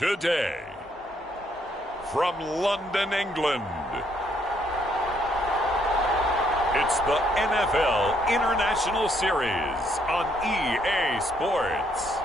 Today, from London, England, it's the NFL International Series on EA Sports.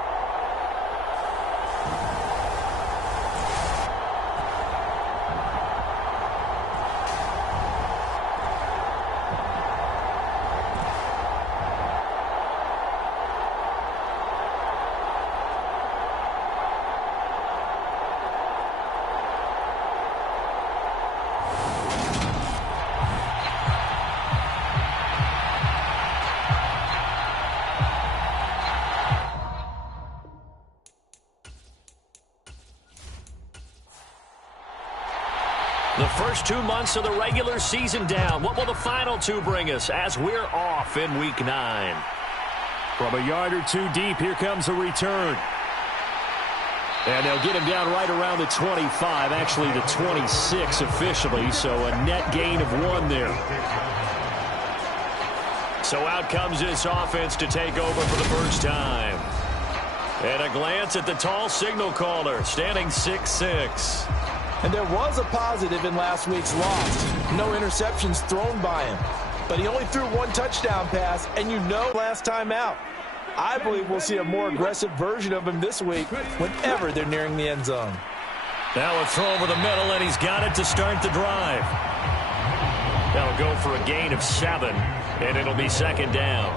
The first 2 months of the regular season down. What will the final two bring us as we're off in Week 9? From a yard or two deep, here comes a return. And they'll get him down right around the 25, actually the 26 officially, so a net gain of 1 there. So out comes this offense to take over for the first time. And a glance at the tall signal caller, standing 6'6". And there was a positive in last week's loss. No interceptions thrown by him. But he only threw 1 touchdown pass, and you know last time out. I believe we'll see a more aggressive version of him this week whenever they're nearing the end zone. Now a throw over the middle, and he's got it to start the drive. That'll go for a gain of 7, and it'll be second down.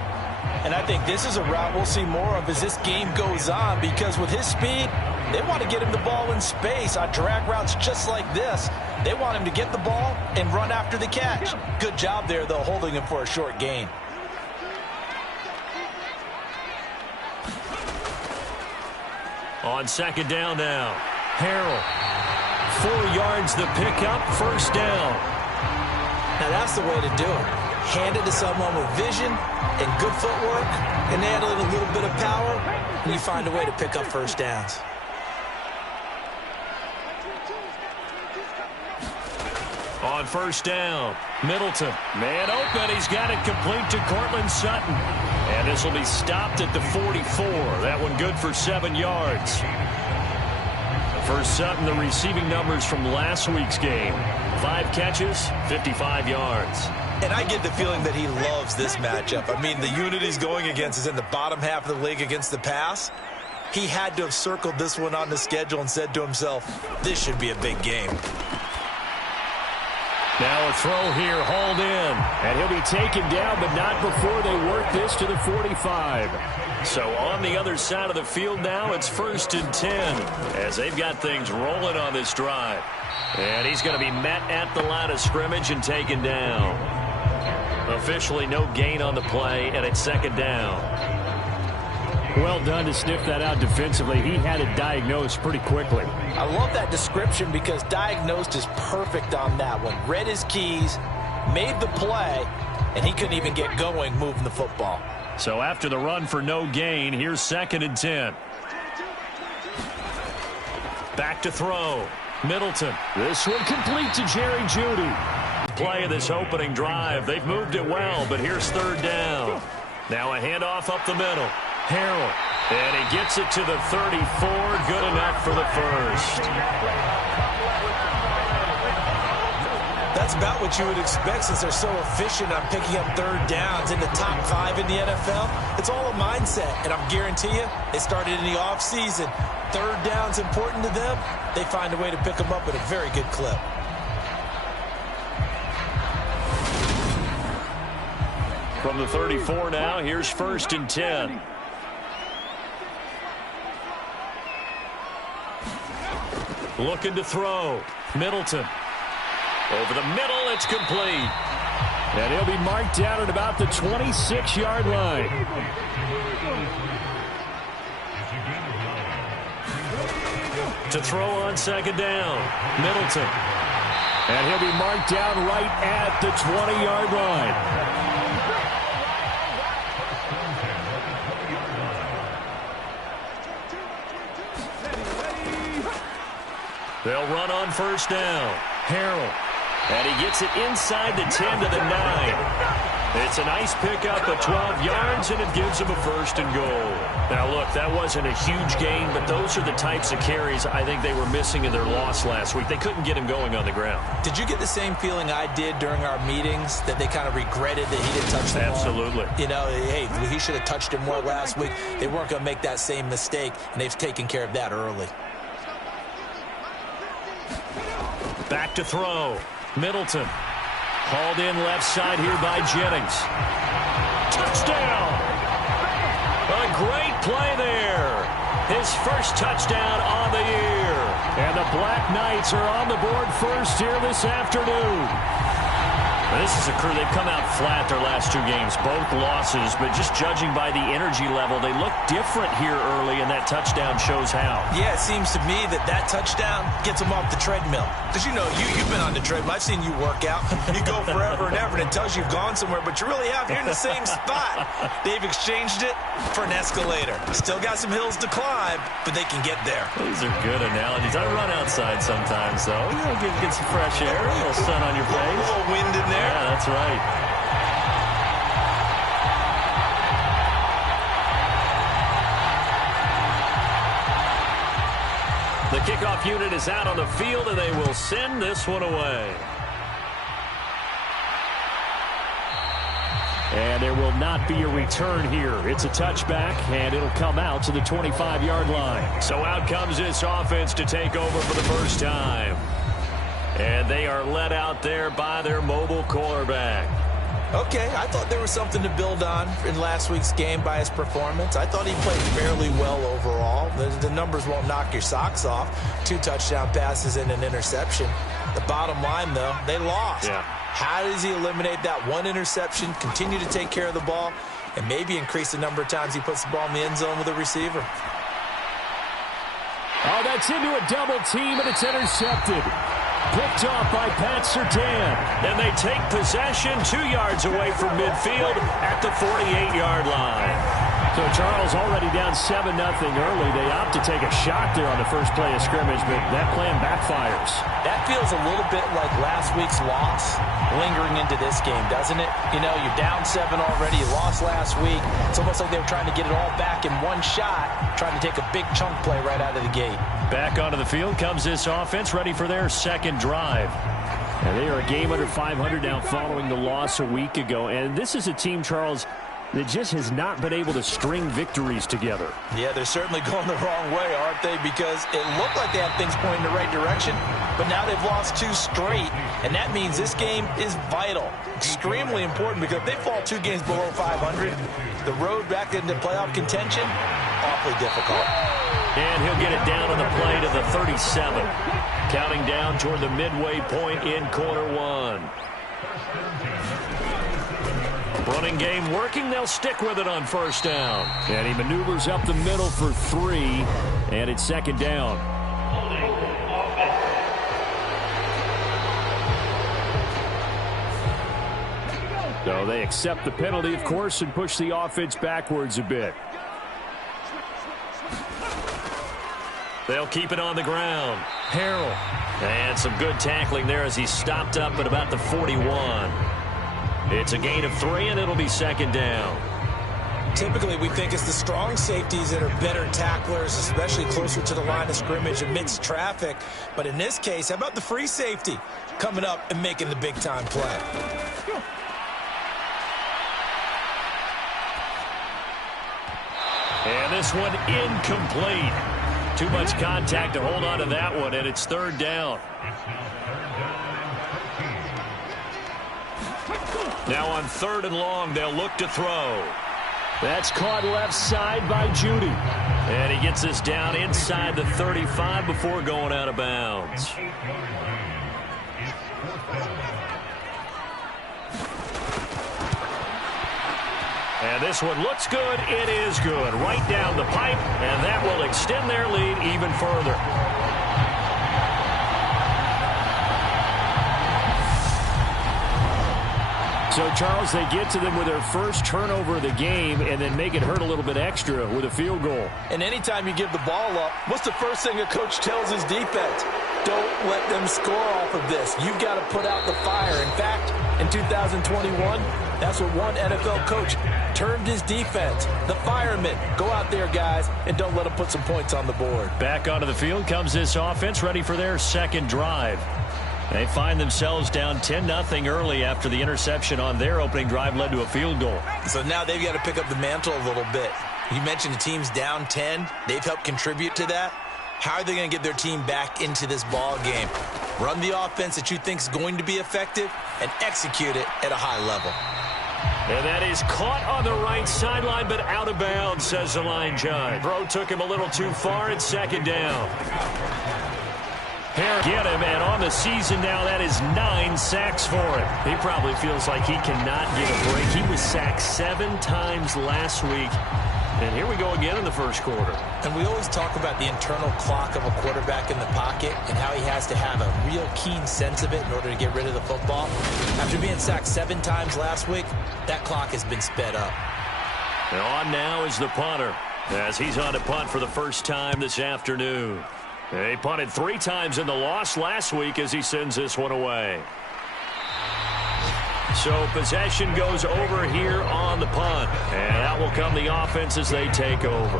And I think this is a route we'll see more of as this game goes on, because with his speed, they want to get him the ball in space on drag routes just like this. They want him to get the ball and run after the catch. Good job there, though, holding him for a short gain. On second down now, Harrell. 4 yards the pickup, first down. Now that's the way to do it. Hand it to someone with vision and good footwork, and add a little bit of power, and you find a way to pick up first downs. On first down, Middleton. Man open, he's got it complete to Cortland Sutton. And this will be stopped at the 44. That one good for 7 yards. For Sutton, the receiving numbers from last week's game. 5 catches, 55 yards. And I get the feeling that he loves this matchup. I mean, the unit he's going against is in the bottom half of the league against the pass. He had to have circled this one on the schedule and said to himself, this should be a big game. Now a throw here, hauled in. And he'll be taken down, but not before they work this to the 45. So on the other side of the field now, it's 1st and 10 as they've got things rolling on this drive. And he's going to be met at the line of scrimmage and taken down. Officially no gain on the play, and it's second down. Well done to sniff that out defensively. He had it diagnosed pretty quickly. I love that description because diagnosed is perfect on that one. Read his keys, made the play, and he couldn't even get going moving the football. So after the run for no gain, here's 2nd and 10. Back to throw. Middleton. This one complete to Jerry Jeudy. Play of this opening drive. They've moved it well, but here's 3rd down. Now a handoff up the middle. Harrell. And he gets it to the 34. Good enough for the first. That's about what you would expect since they're so efficient on picking up 3rd downs in the top 5 in the NFL. It's all a mindset, and I guarantee you, they started in the offseason. 3rd down's important to them. They find a way to pick them up at a very good clip. From the 34 now, here's 1st and 10. Looking to throw. Middleton. Over the middle, it's complete. And he'll be marked down at about the 26-yard line. To throw on second down. Middleton. And he'll be marked down right at the 20-yard line. They'll run on first down. Harrell. And he gets it inside the 10 to the 9. It's a nice pickup of 12 yards, and it gives him a 1st and goal. Now, look, that wasn't a huge gain, but those are the types of carries I think they were missing in their loss last week. They couldn't get him going on the ground. Did you get the same feeling I did during our meetings, that they kind of regretted that he didn't touch the ball? Absolutely. You know, hey, he should have touched it more last week. They weren't going to make that same mistake, and they've taken care of that early. Back to throw. Middleton. Hauled in left side here by Jennings. Touchdown! A great play there. His first touchdown on the year. And the Black Knights are on the board first here this afternoon. Now, this is a crew, they've come out flat their last 2 games, both losses, but just judging by the energy level, they look different here early, and that touchdown shows how. Yeah, it seems to me that touchdown gets them off the treadmill. Because, you know, you've been on the treadmill. I've seen you work out. You go forever and ever, and it tells you you've gone somewhere, but you really have. You're in the same spot. They've exchanged it for an escalator. Still got some hills to climb, but they can get there. These are good analogies. I run outside sometimes, though. You know, get some fresh air, a little sun on your face. A little wind in there. Yeah, that's right. The kickoff unit is out on the field, and they will send this one away. And there will not be a return here. It's a touchback, and it'll come out to the 25-yard line. So out comes this offense to take over for the first time. And they are led out there by their mobile quarterback. Okay, I thought there was something to build on in last week's game by his performance. I thought he played fairly well overall. The numbers won't knock your socks off. 2 touchdown passes and an interception. The bottom line, though, they lost. Yeah. How does he eliminate that 1 interception, continue to take care of the ball, and maybe increase the number of times he puts the ball in the end zone with a receiver? Oh, that's into a double team, and it's intercepted. Picked off by Pat Surtain. Then they take possession 2 yards away from midfield at the 48-yard line. So Charles already down 7-0 early. They opt to take a shot there on the first play of scrimmage, but that plan backfires. That feels a little bit like last week's loss lingering into this game, doesn't it? You know, you're down 7 already. You lost last week. It's almost like they were trying to get it all back in one shot, trying to take a big chunk play right out of the gate. Back onto the field comes this offense, ready for their second drive. And they are a game under 500 now following the loss a week ago. And this is a team, Charles, that just has not been able to string victories together. Yeah, they're certainly going the wrong way, aren't they? Because it looked like they had things pointing in the right direction, but now they've lost 2 straight, and that means this game is vital, extremely important, because if they fall 2 games below 500, the road back into playoff contention, awfully difficult. And he'll get it down on the play to the 37. Counting down toward the midway point in quarter 1. Running game working. They'll stick with it on first down. And he maneuvers up the middle for 3, and it's second down. So they accept the penalty, of course, and push the offense backwards a bit. They'll keep it on the ground. Harrell. And some good tackling there as he stopped up at about the 41. It's a gain of 3, and it'll be second down. Typically, we think it's the strong safeties that are better tacklers, especially closer to the line of scrimmage amidst traffic. But in this case, how about the free safety coming up and making the big-time play? And this one incomplete. Too much contact to hold on to that one, and it's third down. Now on 3rd and long, they'll look to throw. That's caught left side by Judy. And he gets this down inside the 35 before going out of bounds. And this one looks good. It is good. Right down the pipe, and that will extend their lead even further. So, Charles, they get to them with their first turnover of the game and then make it hurt a little bit extra with a field goal. And anytime you give the ball up, what's the first thing a coach tells his defense? Don't let them score off of this. You've got to put out the fire. In fact, in 2021, That's what one NFL coach termed his defense. The firemen. Go out there, guys, and don't let them put some points on the board. Back onto the field comes this offense, ready for their second drive. They find themselves down 10-0 early after the interception on their opening drive led to a field goal. So now they've got to pick up the mantle a little bit. You mentioned the team's down 10. They've helped contribute to that. How are they going to get their team back into this ball game? Run the offense that you think is going to be effective and execute it at a high level. And that is caught on the right sideline, but out of bounds, says the line judge. Throw took him a little too far. It's second down. Here, get him, and on the season now, that is 9 sacks for him. He probably feels like he cannot get a break. He was sacked 7 times last week. And here we go again in the first quarter. And we always talk about the internal clock of a quarterback in the pocket and how he has to have a real keen sense of it in order to get rid of the football. After being sacked 7 times last week, that clock has been sped up. And on now is the punter as he's on to punt for the first time this afternoon. He punted 3 times in the loss last week as he sends this one away. So possession goes over here on the punt. And out will come the offense as they take over.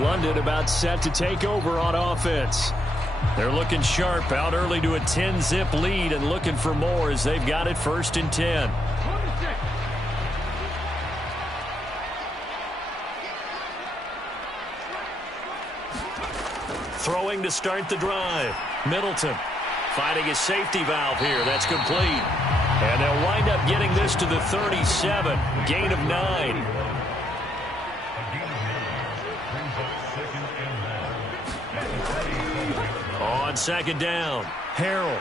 London about set to take over on offense. They're looking sharp, out early to a 10-zip lead and looking for more as they've got it 1st and 10. Throwing to start the drive. Middleton finding his safety valve here. That's complete. And they'll wind up getting this to the 37. Gain of 9. On second down, Harrell.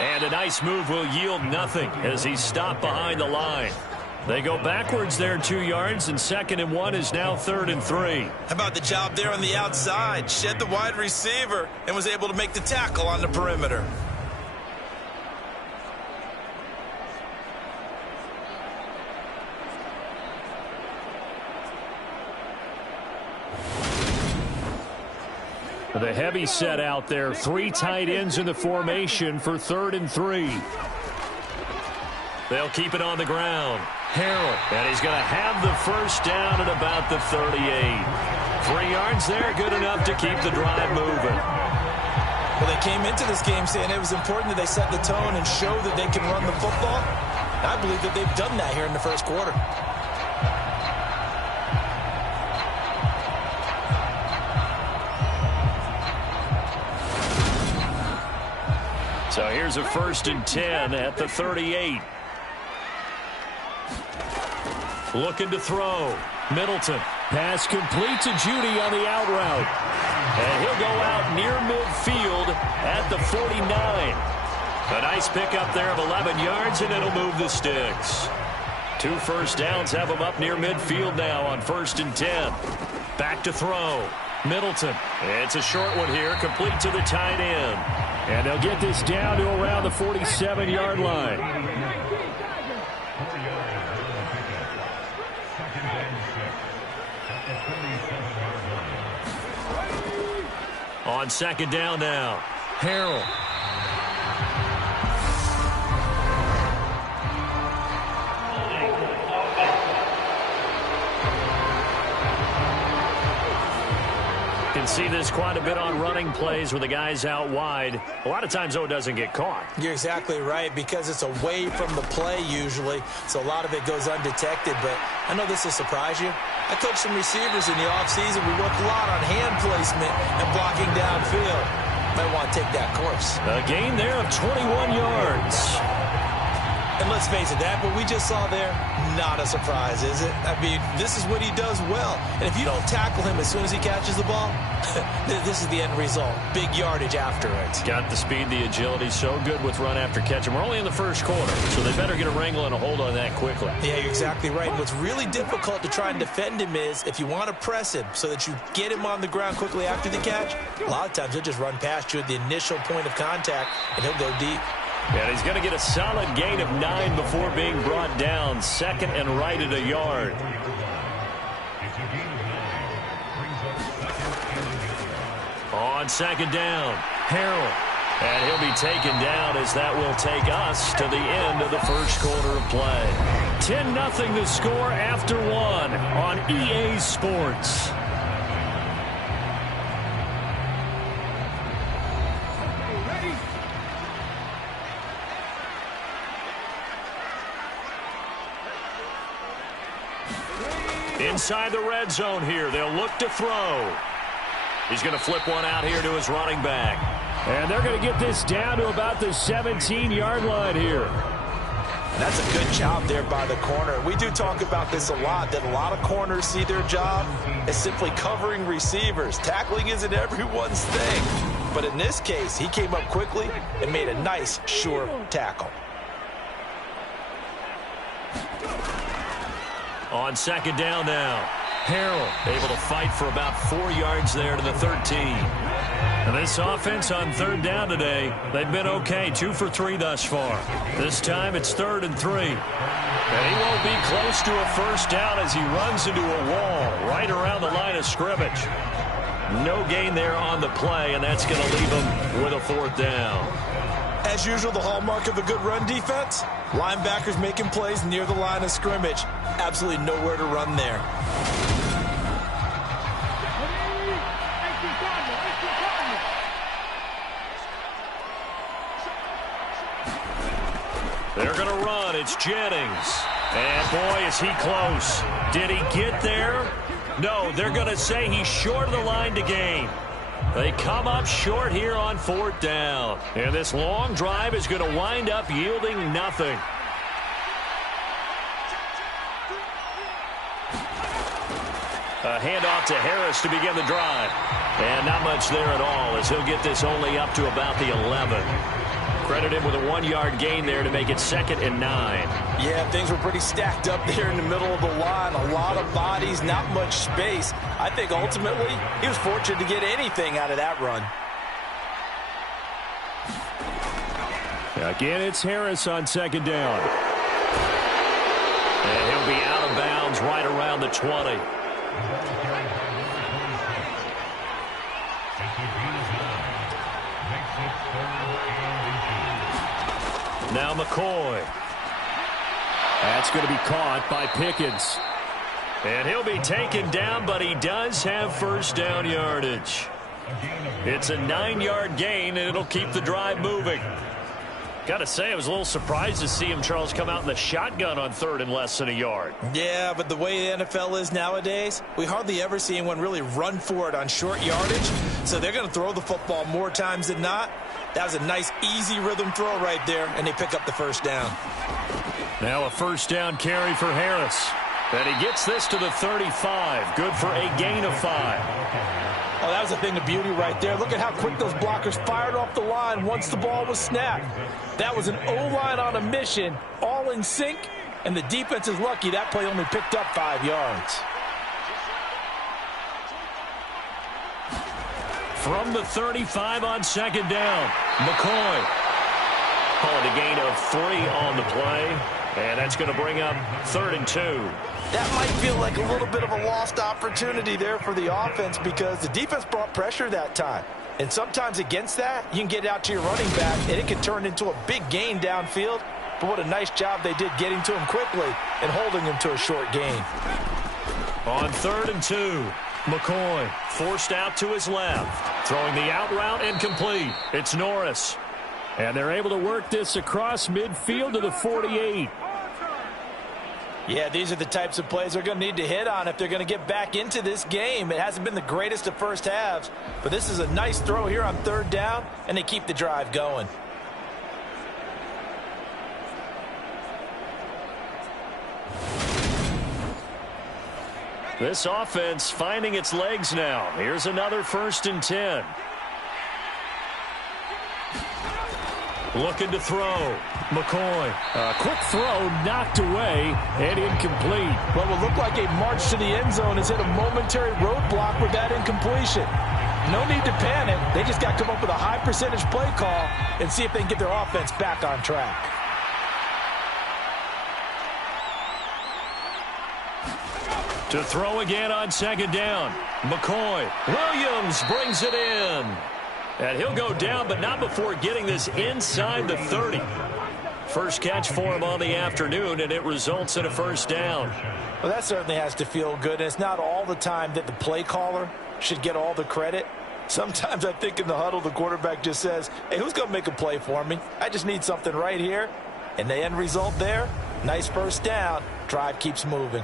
And a nice move will yield nothing as he's stopped behind the line. They go backwards there 2 yards, and 2nd and 1 is now 3rd and 3. How about the job there on the outside? Shed the wide receiver and was able to make the tackle on the perimeter. The heavy set out there. 3 tight ends in the formation for 3rd and 3. They'll keep it on the ground. Harrell, and he's going to have the first down at about the 38. 3 yards there, good enough to keep the drive moving. Well, they came into this game saying it was important that they set the tone and show that they can run the football. I believe that they've done that here in the first quarter. So here's a 1st and 10 at the 38. Looking to throw. Middleton. Pass complete to Judy on the out route. And he'll go out near midfield at the 49. A nice pickup there of 11 yards, and it'll move the sticks. 2 first downs have him up near midfield now on 1st and 10. Back to throw. Middleton. It's a short one here, complete to the tight end. And they'll get this down to around the 47-yard line. On second down now, Harrell. Can see this quite a bit on running plays with the guys out wide. A lot of times, though, it doesn't get caught. You're exactly right, because it's away from the play usually, so a lot of it goes undetected. But I know this will surprise you. I coached some receivers in the offseason. We worked a lot on hand placement and blocking downfield. Might want to take that course. A gain there of 21 yards. And let's face it, that what we just saw there, not a surprise, is it? I mean, this is what he does well. And if you don't tackle him as soon as he catches the ball, this is the end result. Big yardage after it. Got the speed, the agility, so good with run after catch. And we're only in the first quarter, so they better get a wrangle and a hold on that quickly. Yeah, you're exactly right. What's really difficult to try and defend him is if you want to press him so that you get him on the ground quickly after the catch, a lot of times he'll just run past you at the initial point of contact, and he'll go deep. And he's going to get a solid gain of 9 before being brought down. 2nd and right at a yard. On second down, Harrell And he'll be taken down as that will take us to the end of the first quarter of play. 10-0 the score after one on EA Sports. Inside the red zone here, they'll look to throw. He's going to flip one out here to his running back. And they're going to get this down to about the 17-yard line here. That's a good job there by the corner. We do talk about this a lot, that a lot of corners see their job as simply covering receivers. Tackling isn't everyone's thing. But in this case, he came up quickly and made a nice, sure tackle. On second down now, Harrell able to fight for about 4 yards there to the 13. And this offense on third down today, they've been okay, 2 for 3 thus far. This time it's 3rd and 3. And he won't be close to a first down as he runs into a wall right around the line of scrimmage. No gain there on the play, and that's going to leave him with a 4th down. As usual, the hallmark of a good run defense, linebackers making plays near the line of scrimmage. Absolutely nowhere to run there. They're going to run. It's Jennings. And, boy, is he close. Did he get there? No, they're going to say he's short of the line to gain. They come up short here on 4th down. And this long drive is going to wind up yielding nothing. A handoff to Harris to begin the drive. And not much there at all as he'll get this only up to about the 11. Credit him with a 1-yard gain there to make it 2nd and 9. Yeah, things were pretty stacked up there in the middle of the line. A lot of bodies, not much space. I think ultimately he was fortunate to get anything out of that run. Again, it's Harris on second down. And he'll be out of bounds right around the 20. Now McCoy. That's going to be caught by Pickens. And he'll be taken down, but he does have first down yardage. It's a 9-yard gain, and it'll keep the drive moving. Got to say, I was a little surprised to see him, Charles, come out in the shotgun on 3rd and less than a yard. Yeah, but the way the NFL is nowadays, we hardly ever see anyone really run for it on short yardage. So they're going to throw the football more times than not. That was a nice, easy rhythm throw right there, and they pick up the first down. Now a first down carry for Harris. And he gets this to the 35. Good for a gain of 5. Oh, that was a thing of beauty right there. Look at how quick those blockers fired off the line once the ball was snapped. That was an O-line on a mission, all in sync, and the defense is lucky that play only picked up 5 yards. From the 35 on second down, McCoy. Calling a gain of 3 on the play, and that's going to bring up 3rd and 2. That might feel like a little bit of a lost opportunity there for the offense because the defense brought pressure that time. And sometimes against that, you can get it out to your running back, and it can turn into a big gain downfield. But what a nice job they did getting to him quickly and holding him to a short gain. On 3rd and 2, McCoy forced out to his left. Throwing the out route incomplete. It's Norris. And they're able to work this across midfield to the 48. Yeah, these are the types of plays they're going to need to hit on if they're going to get back into this game. It hasn't been the greatest of first halves, but this is a nice throw here on 3rd down, and they keep the drive going. This offense finding its legs now. Here's another 1st and 10. Looking to throw. McCoy. A quick throw knocked away and incomplete. What will look like a march to the end zone has hit a momentary roadblock with that incompletion. No need to panic. They just got to come up with a high percentage play call and see if they can get their offense back on track. To throw again on second down. McCoy. Williams brings it in. And he'll go down, but not before getting this inside the 30. First catch for him on the afternoon, and it results in a first down. Well, that certainly has to feel good. And it's not all the time that the play caller should get all the credit. Sometimes I think in the huddle, the quarterback just says, hey, who's going to make a play for me? I just need something right here. And the end result there, nice first down. Drive keeps moving.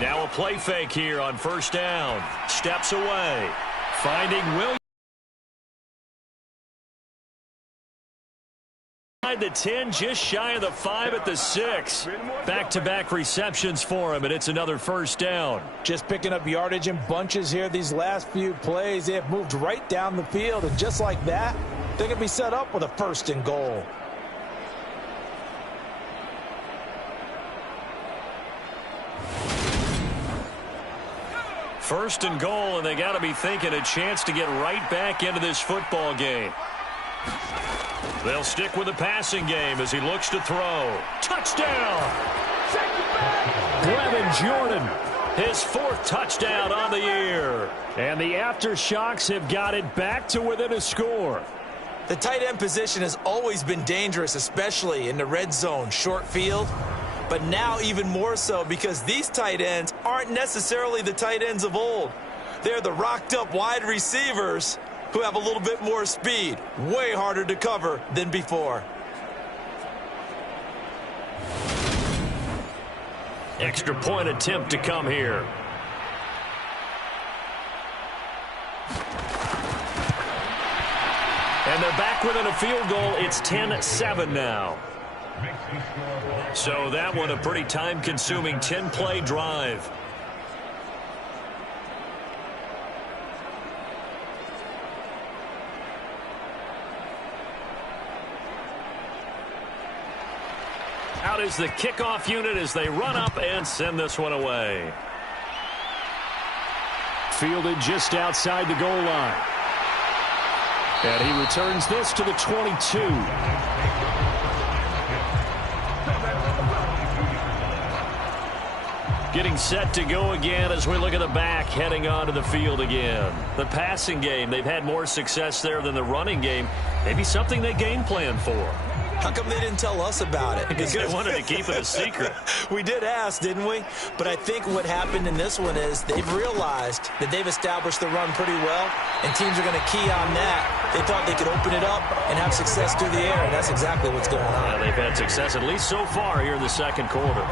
Now a play fake here on first down. Steps away. Finding Williams. The 10, just shy of the 5 at the 6. Back-to-back receptions for him, and it's another first down. Just picking up yardage in bunches here these last few plays. They have moved right down the field, and just like that, they're going to be set up with a first and goal. First and goal, and they got to be thinking a chance to get right back into this football game. They'll stick with the passing game as he looks to throw. Touchdown! Brevin Jordan. His 4th touchdown on the year. And the aftershocks have got it back to within a score. The tight end position has always been dangerous, especially in the red zone, short field. But now even more so because these tight ends aren't necessarily the tight ends of old. They're the rocked-up wide receivers who have a little bit more speed. Way harder to cover than before. Extra point attempt to come here. And they're back within a field goal. It's 10-7 now. So that one a pretty time-consuming 10-play drive. Out is the kickoff unit as they run up and send this one away. Fielded just outside the goal line. And he returns this to the 22. Getting set to go again as we look at the back heading onto the field again. The passing game, they've had more success there than the running game. Maybe something they game plan for. How come they didn't tell us about it? Because they wanted to keep it a secret. We did ask, didn't we? But I think what happened in this one is they've realized that they've established the run pretty well, and teams are going to key on that. They thought they could open it up and have success through the air, and that's exactly what's going on. Yeah, they've had success, at least so far, here in the second quarter.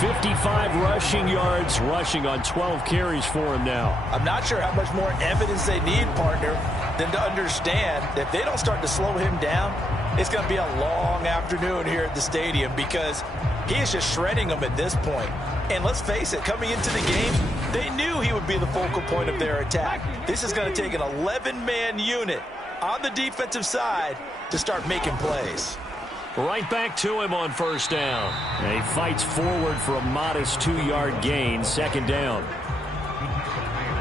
55 rushing yards, rushing on 12 carries for him now. I'm not sure how much more evidence they need, partner, than to understand that if they don't start to slow him down, it's going to be a long afternoon here at the stadium because he is just shredding them at this point. And let's face it, coming into the game, they knew he would be the focal point of their attack. This is going to take an 11-man unit on the defensive side to start making plays. Right back to him on first down. And he fights forward for a modest 2-yard gain, second down.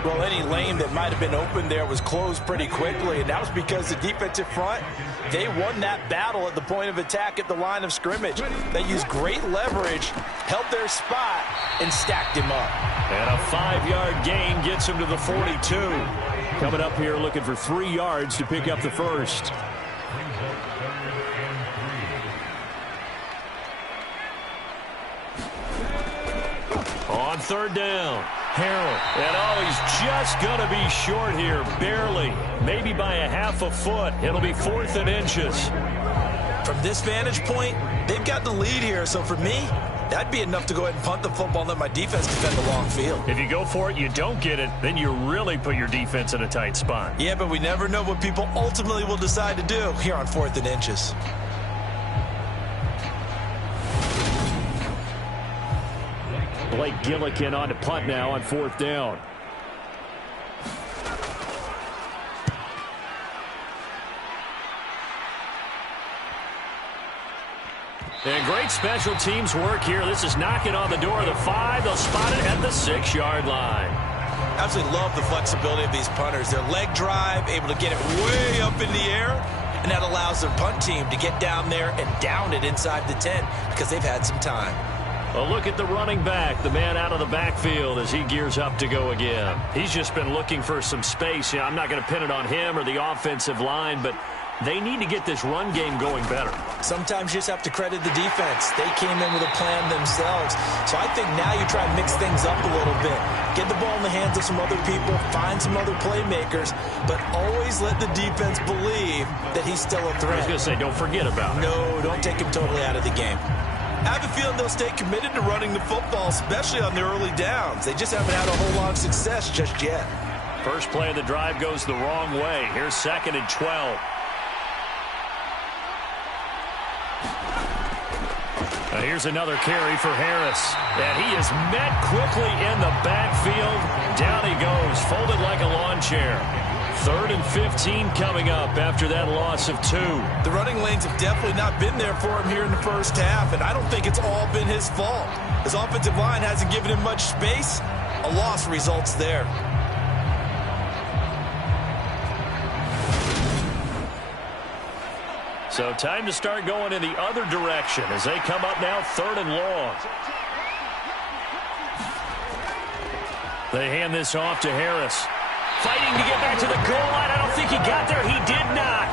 Well, any lane that might have been open there was closed pretty quickly, and that was because the defensive front, they won that battle at the point of attack at the line of scrimmage. They used great leverage, held their spot, and stacked him up. And a 5-yard gain gets him to the 42. Coming up here looking for 3 yards to pick up the first. On third down, Harrell. And he's just going to be short here, barely. Maybe by a half a foot. It'll be 4th and inches. From this vantage point, they've got the lead here. So for me, that'd be enough to go ahead and punt the football and let my defense defend the long field. If you go for it, you don't get it, then you really put your defense in a tight spot. Yeah, but we never know what people ultimately will decide to do here on 4th and inches. Blake Gillikin on to punt now on 4th down. And great special teams work here. This is knocking on the door of the 5. They'll spot it at the 6-yard line. Absolutely love the flexibility of these punters. Their leg drive, able to get it way up in the air, and that allows their punt team to get down there and down it inside the 10 because they've had some time. Well, look at the running back, the man out of the backfield as he gears up to go again. He's just been looking for some space. You know, I'm not going to pin it on him or the offensive line, but they need to get this run game going better. Sometimes you just have to credit the defense. They came in with a plan themselves. So I think now you try and mix things up a little bit. Get the ball in the hands of some other people, find some other playmakers, but always let the defense believe that he's still a threat. I was going to say, don't forget about it. No, don't take him totally out of the game. I have a feeling they'll stay committed to running the football, especially on their early downs. They just haven't had a whole lot of success just yet. First play of the drive goes the wrong way. Here's 2nd and 12. Here's another carry for Harris. And he is met quickly in the backfield. Down he goes, folded like a lawn chair. 3rd and 15 coming up after that loss of 2. The running lanes have definitely not been there for him here in the first half, and I don't think it's all been his fault. His offensive line hasn't given him much space. A loss results there. So time to start going in the other direction as they come up now 3rd and long. They hand this off to Harris. Fighting to get back to the goal line. I don't think he got there. He did not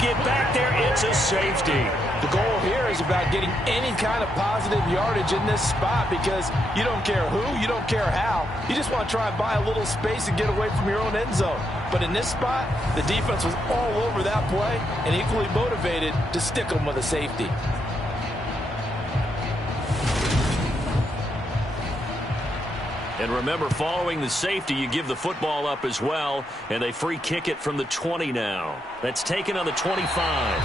get back there. It's a safety. The goal here is about getting any kind of positive yardage in this spot because you don't care who, you don't care how. You just want to try and buy a little space and get away from your own end zone. But in this spot, the defense was all over that play and equally motivated to stick them with a safety. And remember, following the safety, you give the football up as well, and they free kick it from the 20 now. That's taken on the 25.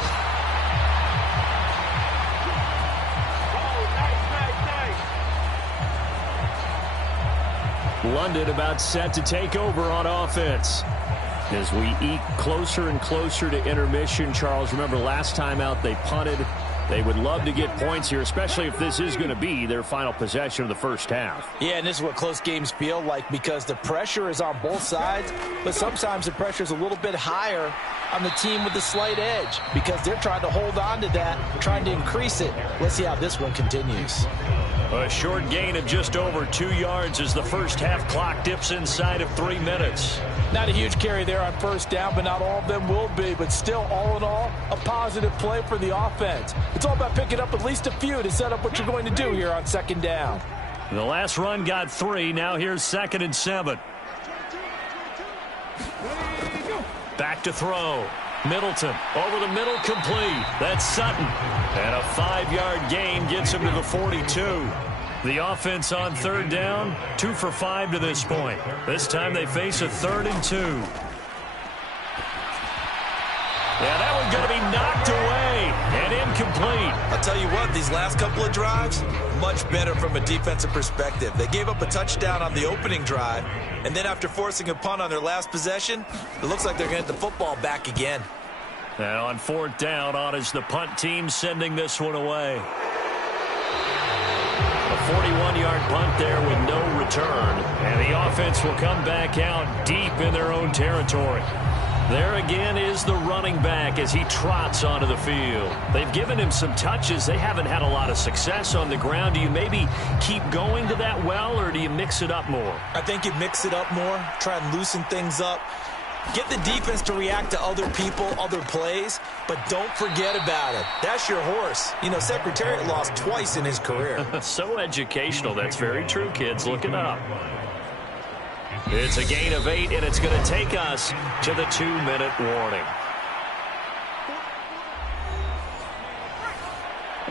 London about set to take over on offense. As we eke closer and closer to intermission, Charles, remember last time out they punted. They would love to get points here, especially if this is going to be their final possession of the first half. Yeah, and this is what close games feel like because the pressure is on both sides, but sometimes the pressure is a little bit higher on the team with the slight edge because they're trying to hold on to that, trying to increase it. Let's see how this one continues. A short gain of just over 2 yards as the first half clock dips inside of 3 minutes. Not a huge carry there on first down, but not all of them will be. But still, all in all, a positive play for the offense. It's all about picking up at least a few to set up what you're going to do here on 2nd down. The last run got 3. Now here's 2nd and 7. Back to throw. Middleton over the middle, complete. That's Sutton. And a 5-yard gain gets him to the 42. The offense on 3rd down, 2 for 5 to this point. This time they face a 3rd and 2. Yeah, that one's going to be knocked away and incomplete. I'll tell you what, these last couple of drives, much better from a defensive perspective. They gave up a touchdown on the opening drive, and then after forcing a punt on their last possession, it looks like they're going to get the football back again. And on 4th down, on is the punt team sending this one away. A 41-yard punt there with no return. And the offense will come back out deep in their own territory. There again is the running back as he trots onto the field. They've given him some touches. They haven't had a lot of success on the ground. Do you maybe keep going to that well, or do you mix it up more? I think you mix it up more, try and loosen things up. Get the defense to react to other people, other plays, but don't forget about it. That's your horse. You know, Secretariat lost twice in his career. So educational. That's very true, kids. Look it up. It's a gain of 8, and it's going to take us to the 2-minute warning.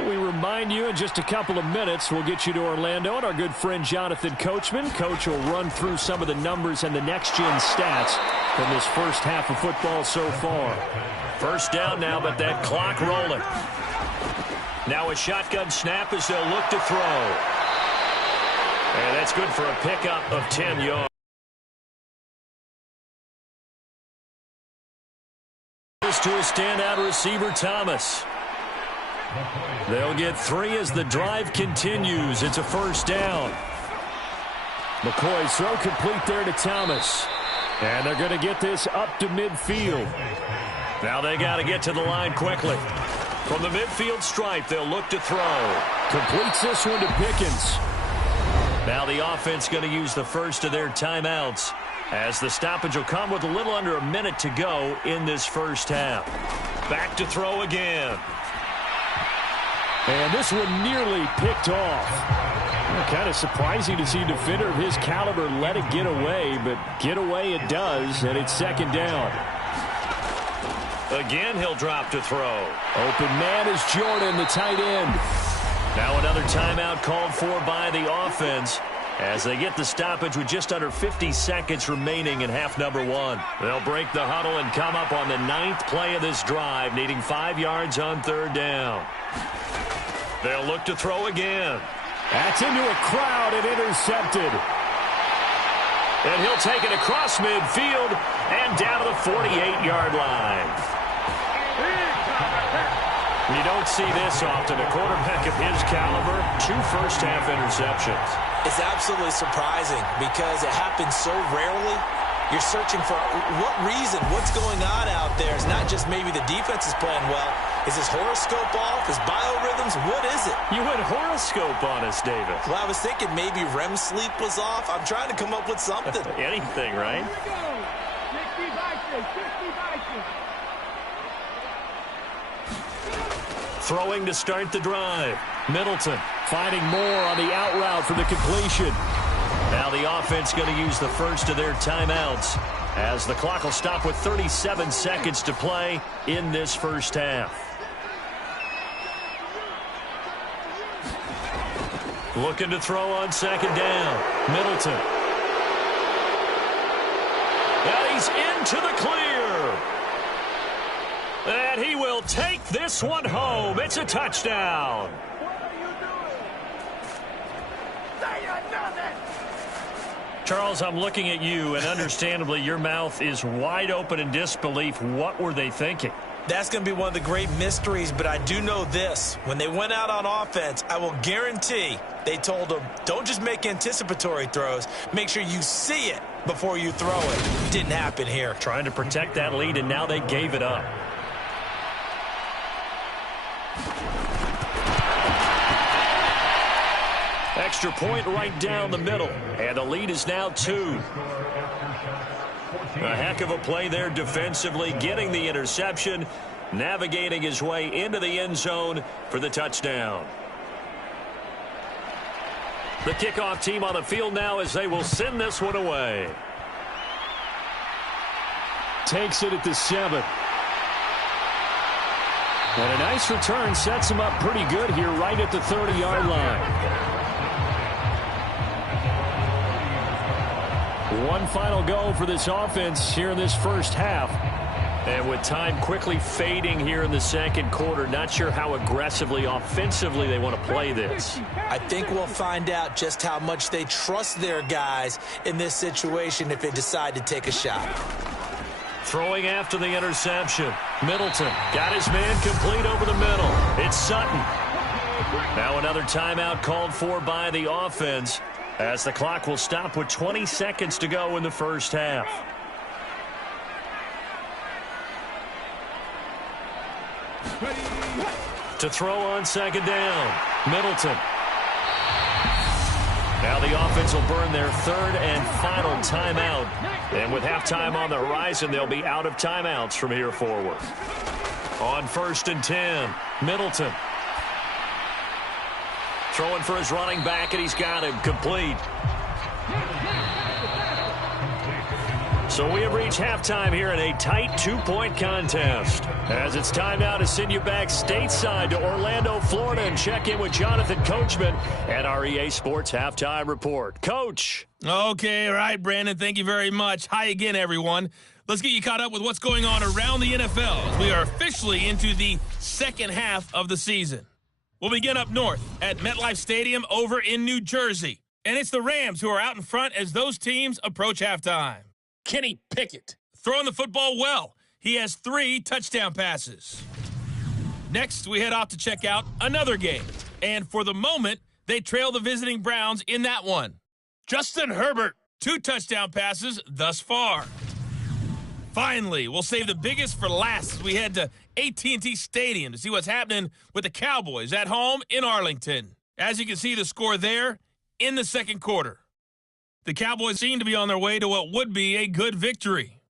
We remind you in just a couple of minutes we'll get you to Orlando and our good friend Jonathan Coachman. Coach will run through some of the numbers and the next-gen stats from this first half of football so far. First down now, but that clock rolling. Now a shotgun snap as they'll look to throw. And that's good for a pickup of 10 yards. To a standout receiver, Thomas. They'll get 3 as the drive continues. It's a first down. McCoy's throw complete there to Thomas. And they're going to get this up to midfield. Now they got to get to the line quickly. From the midfield stripe, they'll look to throw. Completes this one to Pickens. Now the offense going to use the first of their timeouts, as the stoppage will come with a little under a minute to go in this first half. Back to throw again. And this one nearly picked off. Kind of surprising to see a defender of his caliber let it get away, but get away it does, and it's second down. Again, he'll drop to throw. Open man is Jordan, the tight end. Now another timeout called for by the offense as they get the stoppage with just under 50 seconds remaining in half number one. They'll break the huddle and come up on the 9th play of this drive, needing 5 yards on third down. They'll look to throw again. That's into a crowd and intercepted. And he'll take it across midfield and down to the 48-yard line. You don't see this often. A quarterback of his caliber, 2 first-half interceptions. It's absolutely surprising because it happens so rarely. You're searching for what reason, what's going on out there. It's not just maybe the defense is playing well. Is his horoscope off? His biorhythms? What is it? You went horoscope on us, David. Well, I was thinking maybe REM sleep was off. I'm trying to come up with something. Anything, right? Here we go. 60 Vikings, 60 Vikings. Throwing to start the drive. Middleton finding more on the out route for the completion. Now the offense going to use the first of their timeouts as the clock will stop with 37 seconds to play in this first half. Looking to throw on second down. Middleton. And he's into the clear. And he will take this one home. It's a touchdown. Charles, I'm looking at you, and understandably, your mouth is wide open in disbelief. What were they thinking? That's going to be one of the great mysteries, but I do know this. When they went out on offense, I will guarantee they told them, don't just make anticipatory throws. Make sure you see it before you throw it. Didn't happen here. Trying to protect that lead, and now they gave it up. Extra point right down the middle, and the lead is now 2. A heck of a play there defensively, getting the interception, navigating his way into the end zone for the touchdown. The kickoff team on the field now as they will send this one away. Takes it at the 7. And a nice return sets him up pretty good here right at the 30-yard line. One final go for this offense here in this first half. And with time quickly fading here in the second quarter, not sure how aggressively, offensively they want to play this. I think we'll find out just how much they trust their guys in this situation if they decide to take a shot. Throwing after the interception. Middleton got his man complete over the middle. It's Sutton. Now another timeout called for by the offense, as the clock will stop with 20 seconds to go in the first half. To throw on second down, Middleton. Now the offense will burn their third and final timeout. And with halftime on the horizon, they'll be out of timeouts from here forward. On 1st and 10, Middleton. Throwing for his running back, and he's got him complete. So we have reached halftime here in a tight 2-point contest. As it's time now to send you back stateside to Orlando, Florida, and check in with Jonathan Coachman at our EA Sports Halftime Report. Coach. Okay, all right, Brandon, thank you very much. Hi again, everyone. Let's get you caught up with what's going on around the NFL as we are officially into the second half of the season. We'll begin up north at MetLife Stadium over in New Jersey. And it's the Rams who are out in front as those teams approach halftime. Kenny Pickett throwing the football well. He has 3 touchdown passes. Next, we head off to check out another game. And for the moment, they trail the visiting Browns in that one. Justin Herbert, 2 touchdown passes thus far. Finally, we'll save the biggest for last as we head to AT&T Stadium to see what's happening with the Cowboys at home in Arlington. As you can see the score there in the second quarter. The Cowboys seem to be on their way to what would be a good victory.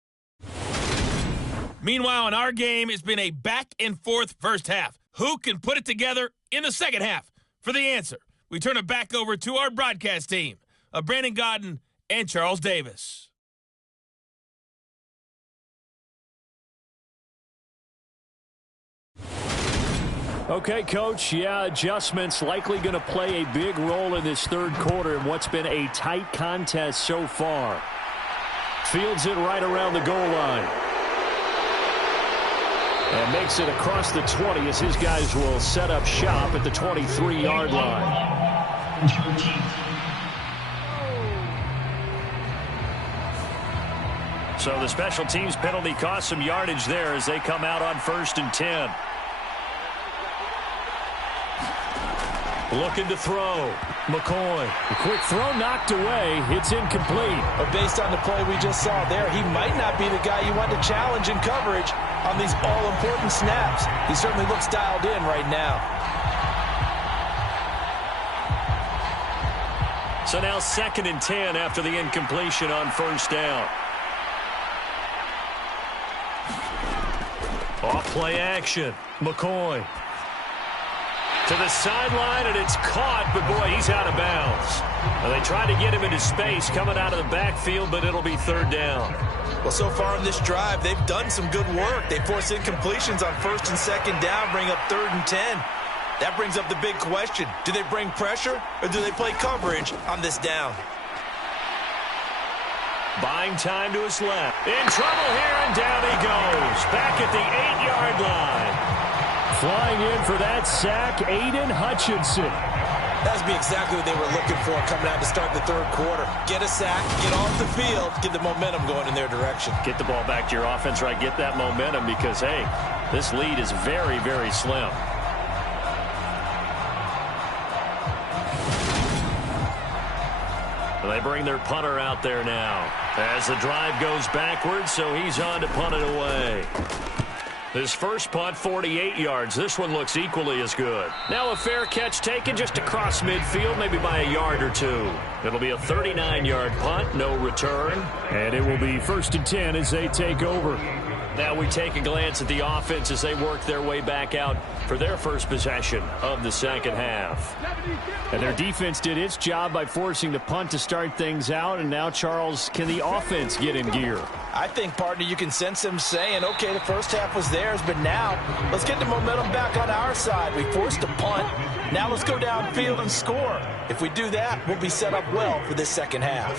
Meanwhile, in our game, it's been a back-and-forth first half. Who can put it together in the second half? For the answer, we turn it back over to our broadcast team of Brandon Godden and Charles Davis. Okay, Coach, adjustments likely going to play a big role in this third quarter in what's been a tight contest so far. Fields it right around the goal line. And makes it across the 20 as his guys will set up shop at the 23-yard line. So the special teams penalty cost some yardage there as they come out on 1st and 10. Looking to throw. McCoy. A quick throw knocked away. It's incomplete. But based on the play we just saw there, he might not be the guy you want to challenge in coverage on these all-important snaps. He certainly looks dialed in right now. So now 2nd and 10 after the incompletion on 1st down. Off play action. McCoy. To the sideline, and it's caught, but boy, he's out of bounds. Well, they tried to get him into space coming out of the backfield, but it'll be 3rd down. Well, so far in this drive, they've done some good work. They force incompletions on 1st and 2nd down, bring up 3rd and 10. That brings up the big question. Do they bring pressure, or do they play coverage on this down? Buying time to his left. In trouble here, and down he goes. Back at the 8-yard line. Flying in for that sack, Aiden Hutchinson. That would be exactly what they were looking for coming out to start the third quarter. Get a sack, get off the field, get the momentum going in their direction. Get the ball back to your offense, right? Get that momentum because, hey, this lead is very, very slim. They bring their punter out there now as the drive goes backwards, so he's on to punt it away. His first punt, 48 yards. This one looks equally as good. Now a fair catch taken just across midfield, maybe by a yard or two. It'll be a 39-yard punt, no return. And it will be 1st and 10 as they take over. Now we take a glance at the offense as they work their way back out for their first possession of the second half. And their defense did its job by forcing the punt to start things out. And now, Charles, can the offense get in gear? I think, partner, you can sense them saying, okay, the first half was theirs, but now let's get the momentum back on our side. We forced a punt. Now let's go downfield and score. If we do that, we'll be set up well for this second half.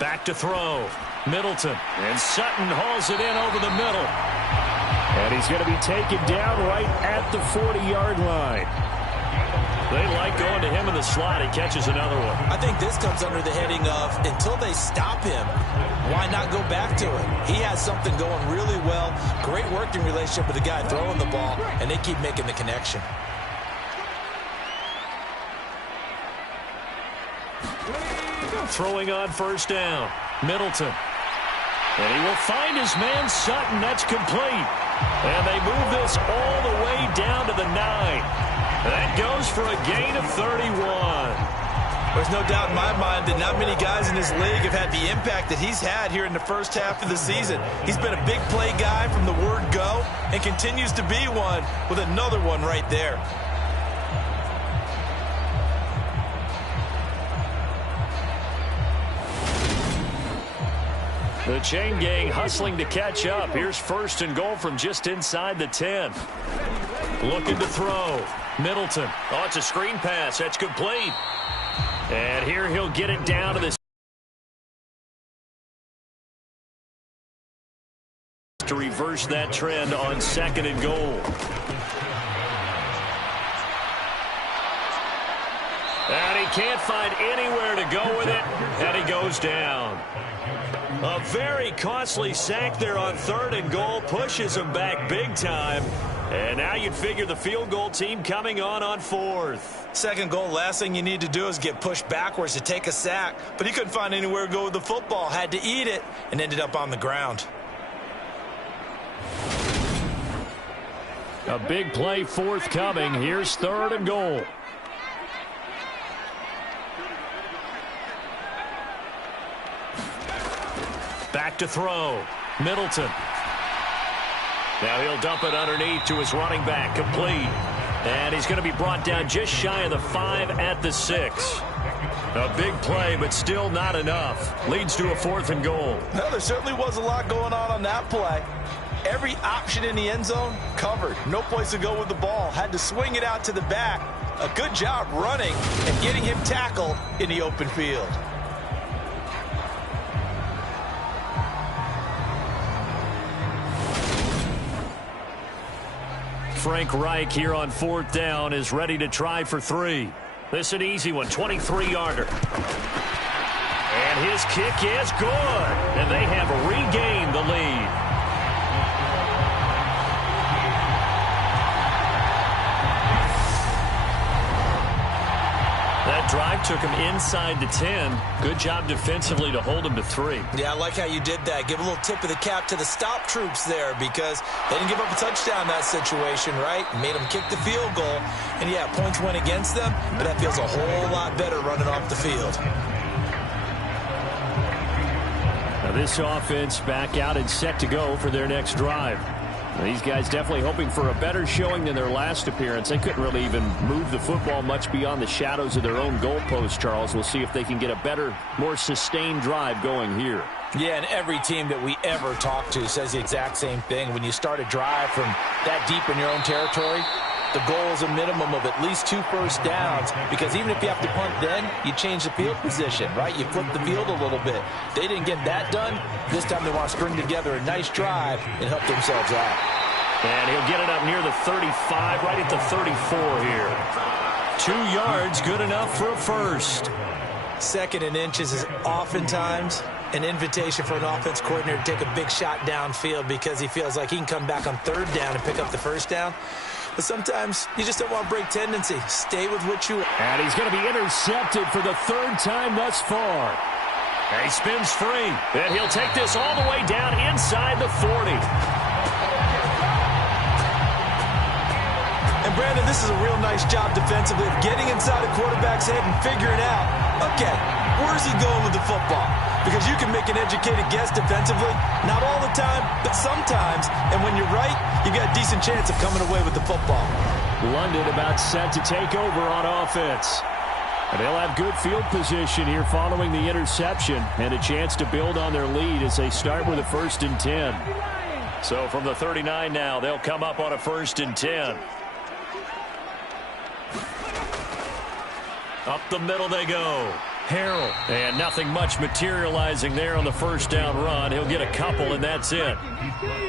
Back to throw. Middleton. And Sutton hauls it in over the middle. And he's going to be taken down right at the 40-yard line. They like going to him in the slot. He catches another one. I think this comes under the heading of until they stop him, why not go back to him? He has something going really well. Great working relationship with the guy throwing the ball, and they keep making the connection. Throwing on 1st down. Middleton. And he will find his man Sutton. That's complete. And they move this all the way down to the 9. That goes for a gain of 31. There's no doubt in my mind that not many guys in this league have had the impact that he's had here in the first half of the season. He's been a big play guy from the word go and continues to be one with another one right there. The chain gang hustling to catch up. Here's 1st and goal from just inside the 10. Looking to throw. Middleton. Oh, it's a screen pass. That's complete. And here he'll get it down to the to reverse that trend on 2nd and goal. And he can't find anywhere to go with it, and he goes down. A very costly sack there on 3rd and goal, pushes him back big time. And now you'd figure the field goal team coming on fourth. Second goal, last thing you need to do is get pushed backwards to take a sack. But he couldn't find anywhere to go with the football. Had to eat it and ended up on the ground. A big play forthcoming. Here's 3rd and goal. Back to throw. Middleton. Now he'll dump it underneath to his running back. Complete. And he's going to be brought down just shy of the 5 at the 6. A big play, but still not enough. Leads to a 4th and goal. Well, there certainly was a lot going on that play. Every option in the end zone covered. No place to go with the ball. Had to swing it out to the back. A good job running and getting him tackled in the open field. Frank Reich here on 4th down is ready to try for 3. This is an easy one, 23-yarder. And his kick is good. And they have regained the lead. That drive took him inside the 10. Good job defensively to hold him to 3. Yeah, I like how you did that. Give a little tip of the cap to the stop troops there because they didn't give up a touchdown in that situation, right? Made them kick the field goal. And, yeah, points went against them, but that feels a whole lot better running off the field. Now this offense back out and set to go for their next drive. These guys definitely hoping for a better showing than their last appearance. They couldn't really even move the football much beyond the shadows of their own goalpost, Charles. We'll see if they can get a better, more sustained drive going here. Yeah, and every team that we ever talk to says the exact same thing. When you start a drive from that deep in your own territory, the goal is a minimum of at least 2 first downs because even if you have to punt then, you change the field position, right? You flip the field a little bit. They didn't get that done. This time they want to string together a nice drive and help themselves out. And he'll get it up near the 35, right at the 34 here. 2 yards, good enough for a first. 2nd and inches is oftentimes an invitation for an offense coordinator to take a big shot downfield because he feels like he can come back on 3rd down and pick up the first down. But sometimes you just don't want to break tendency. Stay with what you want. And he's going to be intercepted for the 3rd time thus far. And he spins free. And he'll take this all the way down inside the 40. And Brandon, this is a real nice job defensively of getting inside a quarterback's head and figuring out, okay, where's he going with the football? Because you can make an educated guess defensively. Not all the time, but sometimes. And when you're right, you got a decent chance of coming away with the football. London about set to take over on offense. And they'll have good field position here following the interception and a chance to build on their lead as they start with a 1st and 10. So from the 39 now, they'll come up on a 1st and 10. Up the middle they go. Harrell. And nothing much materializing there on the 1st down run. He'll get a couple, and that's it.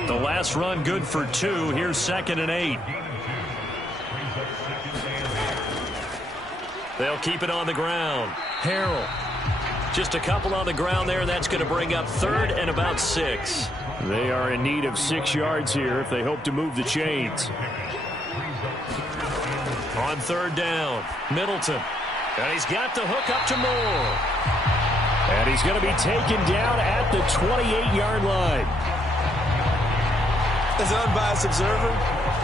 The last run good for 2. Here's 2nd and 8. They'll keep it on the ground. Harrell. Just a couple on the ground there, and that's going to bring up 3rd and about 6. They are in need of 6 yards here if they hope to move the chains. On 3rd down, Middleton. And he's got the hook up to Moore. And he's going to be taken down at the 28-yard line. As an unbiased observer,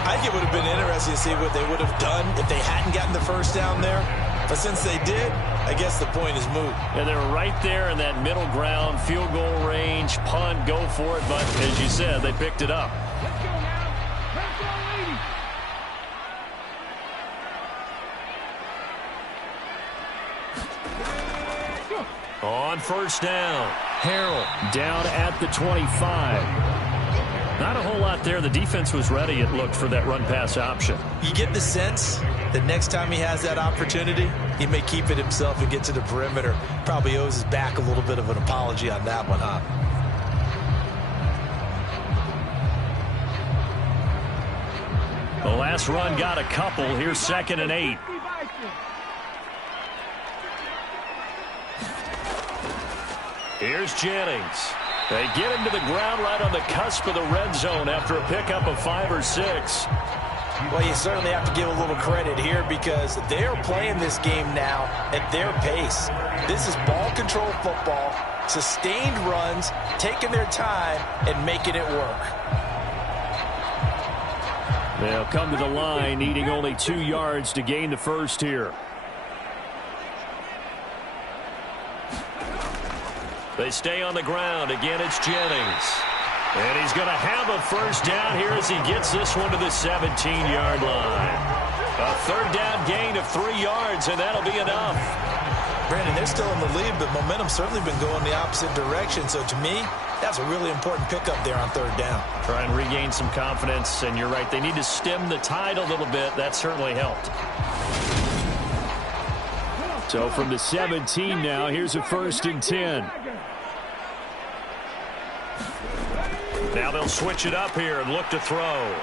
I think it would have been interesting to see what they would have done if they hadn't gotten the first down there. But since they did, I guess the point is moot. And they're right there in that middle ground, field goal range, punt, go for it. But as you said, they picked it up. Let's go now. Let's go, ladies. On 1st down, Harrell down at the 25. Not a whole lot there. The defense was ready, it looked, for that run-pass option. You get the sense that next time he has that opportunity, he may keep it himself and get to the perimeter. Probably owes his back a little bit of an apology on that one, huh? The last run got a couple. Here's 2nd and 8. Here's Jennings. They get him to the ground right on the cusp of the red zone after a pickup of 5 or 6. Well, you certainly have to give a little credit here because they're playing this game now at their pace. This is ball control football, sustained runs, taking their time, and making it work. They'll come to the line, needing only 2 yards to gain the first here. They stay on the ground. Again, it's Jennings. And he's going to have a first down here as he gets this one to the 17-yard line. A third down gain of 3 yards, and that'll be enough. Brandon, they're still in the lead, but momentum's certainly been going the opposite direction. So to me, that's a really important pickup there on third down. Try and regain some confidence, and you're right. They need to stem the tide a little bit. That certainly helped. So from the 17 now, here's a 1st and 10. Now they'll switch it up here and look to throw.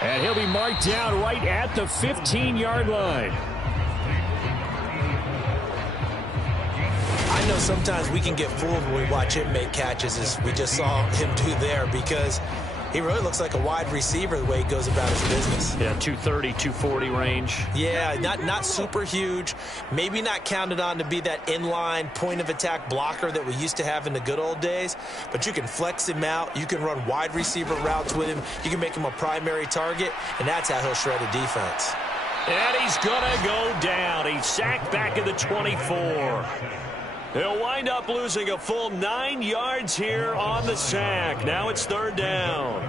And he'll be marked down right at the 15-yard line. I know sometimes we can get fooled when we watch him make catches, as we just saw him do there, because he really looks like a wide receiver the way he goes about his business. Yeah, 230, 240 range. Yeah, not super huge. Maybe not counted on to be that inline point-of-attack blocker that we used to have in the good old days, but you can flex him out. You can run wide receiver routes with him. You can make him a primary target, and that's how he'll shred a defense. And he's going to go down. He's sacked back at the 24. He'll wind up losing a full 9 yards here on the sack. Now it's third down.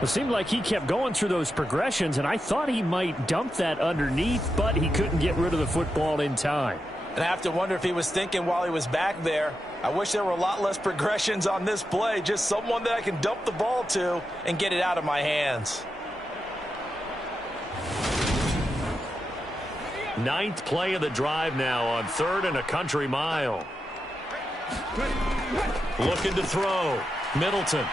It seemed like he kept going through those progressions, and I thought he might dump that underneath, but he couldn't get rid of the football in time. And I have to wonder if he was thinking while he was back there, I wish there were a lot less progressions on this play, just someone that I can dump the ball to and get it out of my hands. 9th play of the drive now on 3rd and a country mile. Looking to throw. Middleton.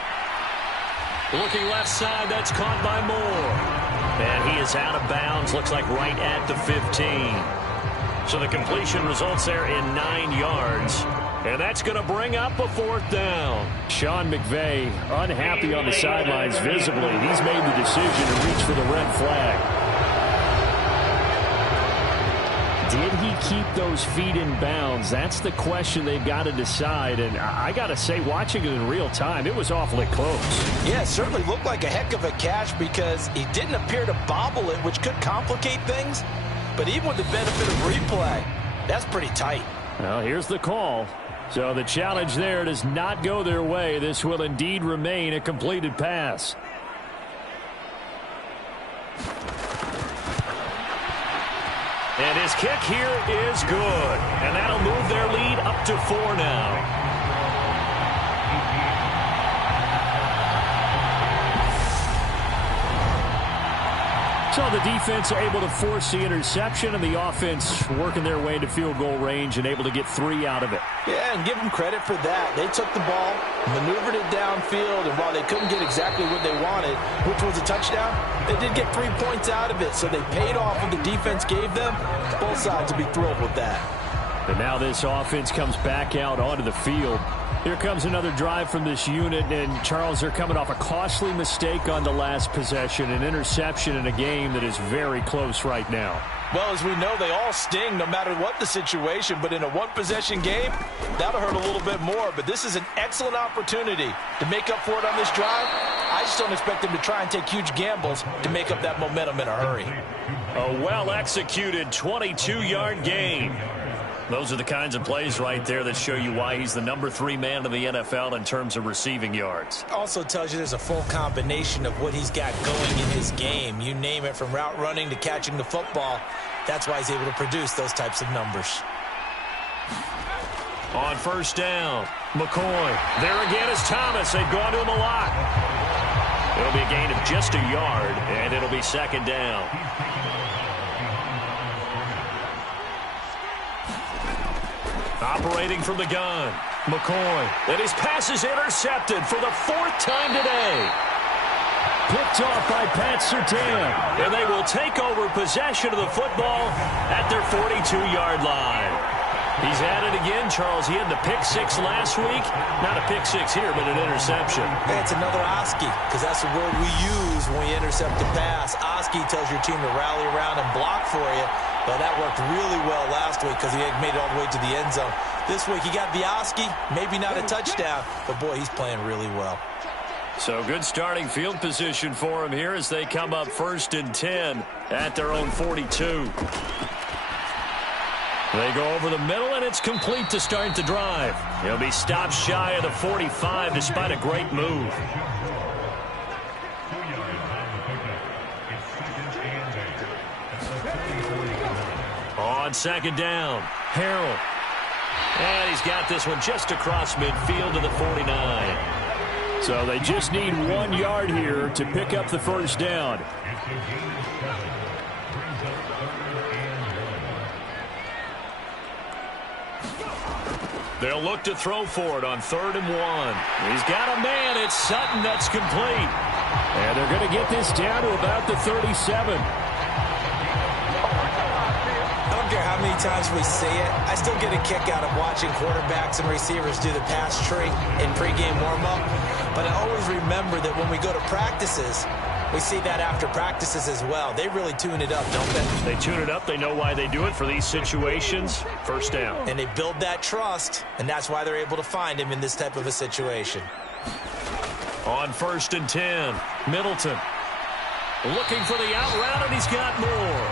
Looking left side. That's caught by Moore. And he is out of bounds. Looks like right at the 15. So the completion results there in 9 yards. And that's going to bring up a 4th down. Sean McVay unhappy on the sidelines visibly. He's made the decision to reach for the red flag. Did he keep those feet in bounds? That's the question they've got to decide. And I got to say, watching it in real time, it was awfully close. Yeah, it certainly looked like a heck of a catch because he didn't appear to bobble it, which could complicate things. But even with the benefit of replay, that's pretty tight. Well, here's the call. So the challenge there does not go their way. This will indeed remain a completed pass. And his kick here is good. And that'll move their lead up to 4 now. So the defense able to force the interception, and the offense working their way to field goal range and able to get 3 out of it. Yeah, and give them credit for that. They took the ball, maneuvered it downfield, and while they couldn't get exactly what they wanted, which was a touchdown, they did get 3 points out of it, so they paid off what the defense gave them. Both sides will be thrilled with that. And now this offense comes back out onto the field. Here comes another drive from this unit, and Charles, they're coming off a costly mistake on the last possession, an interception in a game that is very close right now. Well, as we know, they all sting no matter what the situation, but in a one-possession game, that'll hurt a little bit more. But this is an excellent opportunity to make up for it on this drive. I just don't expect them to try and take huge gambles to make up that momentum in a hurry. A well-executed 22-yard gain. Those are the kinds of plays right there that show you why he's the number 3 man in the NFL in terms of receiving yards. Also tells you there's a full combination of what he's got going in his game. You name it, from route running to catching the football. That's why he's able to produce those types of numbers. On first down, McCoy. There again is Thomas. They've gone to him a lot. It'll be a gain of just a yard, and it'll be second down. Operating from the gun, McCoy. And his pass is intercepted for the 4th time today. Picked off by Pat Surtain. And they will take over possession of the football at their 42-yard line. He's at it again, Charles. He had the pick six last week. Not a pick six here, but an interception. Hey, it's another Oski, because that's the word we use when we intercept the pass. Oski tells your team to rally around and block for you. But that worked really well last week because he made it all the way to the end zone. This week he got the Oski, maybe not a touchdown, but boy, he's playing really well. So good starting field position for him here as they come up 1st and 10 at their own 42. They go over the middle, and it's complete to start the drive. He'll be stopped shy of the 45 despite a great move. On 2nd down, Harrell. And he's got this one just across midfield to the 49. So they just need 1 yard here to pick up the 1st down. They'll look to throw for it on 3rd and 1. He's got a man. It's Sutton that's complete. And they're going to get this down to about the 37. I don't care how many times we see it. I still get a kick out of watching quarterbacks and receivers do the pass tree in pregame warm-up. But I always remember that when we go to practices, we see that after practices as well. They really tune it up, don't they? They tune it up. They know why they do it for these situations. 1st down. And they build that trust, and that's why they're able to find him in this type of a situation. On 1st and 10, Middleton. Looking for the out route, and he's got more.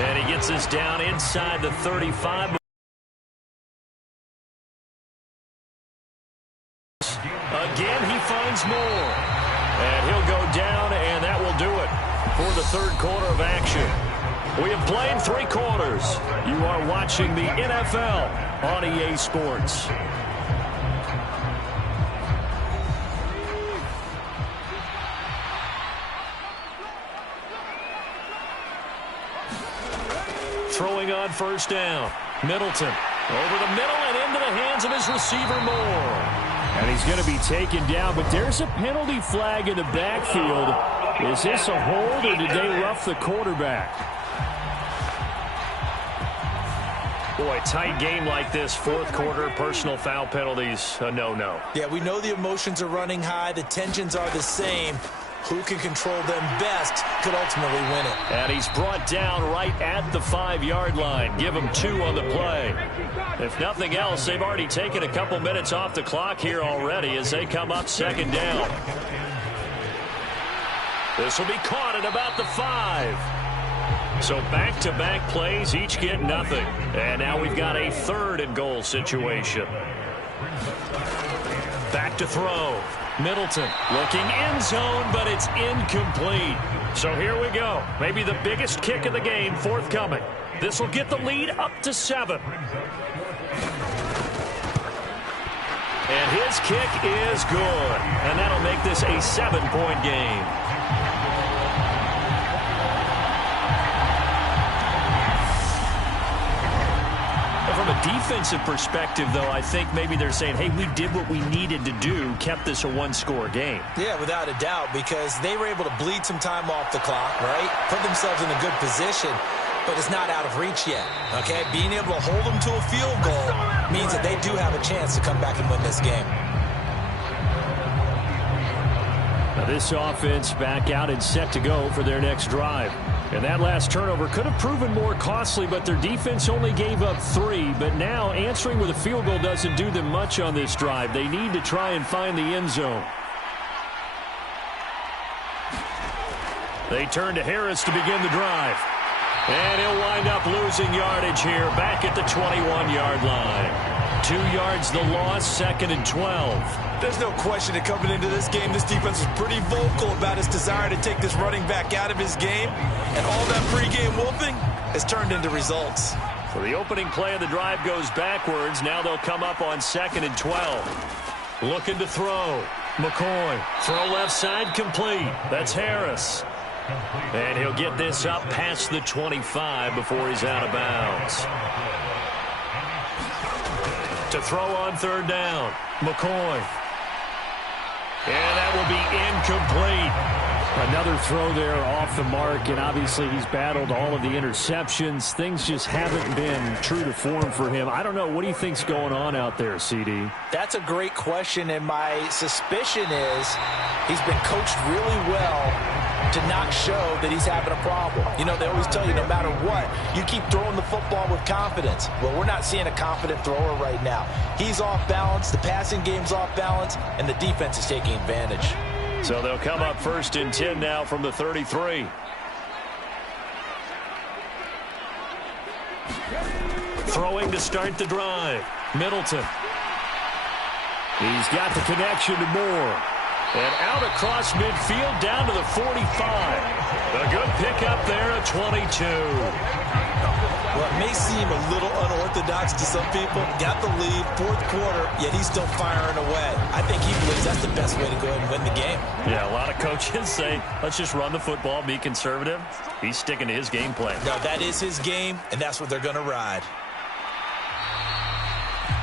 And he gets this down inside the 35. Again, he finds more. And he'll go down, and that will do it for the 3rd quarter of action. We have played 3 quarters. You are watching the NFL on EA Sports. Throwing on 1st down. Middleton over the middle and into the hands of his receiver Moore. And he's going to be taken down, but there's a penalty flag in the backfield. Is this a hold, or did they rough the quarterback? Boy, tight game like this, 4th quarter, personal foul penalties, a no-no. Yeah, we know the emotions are running high. The tensions are the same. Who can control them best could ultimately win it. And he's brought down right at the 5-yard line. Give him 2 on the play. If nothing else, they've already taken a couple minutes off the clock here already as they come up 2nd down. This will be caught at about the 5. So back-to-back plays, each get nothing. And now we've got a 3rd and goal situation. Back to throw. Middleton looking end zone, but it's incomplete. So here we go. Maybe the biggest kick of the game forthcoming. This will get the lead up to 7. And his kick is good. And that'll make this a 7-point game. From a defensive perspective, though, I think maybe they're saying, hey, we did what we needed to do, kept this a 1-score game. Yeah, without a doubt, because they were able to bleed some time off the clock, right? Put themselves in a good position, but it's not out of reach yet, okay? Being able to hold them to a field goal means that they do have a chance to come back and win this game. Now this offense back out and set to go for their next drive. And that last turnover could have proven more costly, but their defense only gave up 3. But now answering with a field goal doesn't do them much on this drive. They need to try and find the end zone. They turn to Harris to begin the drive. And he'll wind up losing yardage here back at the 21-yard line. 2 yards the loss, 2nd and 12. There's no question that coming into this game, this defense was pretty vocal about its desire to take this running back out of his game. And all that pregame wolfing has turned into results. So the opening play of the drive goes backwards. Now they'll come up on 2nd and 12. Looking to throw. McCoy. Throw left side complete. That's Harris. And he'll get this up past the 25 before he's out of bounds. To throw on 3rd down. McCoy. And that will be incomplete. Another throw there off the mark, and obviously he's battled all of the interceptions. Things just haven't been true to form for him. I don't know. What do you think's going on out there, CD? That's a great question, and my suspicion is he's been coached really well to not show that he's having a problem. You know, they always tell you no matter what, you keep throwing the football with confidence. Well, we're not seeing a confident thrower right now. He's off balance, the passing game's off balance, and the defense is taking advantage. So they'll come up 1st and 10 now from the 33. Throwing to start the drive. Middleton. He's got the connection to Moore. And out across midfield down to the 45. A good pickup there at 22. Well, it may seem a little unorthodox to some people. Got the lead, 4th quarter, yet he's still firing away. I think he believes that's the best way to go ahead and win the game. Yeah, a lot of coaches say, let's just run the football, be conservative. He's sticking to his game plan. No, that is his game, and that's what they're going to ride.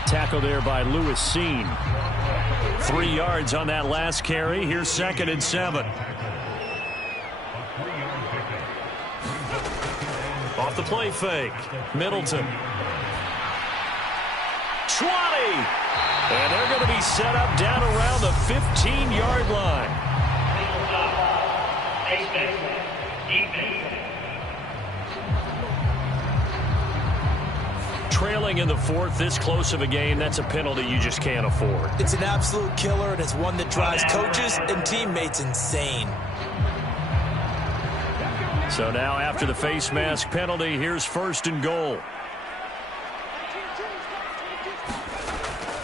Tackle there by Lewis Seen. 3 yards on that last carry. Here's 2nd and 7. Off the play fake. Middleton. 20. And they're going to be set up down around the 15-yard line. Trailing in the 4th, this close of a game, that's a penalty you just can't afford. It's an absolute killer, and it's one that drives coaches and teammates insane. So now after the face mask penalty, here's 1st and goal.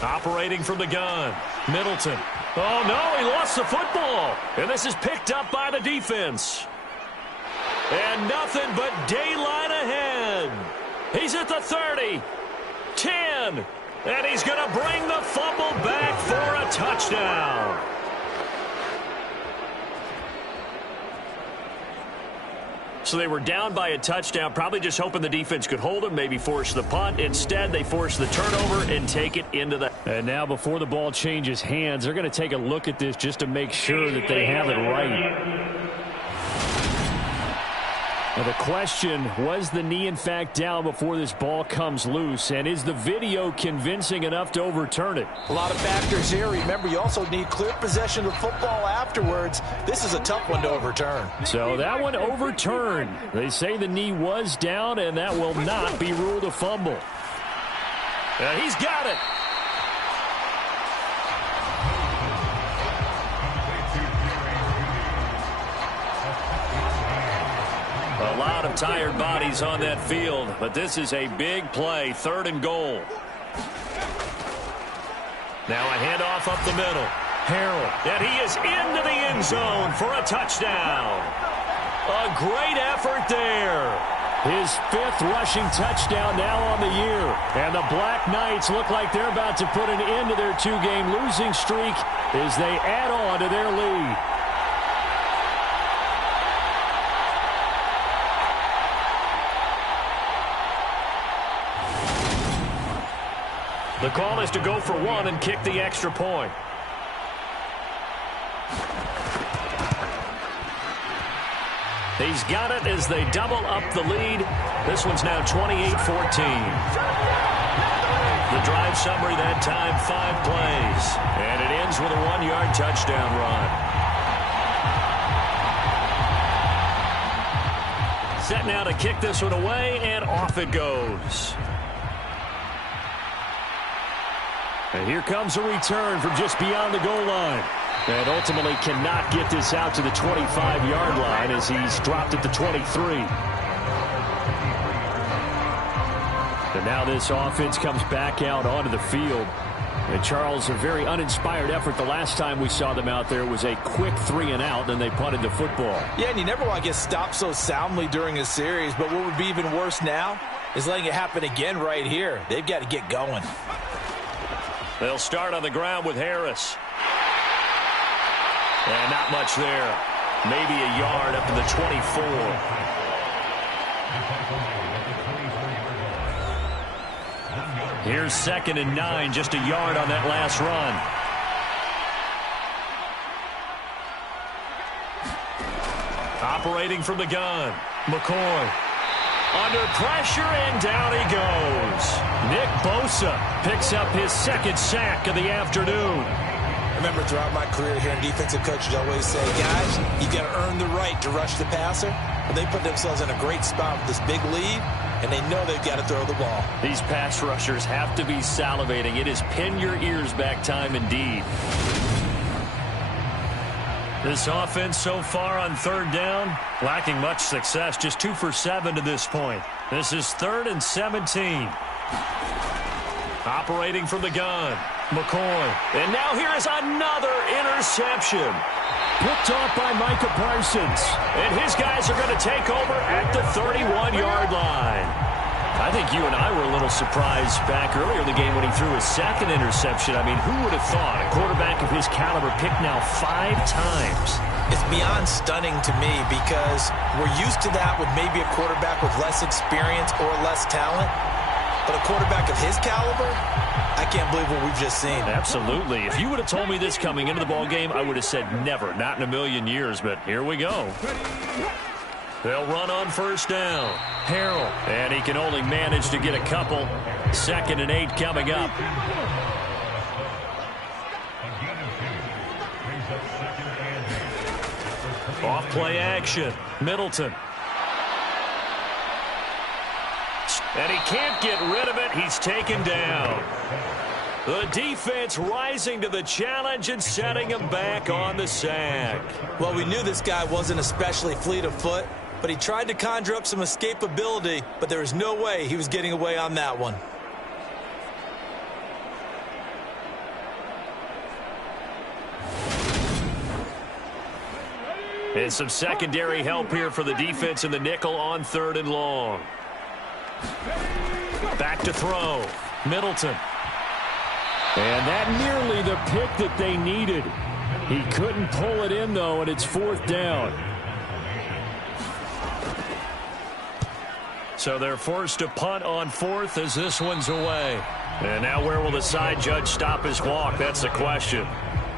Operating from the gun. Middleton. Oh, no, he lost the football. And this is picked up by the defense. And nothing but daylight ahead. He's at the 30, 10, and he's going to bring the fumble back for a touchdown. So they were down by a touchdown, probably just hoping the defense could hold them, maybe force the punt. Instead, they force the turnover and take it into the... And now before the ball changes hands, they're going to take a look at this just to make sure that they have it right. Now the question, was the knee in fact down before this ball comes loose? And is the video convincing enough to overturn it? A lot of factors here. Remember, you also need clear possession of football afterwards. This is a tough one to overturn. So that one overturned. They say the knee was down, and that will not be ruled a fumble. He's got it. A lot of tired bodies on that field, but this is a big play, 3rd and goal. Now a handoff up the middle. Harrell, and he is into the end zone for a touchdown. A great effort there. His 5th rushing touchdown now on the year. And the Black Knights look like they're about to put an end to their 2-game losing streak as they add on to their lead. The call is to go for 1 and kick the extra point. He's got it as they double up the lead. This one's now 28-14. The drive summary that time, 5 plays. And it ends with a 1-yard touchdown run. Set now to kick this one away, and off it goes. And here comes a return from just beyond the goal line. And ultimately cannot get this out to the 25-yard line as he's dropped at the 23. And now this offense comes back out onto the field. And Charles, a very uninspired effort. The last time we saw them out there was a quick 3-and-out, and they punted the football. Yeah, and you never want to get stopped so soundly during a series. But what would be even worse now is letting it happen again right here. They've got to get going. They'll start on the ground with Harris. And not much there. Maybe a yard up to the 24. Here's 2nd and 9, just a yard on that last run. Operating from the gun, McCoy. Under pressure, and down he goes. Nick Bosa picks up his second sack of the afternoon. I remember throughout my career hearing defensive coaches always say, guys, you got to earn the right to rush the passer. Well, they put themselves in a great spot with this big lead, and they know they've got to throw the ball. These pass rushers have to be salivating. It is pin your ears back time indeed. This offense so far on third down, lacking much success. Just 2 for 7 to this point. This is 3rd and 17. Operating from the gun, McCoy. And now here is another interception. Picked off by Micah Parsons. And his guys are going to take over at the 31-yard line. I think you and I were a little surprised back earlier in the game when he threw his second interception. I mean, who would have thought a quarterback of his caliber picked now 5 times? It's beyond stunning to me because we're used to that with maybe a quarterback with less experience or less talent. But a quarterback of his caliber, I can't believe what we've just seen. Absolutely. If you would have told me this coming into the ball game, I would have said never, not in a million years. But here we go. They'll run on first down. Harrell. And he can only manage to get a couple. 2nd and 8 coming up. Off play action. Middleton. And he can't get rid of it. He's taken down. The defense rising to the challenge and setting him back on the sack. Well, we knew this guy wasn't especially fleet of foot, but he tried to conjure up some escapability, but there was no way he was getting away on that one. And some secondary help here for the defense in the nickel on 3rd and long. Back to throw. Middleton. And that nearly the pick that they needed. He couldn't pull it in, though, and it's 4th down. So they're forced to punt on 4th as this one's away. And now where will the side judge stop his walk? That's the question.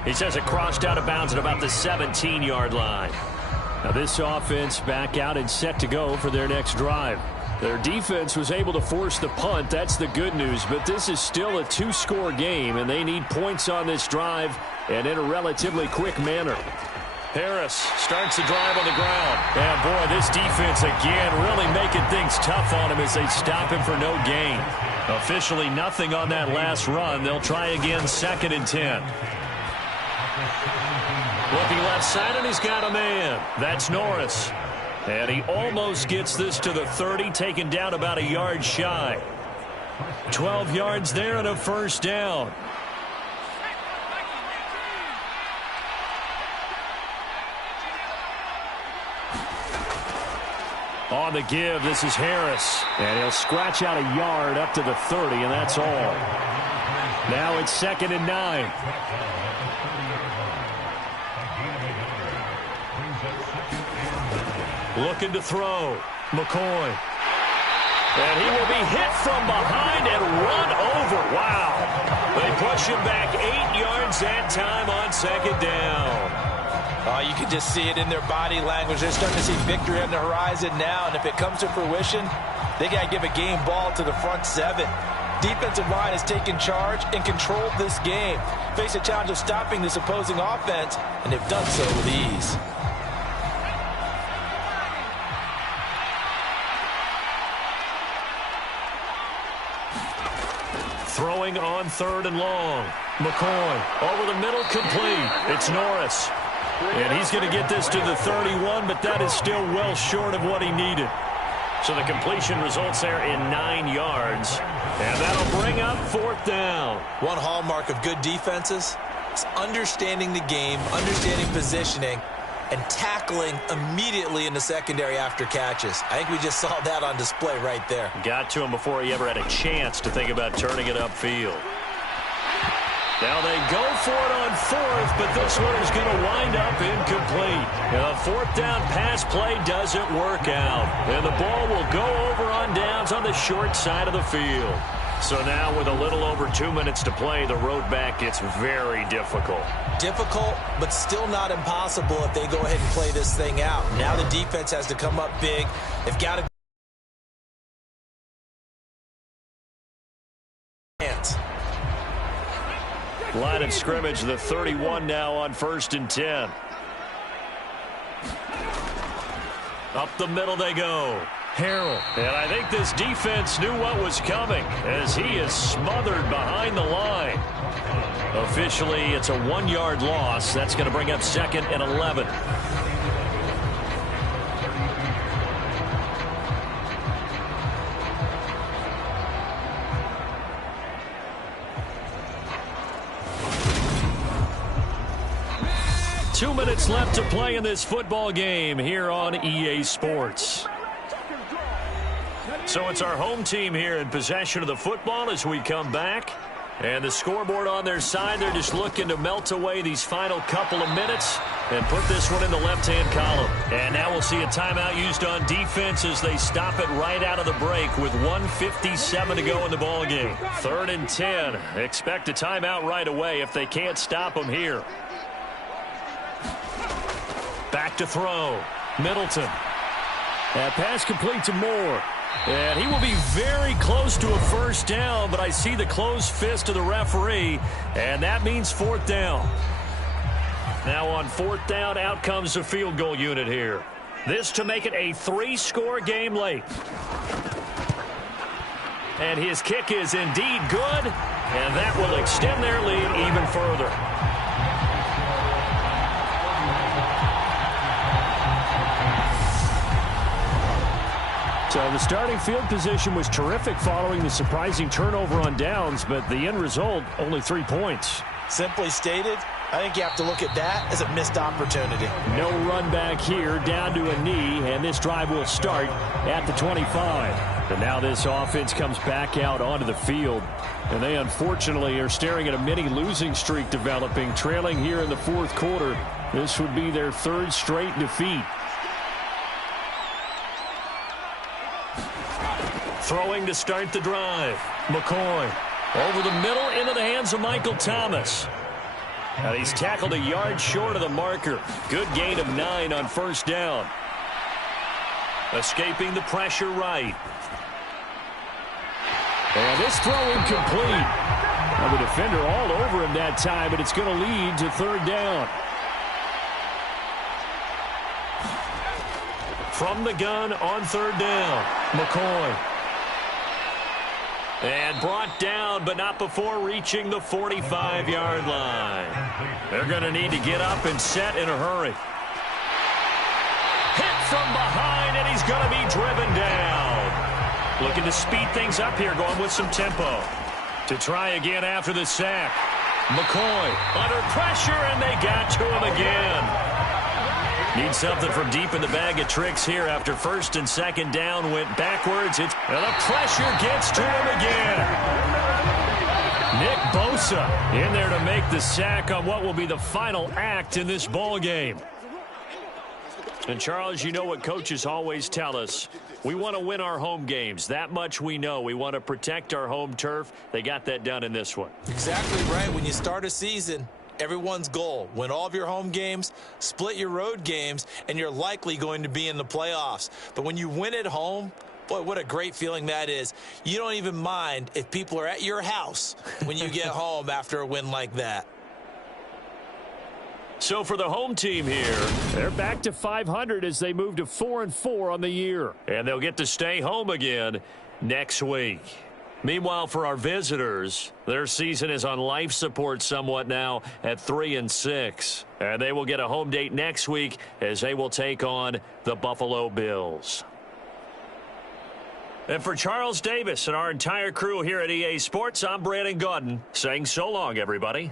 He says it crossed out of bounds at about the 17-yard line. Now this offense back out and set to go for their next drive. Their defense was able to force the punt. That's the good news. But this is still a 2-score game, and they need points on this drive and in a relatively quick manner. Harris starts the drive on the ground. And, boy, this defense again really making things tough on him as they stop him for no gain. Officially nothing on that last run. They'll try again 2nd and 10. Looking left side, and he's got a man. That's Norris. And he almost gets this to the 30, taken down about a yard shy. 12 yards there and a first down. On the give, this is Harris. And he'll scratch out a yard up to the 30, and that's all. Now it's 2nd and 9. Looking to throw. McCoy. And he will be hit from behind and run over. Wow. They push him back 8 yards that time on 2nd down. Oh, you can just see it in their body language. They're starting to see victory on the horizon now. And if it comes to fruition, they got to give a game ball to the front 7. Defensive line has taken charge and controlled this game. Face a challenge of stopping this opposing offense, and they've done so with ease. Throwing on 3rd and long. McCoy over the middle, complete. It's Norris. And he's going to get this to the 31, but that is still well short of what he needed. So the completion results there in 9 yards. And that'll bring up 4th down. One hallmark of good defenses is understanding the game, understanding positioning, and tackling immediately in the secondary after catches. I think we just saw that on display right there. Got to him before he ever had a chance to think about turning it upfield. Now they go for it on 4th, but this one is going to wind up incomplete. The 4th down pass play doesn't work out. And the ball will go over on downs on the short side of the field. So now with a little over 2 minutes to play, the road back gets very difficult. Difficult, but still not impossible if they go ahead and play this thing out. Now the defense has to come up big. They've got to line of scrimmage, the 31 now on 1st and 10. Up the middle they go. Harrell. And I think this defense knew what was coming as he is smothered behind the line. Officially, it's a 1-yard loss. That's going to bring up 2nd and 11. Two minutes left to play in this football game here on EA Sports. So it's our home team here in possession of the football as we come back. And the scoreboard on their side, they're just looking to melt away these final couple of minutes and put this one in the left-hand column. And now we'll see a timeout used on defense as they stop it right out of the break with 1:57 to go in the ball game. 3rd and 10. Expect a timeout right away if they can't stop them here. Back to throw. Middleton. That pass complete to Moore. And he will be very close to a first down, but I see the closed fist of the referee, and that means 4th down. Now on 4th down, out comes the field goal unit here. This to make it a 3-score game late. And his kick is indeed good, and that will extend their lead even further. So the starting field position was terrific following the surprising turnover on downs, but the end result, only 3 points. Simply stated, I think you have to look at that as a missed opportunity. No run back here, down to a knee, and this drive will start at the 25. And now this offense comes back out onto the field, and they unfortunately are staring at a mini losing streak developing, trailing here in the 4th quarter. This would be their 3rd straight defeat. Throwing to start the drive. McCoy over the middle into the hands of Michael Thomas. And he's tackled a yard short of the marker. Good gain of 9 on 1st down. Escaping the pressure right. And this throw incomplete. Now the defender all over him that time, but it's going to lead to 3rd down. From the gun on 3rd down. McCoy. And brought down, but not before reaching the 45-yard line. They're going to need to get up and set in a hurry. Hit from behind, and he's going to be driven down. Looking to speed things up here, going with some tempo. To try again after the sack. McCoy under pressure, and they got to him again. Need something from deep in the bag of tricks here after 1st and 2nd down went backwards. And the pressure gets to him again. Nick Bosa in there to make the sack on what will be the final act in this ball game. And Charles, you know what coaches always tell us. We want to win our home games. That much we know. We want to protect our home turf. They got that done in this one. Exactly right. When you start a season, everyone's goal, win all of your home games, split your road games, and you're likely going to be in the playoffs. But when you win at home, boy, what a great feeling that is. You don't even mind if people are at your house when you get home after a win like that. So for the home team here, they're back to 500 as they move to 4-4 on the year. And they'll get to stay home again next week. Meanwhile, for our visitors, their season is on life support somewhat now at 3-6. And they will get a home date next week as they will take on the Buffalo Bills. And for Charles Davis and our entire crew here at EA Sports, I'm Brandon Gaudin saying so long, everybody.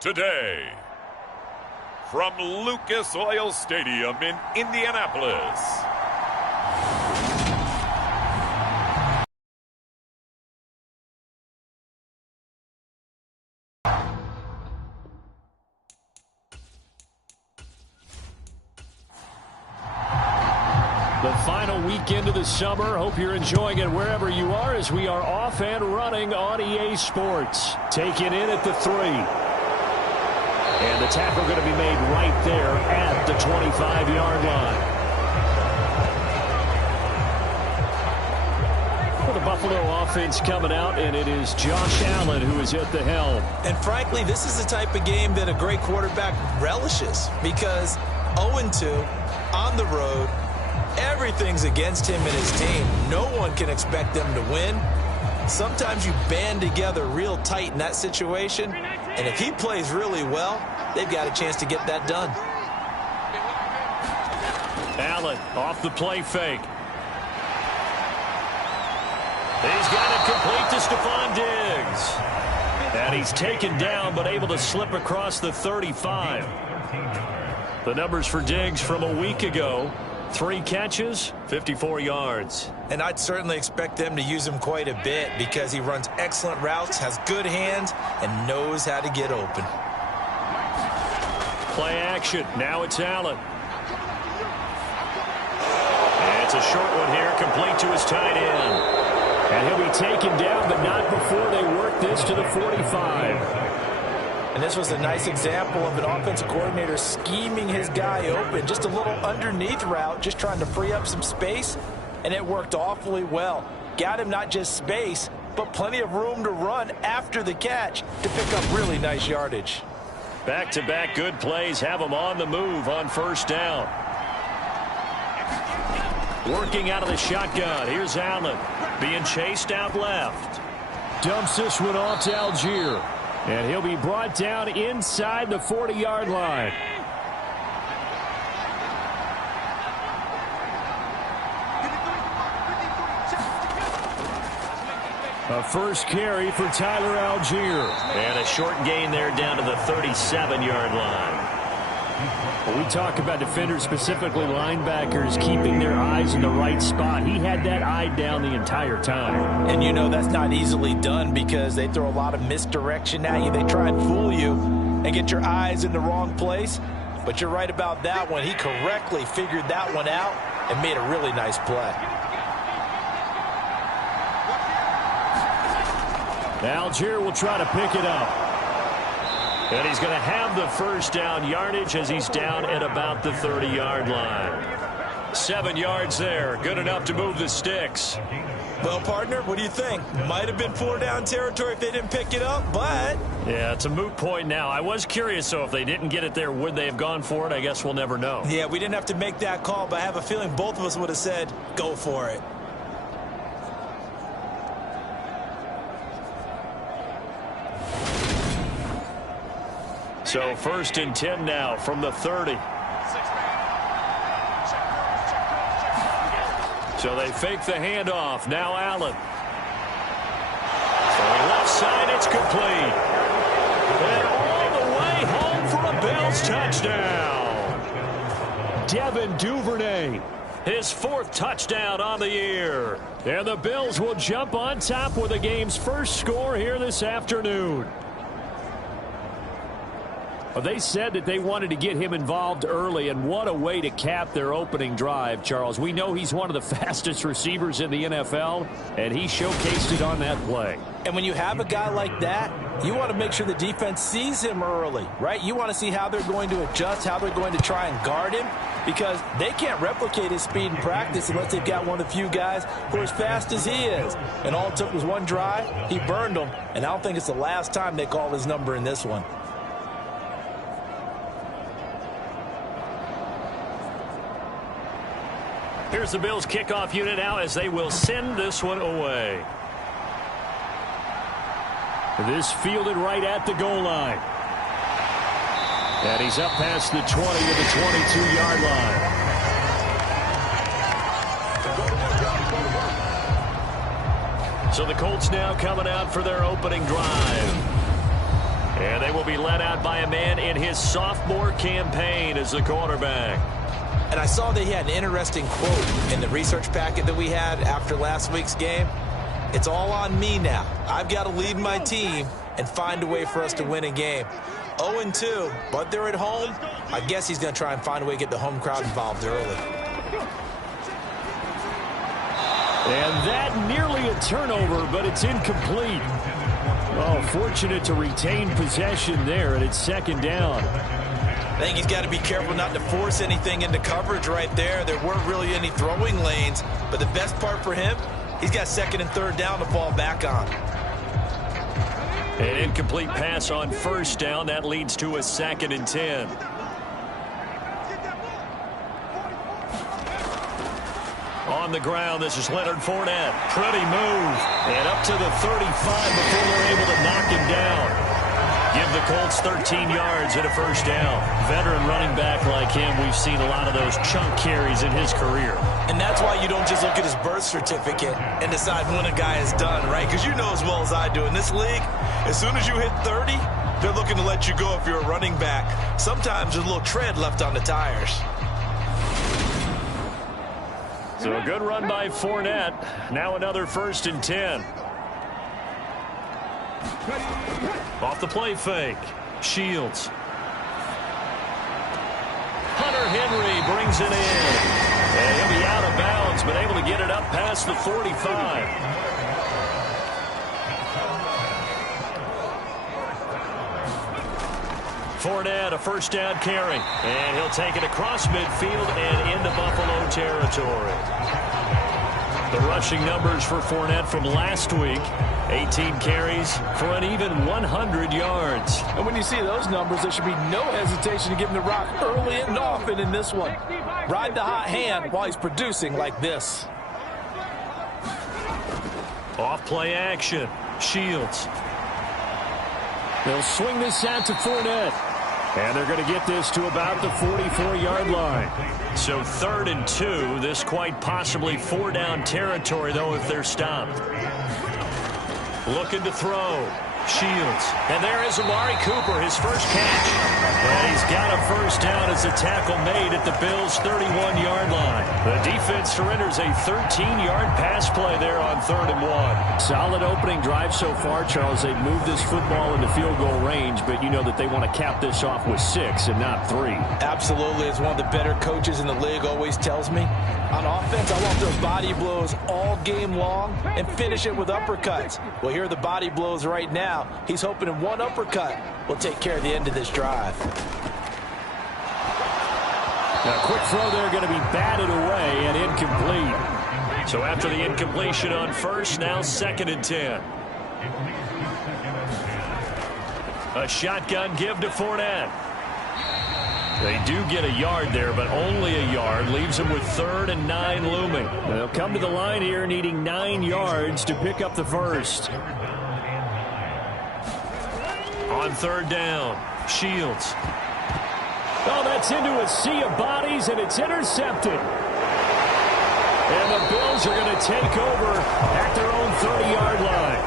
Today, from Lucas Oil Stadium in Indianapolis, the final weekend of the summer. Hope you're enjoying it wherever you are as we are off and running on EA Sports. Taken in at the 3. And the tackle going to be made right there at the 25-yard line. For the Buffalo offense coming out, and it is Josh Allen who is at the helm. And frankly, this is the type of game that a great quarterback relishes because 0-2 on the road, everything's against him and his team. No one can expect them to win. Sometimes you band together real tight in that situation, and if he plays really well, they've got a chance to get that done. Allen off the play fake. He's got it complete to Stephon Diggs. And he's taken down but able to slip across the 35. The numbers for Diggs from a week ago: 3 catches, 54 yards. And I'd certainly expect them to use him quite a bit because he runs excellent routes, has good hands, and knows how to get open. Play action. Now it's Allen. And it's a short one here, complete to his tight end. And he'll be taken down, but not before they work this to the 45. And this was a nice example of an offensive coordinator scheming his guy open. Just a little underneath route, just trying to free up some space, and it worked awfully well. Got him not just space, but plenty of room to run after the catch to pick up really nice yardage. Back-to-back good plays have him on the move on first down. Working out of the shotgun. Here's Allen being chased out left. Dumps this one off to Algier. And he'll be brought down inside the 40-yard line. A first carry for Tyler Algier. And a short gain there down to the 37-yard line. When we talk about defenders, specifically linebackers, keeping their eyes in the right spot, he had that eye down the entire time. And you know that's not easily done because they throw a lot of misdirection at you. They try and fool you and get your eyes in the wrong place. But you're right about that one. He correctly figured that one out and made a really nice play. Algier will try to pick it up. And he's going to have the first down yardage as he's down at about the 30-yard line. 7 yards there. Good enough to move the sticks. Well, partner, what do you think? Might have been 4-down territory if they didn't pick it up, but... Yeah, it's a moot point now. I was curious, so if they didn't get it there, would they have gone for it? I guess we'll never know. Yeah, we didn't have to make that call, but I have a feeling both of us would have said, go for it. So 1st and 10 now from the 30. So they fake the handoff. Now Allen. Throwing left side, it's complete. And all the way home for a Bills touchdown. Devin Duvernay, his 4th touchdown on the year. And the Bills will jump on top with the game's first score here this afternoon. Well, they said that they wanted to get him involved early, and what a way to cap their opening drive, Charles. We know he's one of the fastest receivers in the NFL, and he showcased it on that play. And when you have a guy like that, you want to make sure the defense sees him early, right? You want to see how they're going to adjust, how they're going to try and guard him, because they can't replicate his speed in practice unless they've got one of the few guys who are as fast as he is. And all it took was one drive. He burned them, and I don't think it's the last time they call his number in this one. Here's the Bills kickoff unit now as they will send this one away. This fielded right at the goal line. And he's up past the 20 to the 22-yard line. So the Colts now coming out for their opening drive. And they will be led out by a man in his sophomore campaign as the quarterback. And I saw that he had an interesting quote in the research packet that we had after last week's game. It's all on me now. I've got to lead my team and find a way for us to win a game. 0-2, but they're at home. I guess he's going to try and find a way to get the home crowd involved early. And that nearly a turnover, but it's incomplete. Oh, fortunate to retain possession there, and it's second down. I think he's got to be careful not to force anything into coverage right there. There weren't really any throwing lanes, but the best part for him, he's got second and third down to fall back on. An incomplete pass on first down. That leads to a 2nd and 10. On the ground, this is Leonard Fournette. Pretty move. And up to the 35 before they're able to knock him down. Give the Colts 13 yards and a first down. Veteran running back like him, we've seen a lot of those chunk carries in his career. And that's why you don't just look at his birth certificate and decide when a guy is done, right? Because you know as well as I do, in this league, as soon as you hit 30, they're looking to let you go if you're a running back. Sometimes there's a little tread left on the tires. So a good run by Fournette. Now another 1st and 10. Off the play fake. Shields. Hunter Henry brings it in. And he'll be out of bounds, but able to get it up past the 45. Fournette, a first down carry. And he'll take it across midfield and into Buffalo territory. The rushing numbers for Fournette from last week. 18 carries for an even 100 yards. And when you see those numbers, there should be no hesitation to give him the rock early and often in this one. Ride the hot hand while he's producing like this. Off play action. Shields. They'll swing this out to Fournette. And they're going to get this to about the 44-yard line. So 3rd and 2. This quite possibly 4-down territory, though, if they're stopped. Looking to throw. Shields. And there is Amari Cooper, his first catch. And he's got a first down as the tackle made at the Bills' 31-yard line. The defense surrenders a 13-yard pass play there on 3rd and 1. Solid opening drive so far, Charles. They've moved this football into field goal range, but you know that they want to cap this off with 6 and not 3. Absolutely. As one of the better coaches in the league always tells me, on offense, I want those body blows all game long and finish it with uppercuts. Well, here are the body blows right now. He's hoping in one uppercut will take care of the end of this drive. A quick throw there going to be batted away and incomplete. So after the incompletion on first, now 2nd and 10. A shotgun give to Fournette. They do get a yard there, but only a yard. Leaves them with 3rd and 9 looming. They'll come to the line here needing 9 yards to pick up the first. On 3rd down, Shields. Oh, that's into a sea of bodies, and it's intercepted. And the Bills are going to take over at their own 30-yard line.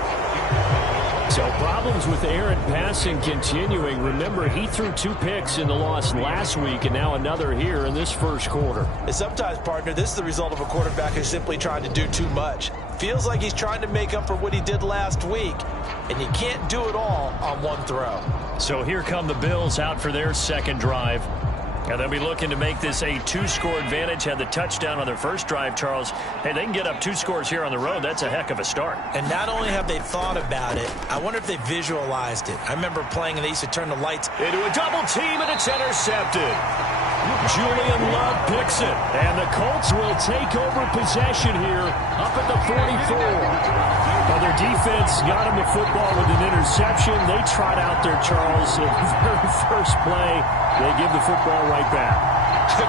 So problems with Aaron passing continuing. Remember, he threw 2 picks in the loss last week, and now another here in this first quarter. And sometimes, partner, this is the result of a quarterback who's simply trying to do too much. Feels like he's trying to make up for what he did last week, and you can't do it all on one throw. So here come the Bills out for their second drive. And they'll be looking to make this a 2-score advantage. Had the touchdown on their first drive, Charles. Hey, they can get up 2 scores here on the road. That's a heck of a start. And not only have they thought about it, I wonder if they visualized it. I remember playing and they used to turn the lights into a double team, and it's intercepted. Julian Love picks it. And the Colts will take over possession here up at the 44. Well, their defense got him the football with an interception. They trot out there, Charles, at the very first play. They give the football right back.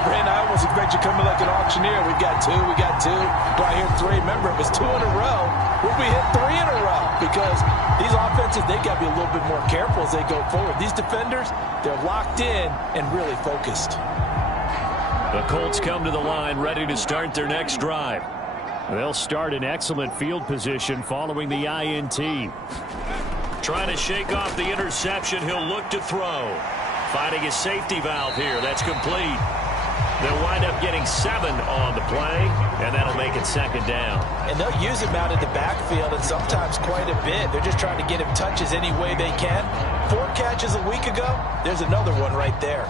Brandon, I almost expect you coming like an auctioneer. We got 2, we got 2. Do I hear 3? Remember, it was 2 in a row. Would we hit 3 in a row? Because these offenses, they got to be a little bit more careful as they go forward. These defenders, they're locked in and really focused. The Colts come to the line ready to start their next drive. They'll start in excellent field position following the INT. Trying to shake off the interception. He'll look to throw. Finding his safety valve here. That's complete. They'll wind up getting 7 on the play, and that'll make it second down. And they'll use him out in the backfield, and sometimes quite a bit. They're just trying to get him touches any way they can. 4 catches a week ago. There's another one right there.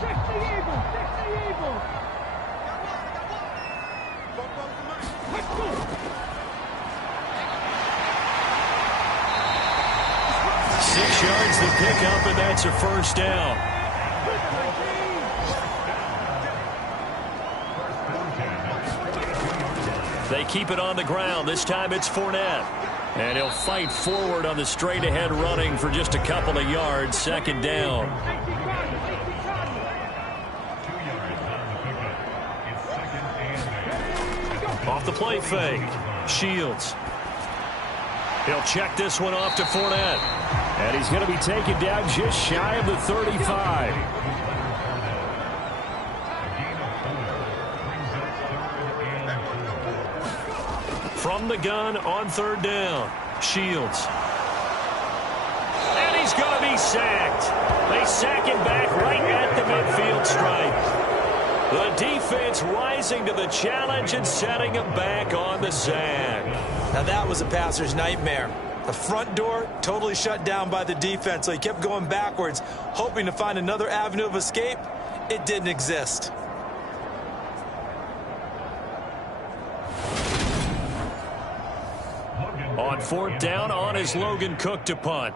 6 yards to pick up, and that's a first down. They keep it on the ground. This time it's Fournette. And he'll fight forward on the straight-ahead running for just a couple of yards. Second down. Off the play fake. Shields. He'll check this one off to Fournette. And he's going to be taken down just shy of the 35. From the gun on third down. Shields. And he's going to be sacked. They sack him back right at the midfield stripe. The defense rising to the challenge and setting him back on the sack. Now that was a passer's nightmare. The front door totally shut down by the defense, so he kept going backwards, hoping to find another avenue of escape. It didn't exist. On fourth down, on is Logan Cook to punt.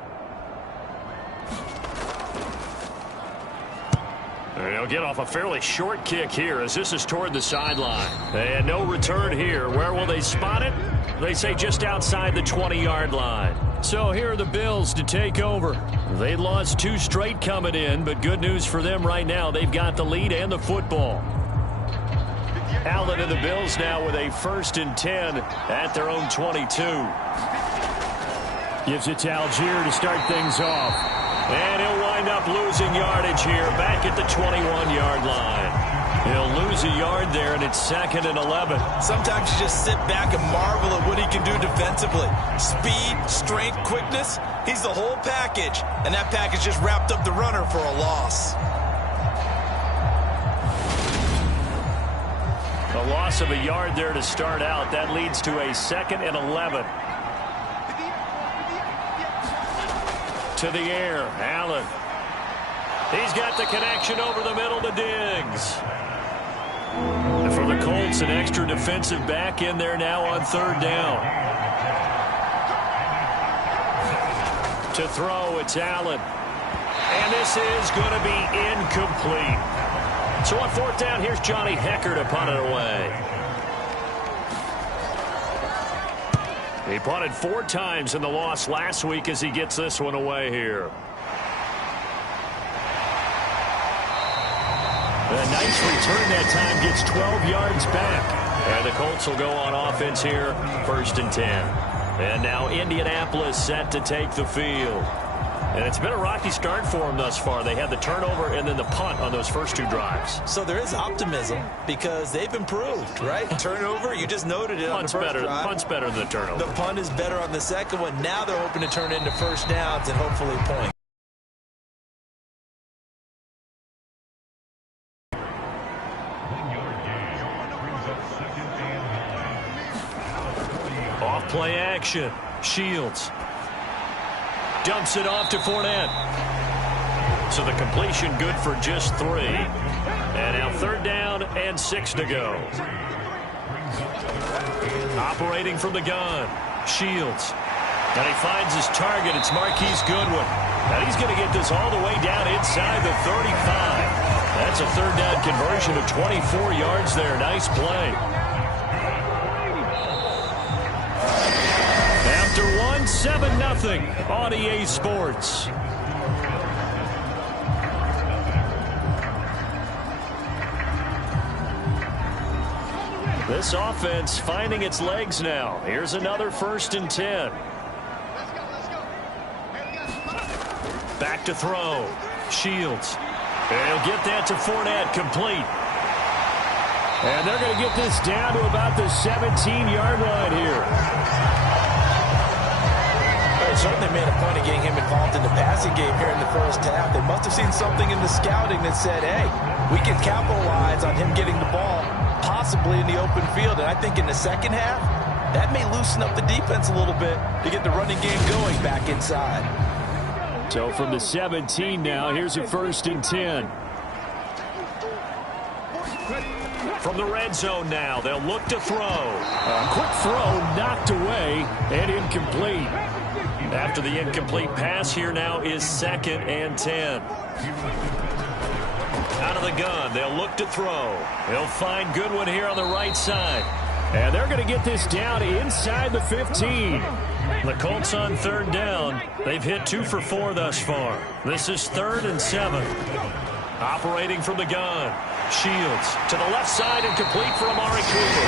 He'll get off a fairly short kick here as this is toward the sideline. And no return here. Where will they spot it? They say just outside the 20-yard line. So here are the Bills to take over. They lost 2 straight coming in, but good news for them right now. They've got the lead and the football. Allen and the Bills now with a 1st and 10 at their own 22. Gives it to Algier to start things off. And he'll wind up losing yardage here back at the 21-yard line. He'll lose a yard there, and it's 2nd and 11. Sometimes you just sit back and marvel at what he can do defensively. Speed, strength, quickness, he's the whole package. And that package just wrapped up the runner for a loss. A loss of a yard there to start out. That leads to a 2nd and 11. To the air, Allen. He's got the connection over the middle to Diggs. And for the Colts, an extra defensive back in there now on third down. To throw, it's Allen. And this is going to be incomplete. So on fourth down, here's Johnny Hecker to punt it away. He punted 4 times in the loss last week as he gets this one away here. A nice return that time, gets 12 yards back. And the Colts will go on offense here, 1st and 10. And now Indianapolis set to take the field. And it's been a rocky start for them thus far. They had the turnover and then the punt on those first 2 drives. So there is optimism because they've improved, right? Turnover, you just noted it on the first drive. Punt's better than the turnover. The punt is better on the second one. Now they're hoping to turn into first downs and hopefully points. Off play action. Shields. Dumps it off to Fournette. So the completion good for just 3. And now third down and 6 to go. Operating from the gun. Shields. And he finds his target. It's Marquise Goodwin. And he's going to get this all the way down inside the 35. That's a third down conversion of 24 yards there. Nice play. After 7-0 on EA Sports. This offense finding its legs now. Here's another 1st and 10. Back to throw. Shields. He'll get that to Fournette, complete. And they're going to get this down to about the 17-yard line here. So certainly made a point of getting him involved in the passing game here in the first half. They must have seen something in the scouting that said, hey, we can capitalize on him getting the ball possibly in the open field. And I think in the second half, that may loosen up the defense a little bit to get the running game going back inside. So from the 17 now, here's a 1st and 10. From the red zone now, they'll look to throw. A quick throw knocked away and incomplete. After the incomplete pass, here now is 2nd and 10. Out of the gun, they'll look to throw. They'll find Goodwin here on the right side. And they're going to get this down inside the 15. The Colts on 3rd down. They've hit 2 for 4 thus far. This is 3rd and 7. Operating from the gun. Shields to the left side and complete for Amari Cooper.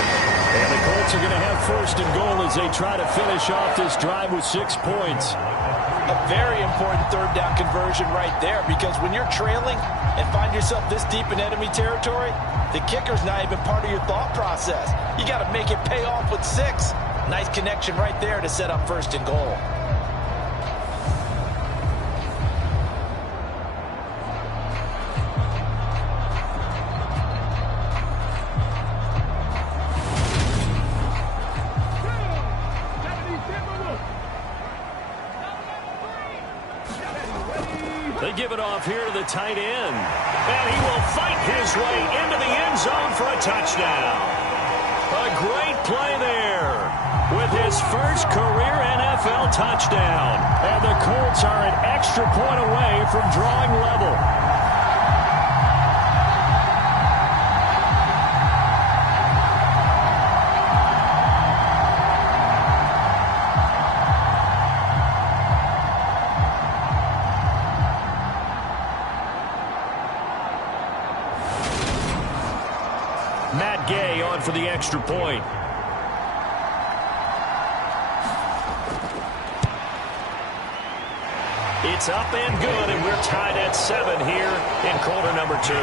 And the Colts are going to have 1st and goal as they try to finish off this drive with 6 points. A very important 3rd down conversion right there, because when you're trailing and find yourself this deep in enemy territory, the kicker's not even part of your thought process. You got to make it pay off with 6. Nice connection right there to set up 1st and goal. They give it off here to the tight end. And he will fight his way into the end zone for a touchdown. A great play there with his first career NFL touchdown. And the Colts are an extra point away from drawing level. For the extra point. It's up and good, and we're tied at 7 here in quarter number 2.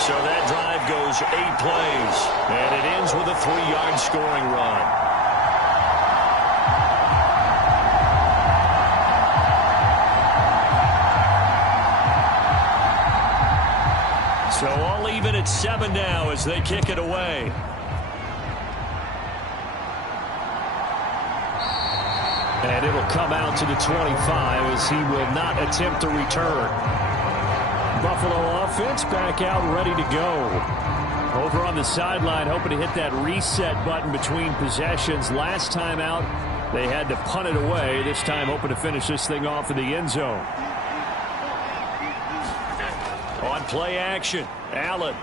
So that drive goes 8 plays, and it ends with a 3-yard scoring run. So all even at 7 now as they kick it away. And it'll come out to the 25 as he will not attempt to return. Buffalo offense back out ready to go. Over on the sideline hoping to hit that reset button between possessions. Last time out they had to punt it away. This time hoping to finish this thing off in the end zone. On play action, Allen.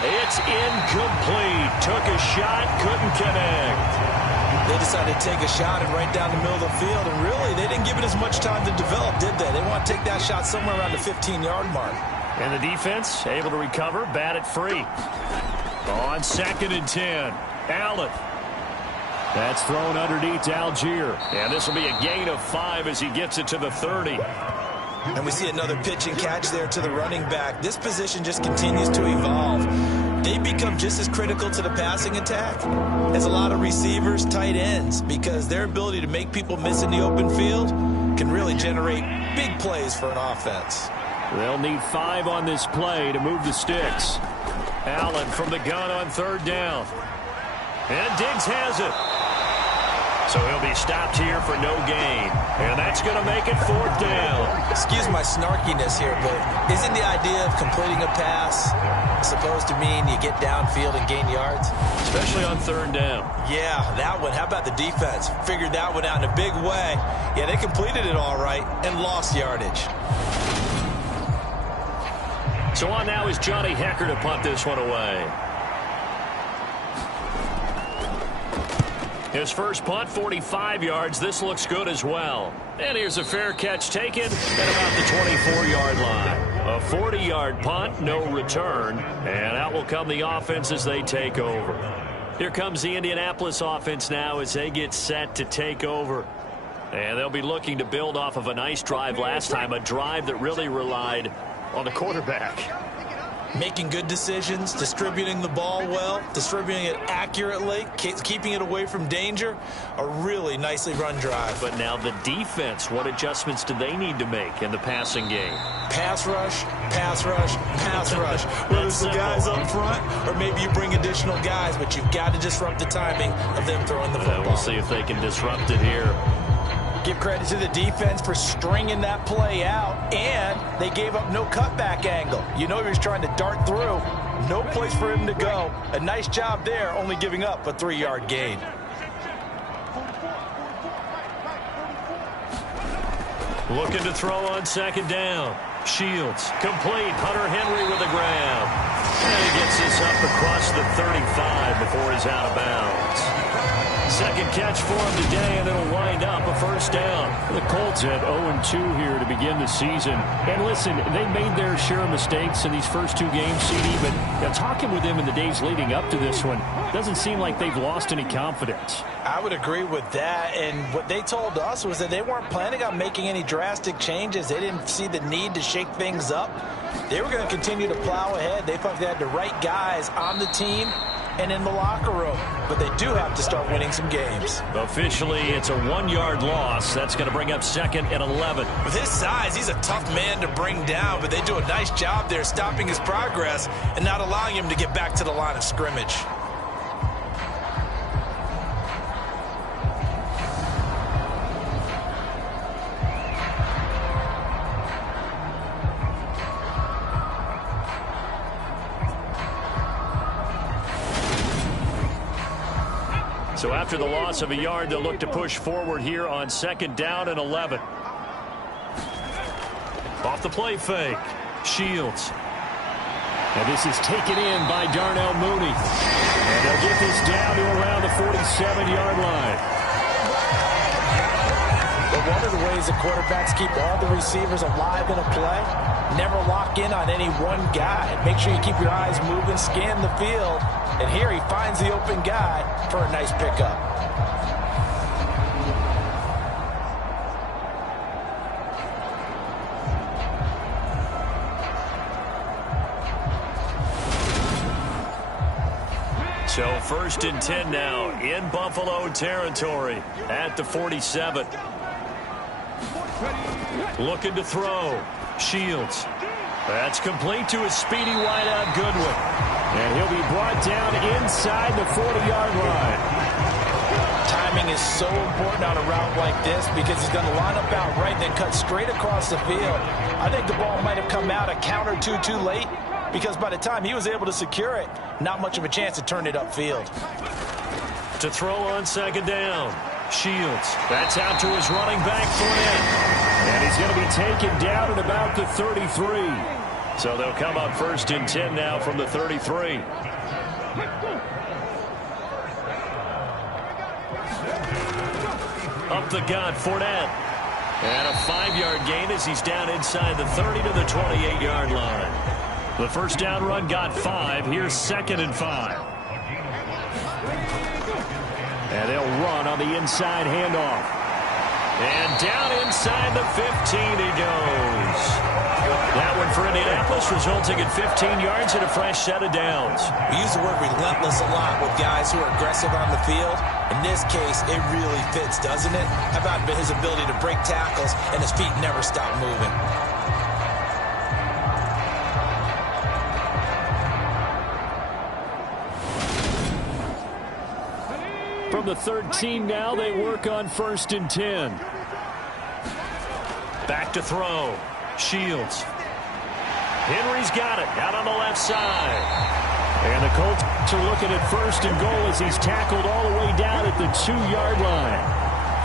It's incomplete. Took a shot, couldn't connect. They decided to take a shot and right down the middle of the field, and really, they didn't give it as much time to develop, did they? They want to take that shot somewhere around the 15-yard mark. And the defense able to recover, bat it free. On 2nd and 10, Allen. That's thrown underneath to Algier. And this will be a gain of 5 as he gets it to the 30. And we see another pitch and catch there to the running back. This position just continues to evolve. They become just as critical to the passing attack as a lot of receivers, tight ends, because their ability to make people miss in the open field can really generate big plays for an offense. They'll need 5 on this play to move the sticks. Allen from the gun on 3rd down. And Diggs has it. So he'll be stopped here for no gain. And that's going to make it 4th down. Excuse my snarkiness here, but isn't the idea of completing a pass supposed to mean you get downfield and gain yards? Especially on 3rd down. Yeah, that one. How about the defense? Figured that one out in a big way. Yeah, they completed it all right and lost yardage. So on now is Johnny Hecker to punt this one away. His first punt, 45 yards. This looks good as well. And here's a fair catch taken at about the 24-yard line. A 40-yard punt, no return. And out will come the offense as they take over. Here comes the Indianapolis offense now as they get set to take over. And they'll be looking to build off of a nice drive last time, a drive that really relied on the quarterback. Making good decisions, distributing the ball well, distributing it accurately, keeping it away from danger. A really nicely run drive. But now the defense, what adjustments do they need to make in the passing game? Pass rush, pass rush, pass rush. Whether it's the guys up front or maybe you bring additional guys, but you've got to disrupt the timing of them throwing the football. We'll see if they can disrupt it here. Give credit to the defense for stringing that play out, and they gave up no cutback angle. You know he was trying to dart through. No place for him to go. A nice job there, only giving up a 3-yard gain. Looking to throw on second down. Shields, complete. Hunter Henry with a grab. And he gets this up across the 35 before he's out of bounds. Second catch for him today, and it'll wind up a first down. The Colts at 0-2 here to begin the season. And listen, they made their share of mistakes in these first 2 games, CD, but talking with them in the days leading up to this one, doesn't seem like they've lost any confidence. I would agree with that, and what they told us was that they weren't planning on making any drastic changes. They didn't see the need to shake things up. They were going to continue to plow ahead. They thought they had the right guys on the team and in the locker room, but they do have to start winning some games. Officially, it's a 1-yard loss. That's going to bring up 2nd and 11. With his size, he's a tough man to bring down, but they do a nice job there stopping his progress and not allowing him to get back to the line of scrimmage. So after the loss of a yard, they'll look to push forward here on 2nd down and 11. Off the play fake. Shields. And this is taken in by Darnell Mooney. And they'll get this down to around the 47-yard line. But one of the ways that quarterbacks keep all the receivers alive in a play, never lock in on any one guy. Make sure you keep your eyes moving, scan the field. And here he finds the open guy for a nice pickup. So 1st and 10 now in Buffalo territory at the 47. Looking to throw. Shields. That's complete to a speedy wideout Goodwin. And he'll be brought down inside the 40-yard line. Timing is so important on a route like this because he's going to line up out right, then cut straight across the field. I think the ball might have come out a count or two too late because by the time he was able to secure it, not much of a chance to turn it upfield. To throw on 2nd down. Shields. That's out to his running back, Fournette. And he's going to be taken down at about the 33. So they'll come up 1st and 10 now from the 33. Up the gut, Fournette. And a 5-yard gain as he's down inside the 30 to the 28-yard line. The first down run got 5. Here's 2nd and 5. And they'll run on the inside handoff. And down inside the 15 he goes. That one for Indianapolis resulting in 15 yards and a fresh set of downs. We use the word relentless a lot with guys who are aggressive on the field. In this case, it really fits, doesn't it? How about his ability to break tackles and his feet never stop moving? From the 13 now, they work on 1st and 10. Back to throw. Shields. Henry's got it out on the left side. And the Colts are looking at 1st and goal as he's tackled all the way down at the 2-yard line.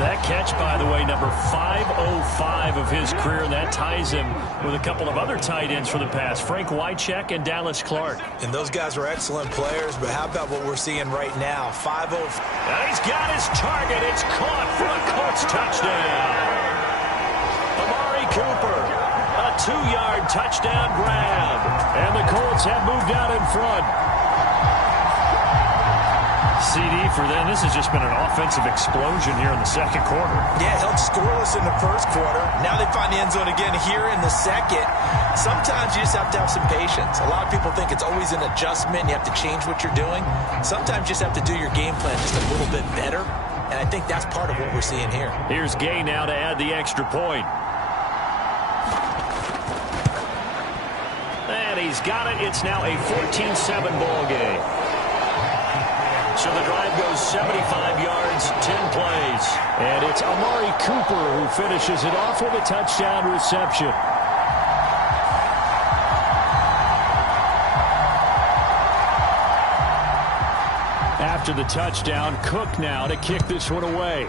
That catch, by the way, number 505 of his career, and that ties him with a couple of other tight ends for the past, Frank Wycheck and Dallas Clark. And those guys are excellent players, but how about what we're seeing right now? 505. And he's got his target. It's caught for a Colts touchdown. Amari Cooper, a 2-yard touchdown grab. And the Colts have moved out in front. CD for them. This has just been an offensive explosion here in the second quarter. Yeah, held scoreless in the first quarter. Now they find the end zone again here in the second. Sometimes you just have to have some patience. A lot of people think it's always an adjustment. You have to change what you're doing. Sometimes you just have to do your game plan just a little bit better. And I think that's part of what we're seeing here. Here's Gay now to add the extra point. And he's got it. It's now a 14-7 ball game. So the drive goes 75 yards, 10 plays. And it's Amari Cooper who finishes it off with a touchdown reception. After the touchdown, Cook now to kick this one away.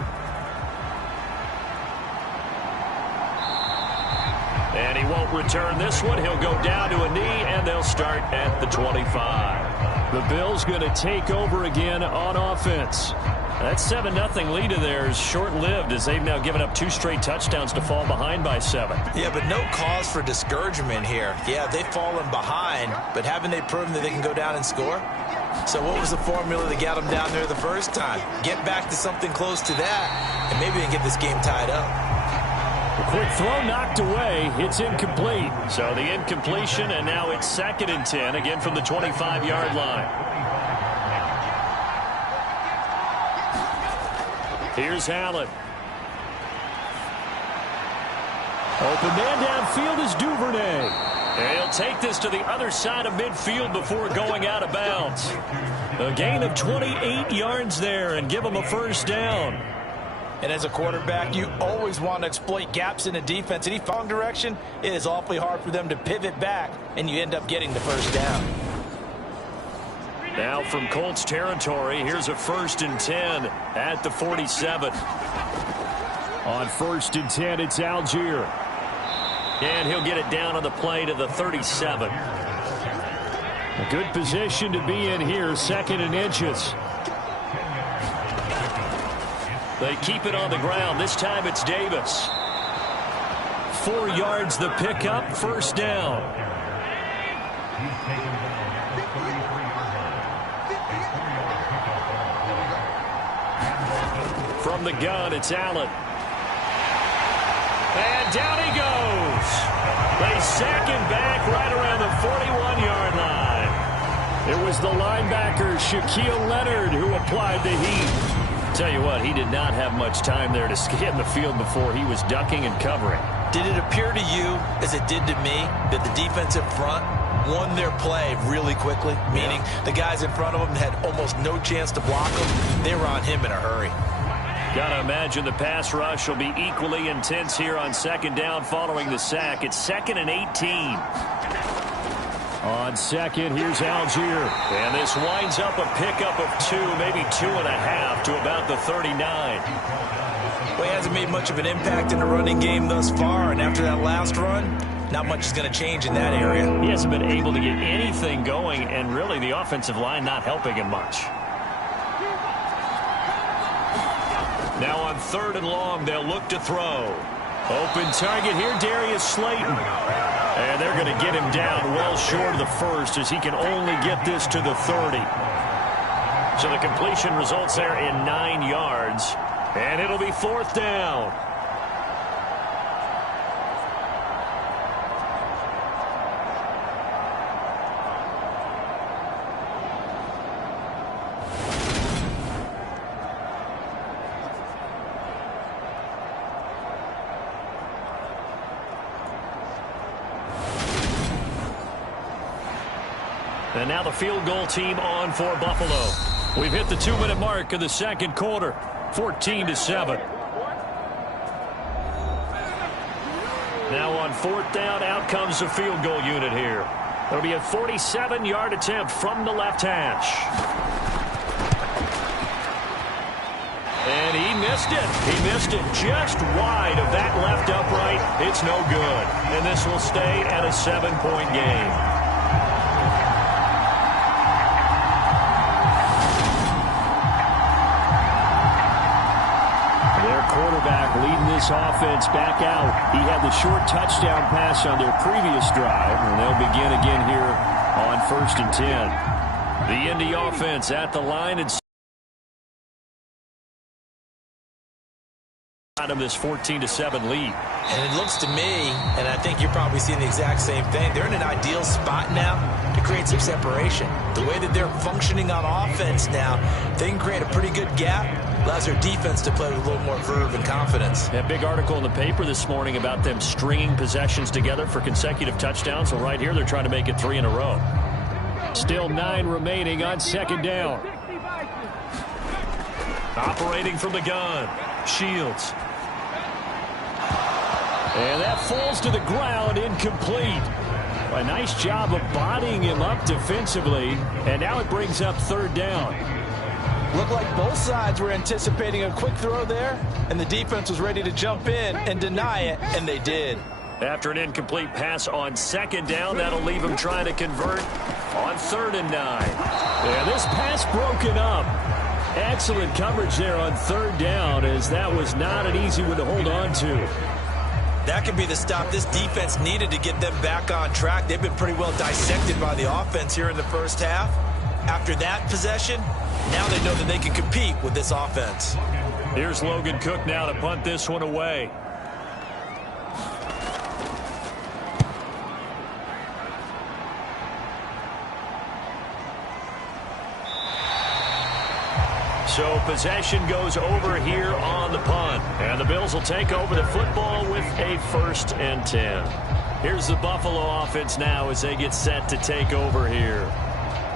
And he won't return this one. He'll go down to a knee, and they'll start at the 25. The Bills going to take over again on offense. That 7-0 lead of theirs short-lived as they've now given up 2 straight touchdowns to fall behind by 7. Yeah, but no cause for discouragement here. Yeah, they've fallen behind, but haven't they proven that they can go down and score? So what was the formula that got them down there the first time? Get back to something close to that, and maybe they can get this game tied up. A quick throw knocked away. It's incomplete. So the incompletion, and now it's 2nd and 10, again from the 25-yard line. Here's Allen. Open man downfield is Duvernay. And he'll take this to the other side of midfield before going out of bounds. A gain of 28 yards there and give him a first down. And as a quarterback, you always want to exploit gaps in the defense. Any wrong direction, it is awfully hard for them to pivot back, and you end up getting the first down. Now from Colts territory, here's a 1st and 10 at the 47. On 1st and 10, it's Algier. And he'll get it down on the play to the 37. A good position to be in here, 2nd and inches. They keep it on the ground. This time it's Davis. 4 yards the pickup, first down. From the gun, it's Allen. And down he goes. They sack him back right around the 41-yard line. It was the linebacker, Shaquille Leonard, who applied the heat. Tell you what, he did not have much time there to scan the field before he was ducking and covering. Did it appear to you, as it did to me, that the defensive front won their play really quickly? Meaning the guys in front of them had almost no chance to block them. They were on him in a hurry. Got to imagine the pass rush will be equally intense here on 2nd down following the sack. It's 2nd and 18. On 2nd, here's Algier. And this winds up a pickup of 2, maybe 2.5 to about the 39. Well, he hasn't made much of an impact in the running game thus far, and after that last run, not much is going to change in that area. He hasn't been able to get anything going, and really the offensive line not helping him much. Now on 3rd and long, they'll look to throw. Open target here, Darius Slayton. And they're going to get him down well short of the first as he can only get this to the 30. So the completion results there in 9 yards. And it'll be 4th down. And now the field goal team on for Buffalo. We've hit the 2-minute mark of the second quarter, 14-7. Now on 4th down, out comes the field goal unit here. It'll be a 47-yard attempt from the left hash. And he missed it. He missed it just wide of that left upright. It's no good. And this will stay at a 7-point game. Quarterback leading this offense back out. He had the short touchdown pass on their previous drive, and they'll begin again here on 1st and 10. The Indy offense at the line and Them this 14-7 lead. And it looks to me, and I think you're probably seeing the exact same thing, they're in an ideal spot now to create some separation. The way that they're functioning on offense now, they can create a pretty good gap. Allows their defense to play with a little more verve and confidence. A big article in the paper this morning about them stringing possessions together for consecutive touchdowns. So right here, they're trying to make it 3 in a row. Still 9 remaining on second down. Operating from the gun, Shields. And that falls to the ground, incomplete. A nice job of bodying him up defensively. And now it brings up third down. Looked like both sides were anticipating a quick throw there, and the defense was ready to jump in and deny it, and they did. After an incomplete pass on second down, that'll leave him trying to convert on 3rd and 9. And this pass broken up. Excellent coverage there on 3rd down, as that was not an easy one to hold on to. That could be the stop this defense needed to get them back on track. They've been pretty well dissected by the offense here in the first half. After that possession, now they know that they can compete with this offense. Here's Logan Cook now to punt this one away. So possession goes over here on the punt. And the Bills will take over the football with a 1st and 10. Here's the Buffalo offense now as they get set to take over here.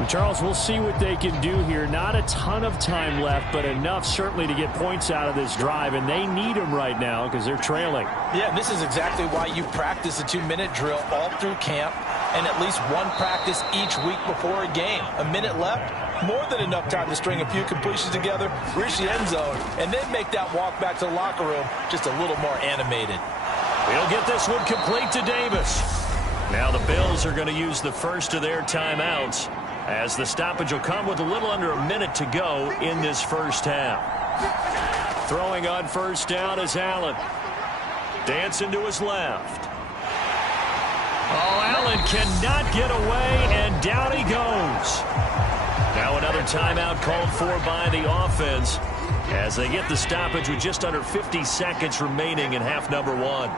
Charles, we'll see what they can do here. Not a ton of time left, but enough certainly to get points out of this drive, and they need them right now because they're trailing. Yeah, this is exactly why you practice a 2-minute drill all through camp and at least one practice each week before a game. A minute left, more than enough time to string a few completions together, reach the end zone, and then make that walk back to the locker room just a little more animated. He'll get this one complete to Davis. Now the Bills are going to use the first of their timeouts, as the stoppage will come with a little under a minute to go in this first half. Throwing on 1st down is Allen. Dancing to his left. Oh, Allen cannot get away, and down he goes. Now another timeout called for by the offense as they get the stoppage with just under 50 seconds remaining in half number 1.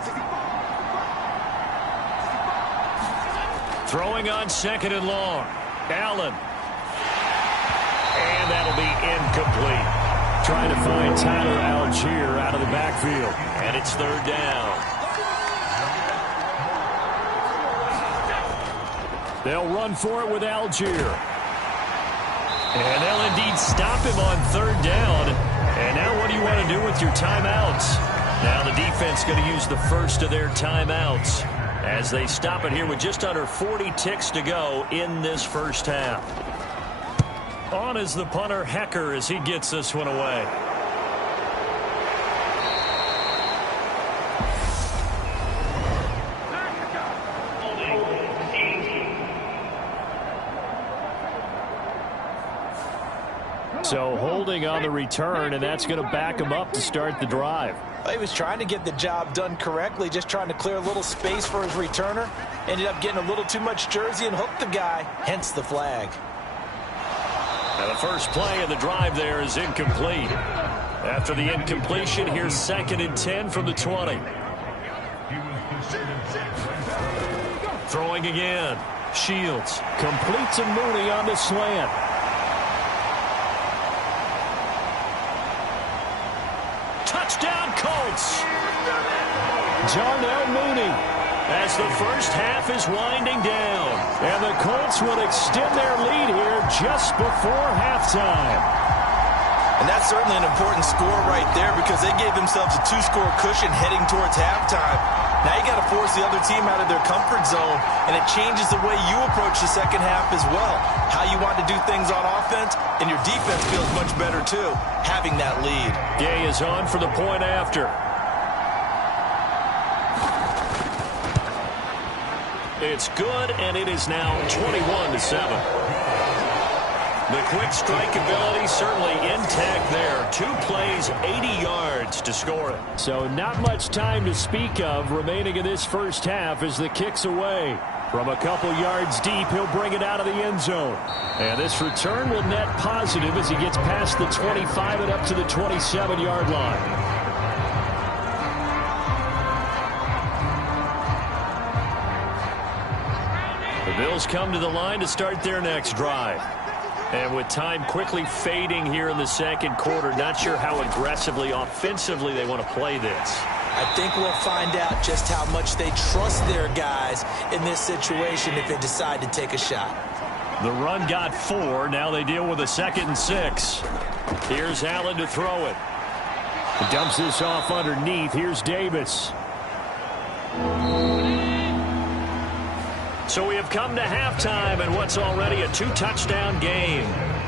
Throwing on 2nd and long. Allen. And that'll be incomplete. Trying to find Tyler Algier out of the backfield. And it's 3rd down. They'll run for it with Algier. And they'll indeed stop him on 3rd down. And now what do you want to do with your timeouts? Now the defense going to use the first of their timeouts as they stop it here with just under 40 ticks to go in this first half. On is the punter, Hecker, as he gets this one away. So holding on the return, and that's going to back him up to start the drive. He was trying to get the job done correctly, just trying to clear a little space for his returner. Ended up getting a little too much jersey and hooked the guy, hence the flag. Now the first play of the drive there is incomplete. After the incompletion, here's 2nd and 10 from the 20. Throwing again. Shields completes a Mooney on the slant. Touchdown Colts. Darnell Mooney as the first half is winding down. And the Colts will extend their lead here just before halftime. And that's certainly an important score right there because they gave themselves a 2-score cushion heading towards halftime. Now you got to force the other team out of their comfort zone, and it changes the way you approach the second half as well. How you want to do things on offense, and your defense feels much better too, having that lead. Gay is on for the point after. It's good, and it is now 21-7. The quick strike ability certainly intact there. 2 plays, 80 yards to score it. So not much time to speak of remaining in this first half as the kick's away. From a couple yards deep, he'll bring it out of the end zone. And this return will net positive as he gets past the 25 and up to the 27-yard line. The Bills come to the line to start their next drive. And with time quickly fading here in the second quarter, not sure how aggressively, offensively they want to play this. I think we'll find out just how much they trust their guys in this situation if they decide to take a shot. The run got 4. Now they deal with a 2nd and 6. Here's Allen to throw it. He dumps this off underneath. Here's Davis. So we have come to halftime in what's already a 2-touchdown game.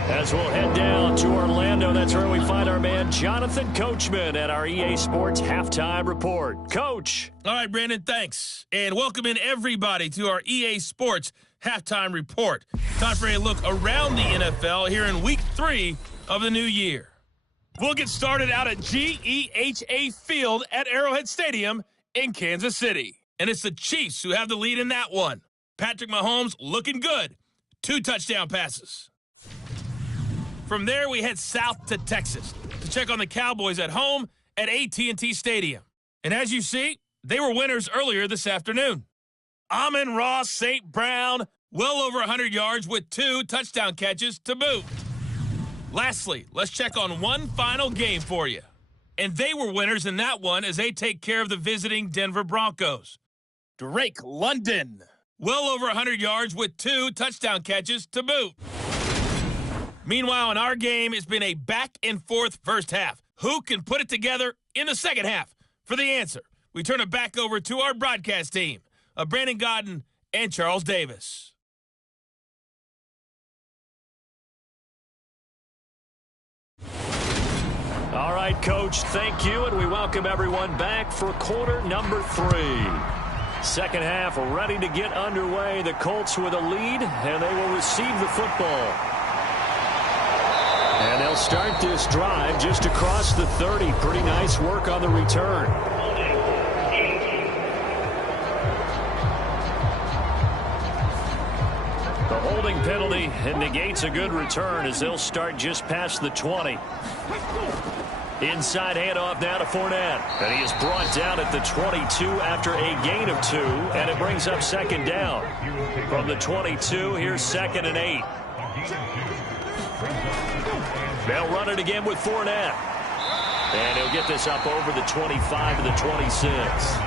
As we'll head down to Orlando, that's where we find our man Jonathan Coachman at our EA Sports Halftime Report. Coach. All right, Brandon, thanks. And welcome in everybody to our EA Sports Halftime Report. Time for a look around the NFL here in Week 3 of the new year. We'll get started out at GEHA Field at Arrowhead Stadium in Kansas City. And it's the Chiefs who have the lead in that one. Patrick Mahomes looking good. 2 touchdown passes. From there, we head south to Texas to check on the Cowboys at home at AT&T Stadium. And as you see, they were winners earlier this afternoon. Amon-Ra St. Brown, well over 100 yards with 2 touchdown catches to boot. Lastly, let's check on one final game for you. And they were winners in that one as they take care of the visiting Denver Broncos. Drake London, well over 100 yards with 2 touchdown catches to boot. Meanwhile, in our game, it's been a back-and-forth first half. Who can put it together in the second half? For the answer, we turn it back over to our broadcast team of Brandon Godden and Charles Davis. All right, Coach, thank you, and we welcome everyone back for quarter number 3. Second half ready to get underway. The Colts with a lead, and they will receive the football. And they'll start this drive just across the 30. Pretty nice work on the return. The holding penalty negates a good return as they'll start just past the 20. Inside handoff now to Fournette. And he is brought down at the 22 after a gain of 2. And it brings up second down. From the 22, here's 2nd and 8. They'll run it again with Fournette. And he'll get this up over the 25 to the 26.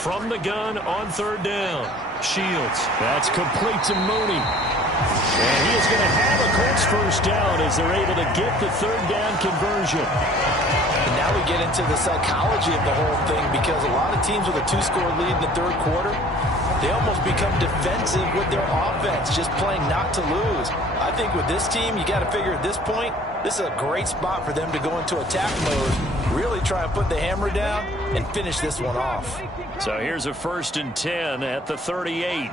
From the gun on 3rd down. Shields. That's complete to Mooney. And he is going to have a Colts first down as they're able to get the 3rd down conversion. And now we get into the psychology of the whole thing because a lot of teams with a 2-score lead in the 3rd quarter, they almost become defensive with their offense, just playing not to lose. I think with this team, you got to figure at this point, this is a great spot for them to go into attack mode, really try and put the hammer down and finish this one off. So here's a 1st and 10 at the 38.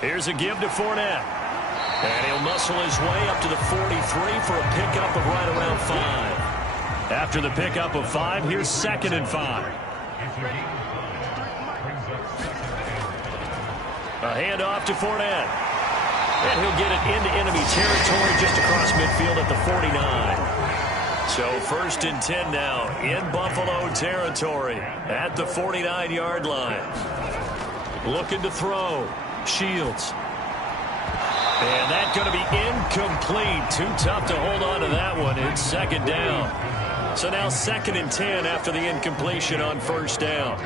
Here's a give to Fournette. And he'll muscle his way up to the 43 for a pickup of right around 5. After the pickup of 5, here's 2nd and 5. A handoff to Fournette. And he'll get it into enemy territory just across midfield at the 49. So 1st and 10 now in Buffalo territory at the 49-yard line. Looking to throw. Shields. And that's going to be incomplete. Too tough to hold on to that one. It's 2nd down. So now 2nd and 10 after the incompletion on 1st down.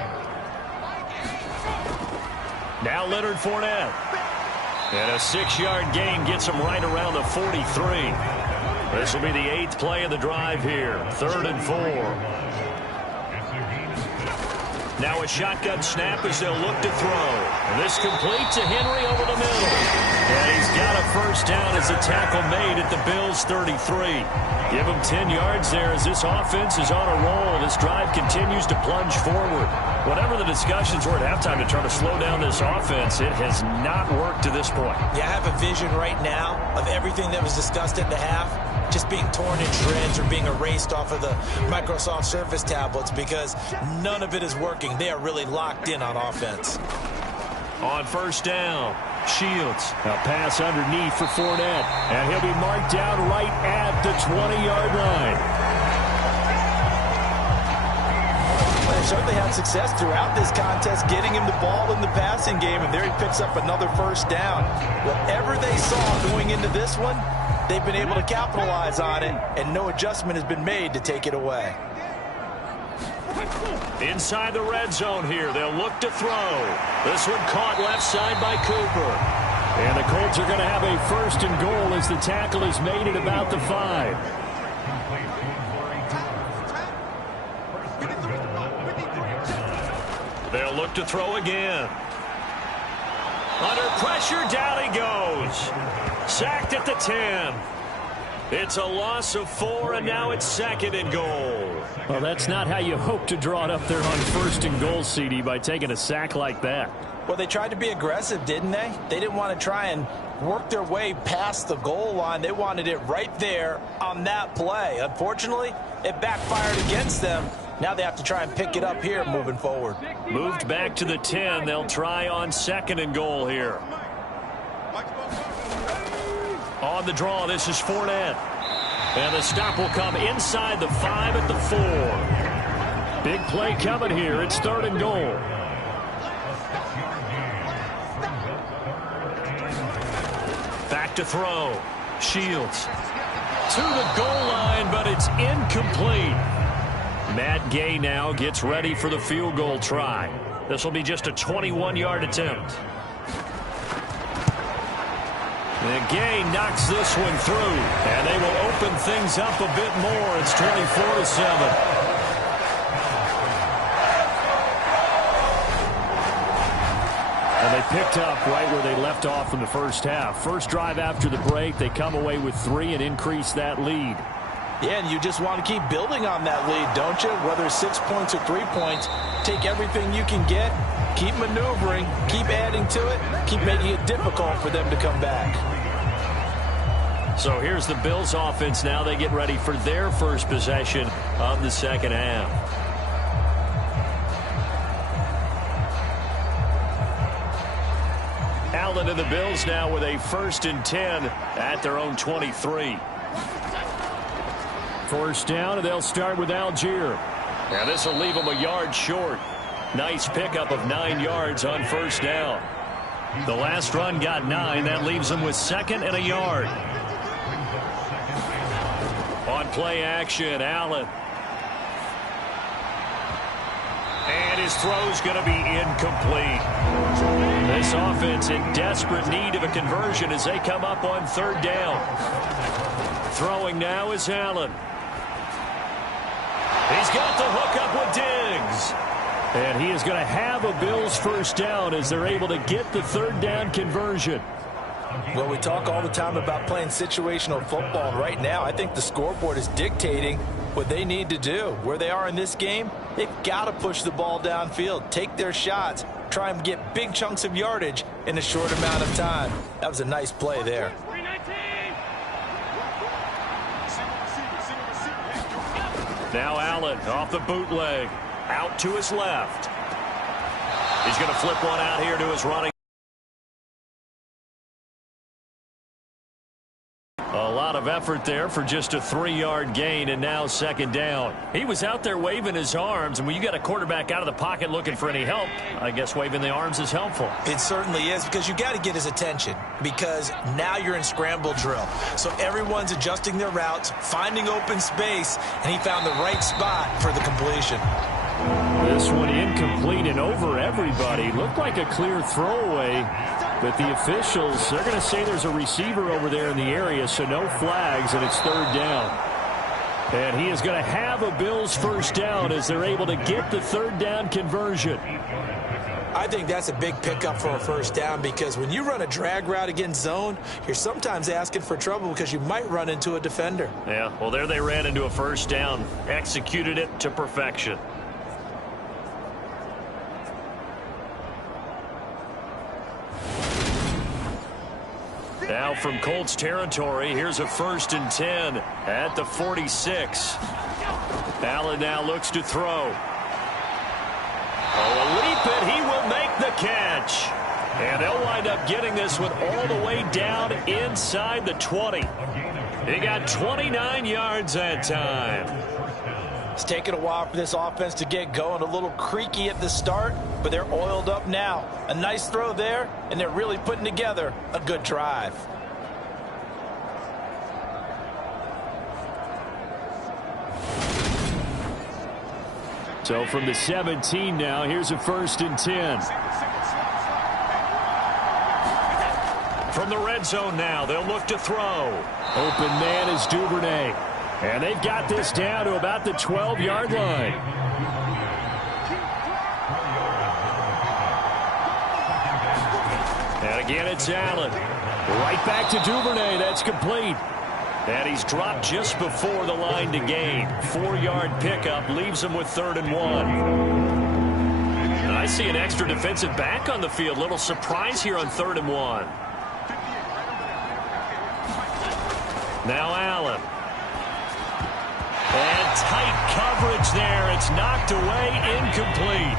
Now Leonard Fournette. And a 6-yard gain gets him right around the 43. This will be the 8th play of the drive here. 3rd and 4. Now a shotgun snap as they'll look to throw. And this complete to Henry over the middle. And he's got a first down as a tackle made at the Bills' 33. Give him 10 yards there as this offense is on a roll. This drive continues to plunge forward. Whatever the discussions were at halftime to try to slow down this offense, it has not worked to this point. Yeah, I have a vision right now of everything that was discussed at the half just being torn in shreds or being erased off of the Microsoft Surface tablets because none of it is working. They are really locked in on offense. On 1st down, Shields. A pass underneath for Fournette. And he'll be marked down right at the 20-yard line. They certainly had success throughout this contest getting him the ball in the passing game, and there he picks up another first down. Whatever they saw going into this one, they've been able to capitalize on it, and no adjustment has been made to take it away. Inside the red zone here, they'll look to throw. This one caught left side by Cooper. And the Colts are going to have a first and goal as the tackle is made at about the 5. They'll look to throw again. Under pressure, down he goes. Sacked at the 10. It's a loss of 4, and now it's second and goal. Well, that's not how you hope to draw it up there on first and goal, CD, by taking a sack like that. Well, they tried to be aggressive, didn't they? They didn't want to try and work their way past the goal line. They wanted it right there on that play. Unfortunately, it backfired against them. Now they have to try and pick it up here moving forward. Moved back to the 10. They'll try on second and goal here. On the draw, this is Fournette. And the stop will come inside the 5 at the 4. Big play coming here. It's third and goal. Back to throw. Shields to the goal line, but it's incomplete. Matt Gay now gets ready for the field goal try. This will be just a 21-yard attempt. And Gay knocks this one through, and they will open things up a bit more. It's 24-7. And they picked up right where they left off in the first half. First drive after the break, they come away with 3 and increase that lead. Yeah, and you just want to keep building on that lead, don't you? Whether it's 6 points or 3 points, take everything you can get, keep maneuvering, keep adding to it, keep making it difficult for them to come back. So here's the Bills offense now. They get ready for their first possession of the second half. Allen and the Bills now with a 1st and 10 at their own 23. First down, and they'll start with Algier. And this will leave them a yard short. Nice pickup of 9 yards on first down. The last run got 9. That leaves them with 2nd and a yard. On play action, Allen. And his throw's going to be incomplete. This offense in desperate need of a conversion as they come up on 3rd down. Throwing now is Allen. He's got the hook up with Diggs. And he is going to have a Bills first down as they're able to get the 3rd down conversion. Well, we talk all the time about playing situational football, and right now I think the scoreboard is dictating what they need to do. Where they are in this game, they've got to push the ball downfield, take their shots, try and get big chunks of yardage in a short amount of time. That was a nice play there. Now Allen off the bootleg. Out to his left. He's going to flip one out here to his running. A lot of effort there for just a 3-yard gain, and now 2nd down. He was out there waving his arms, and when you got a quarterback out of the pocket looking for any help, I guess waving the arms is helpful. It certainly is, because you got to get his attention, because now you're in scramble drill. So everyone's adjusting their routes, finding open space, and he found the right spot for the completion. This one incomplete and over everybody. Looked like a clear throwaway, but the officials, they're going to say there's a receiver over there in the area, so no flags, and it's 3rd down. And he is going to have a Bills first down as they're able to get the 3rd down conversion. I think that's a big pickup for a first down, because when you run a drag route against zone, you're sometimes asking for trouble because you might run into a defender. Yeah, well, there they ran into a first down, executed it to perfection. Now from Colts territory, here's a 1st and 10 at the 46. Allen now looks to throw. Oh, a leap, and he will make the catch. And they'll wind up getting this one all the way down inside the 20. He got 29 yards that time. It's taken a while for this offense to get going. A little creaky at the start, but they're oiled up now. A nice throw there, and they're really putting together a good drive. So from the 17 now, here's a 1st and 10. From the red zone now, they'll look to throw. Open man is Duvernay. And they've got this down to about the 12-yard line. And again, it's Allen. Right back to Duvernay. That's complete. And he's dropped just before the line to gain. 4-yard pickup leaves him with 3rd and 1. And I see an extra defensive back on the field. Little surprise here on 3rd and 1. Now Allen. And tight coverage there. It's knocked away, incomplete.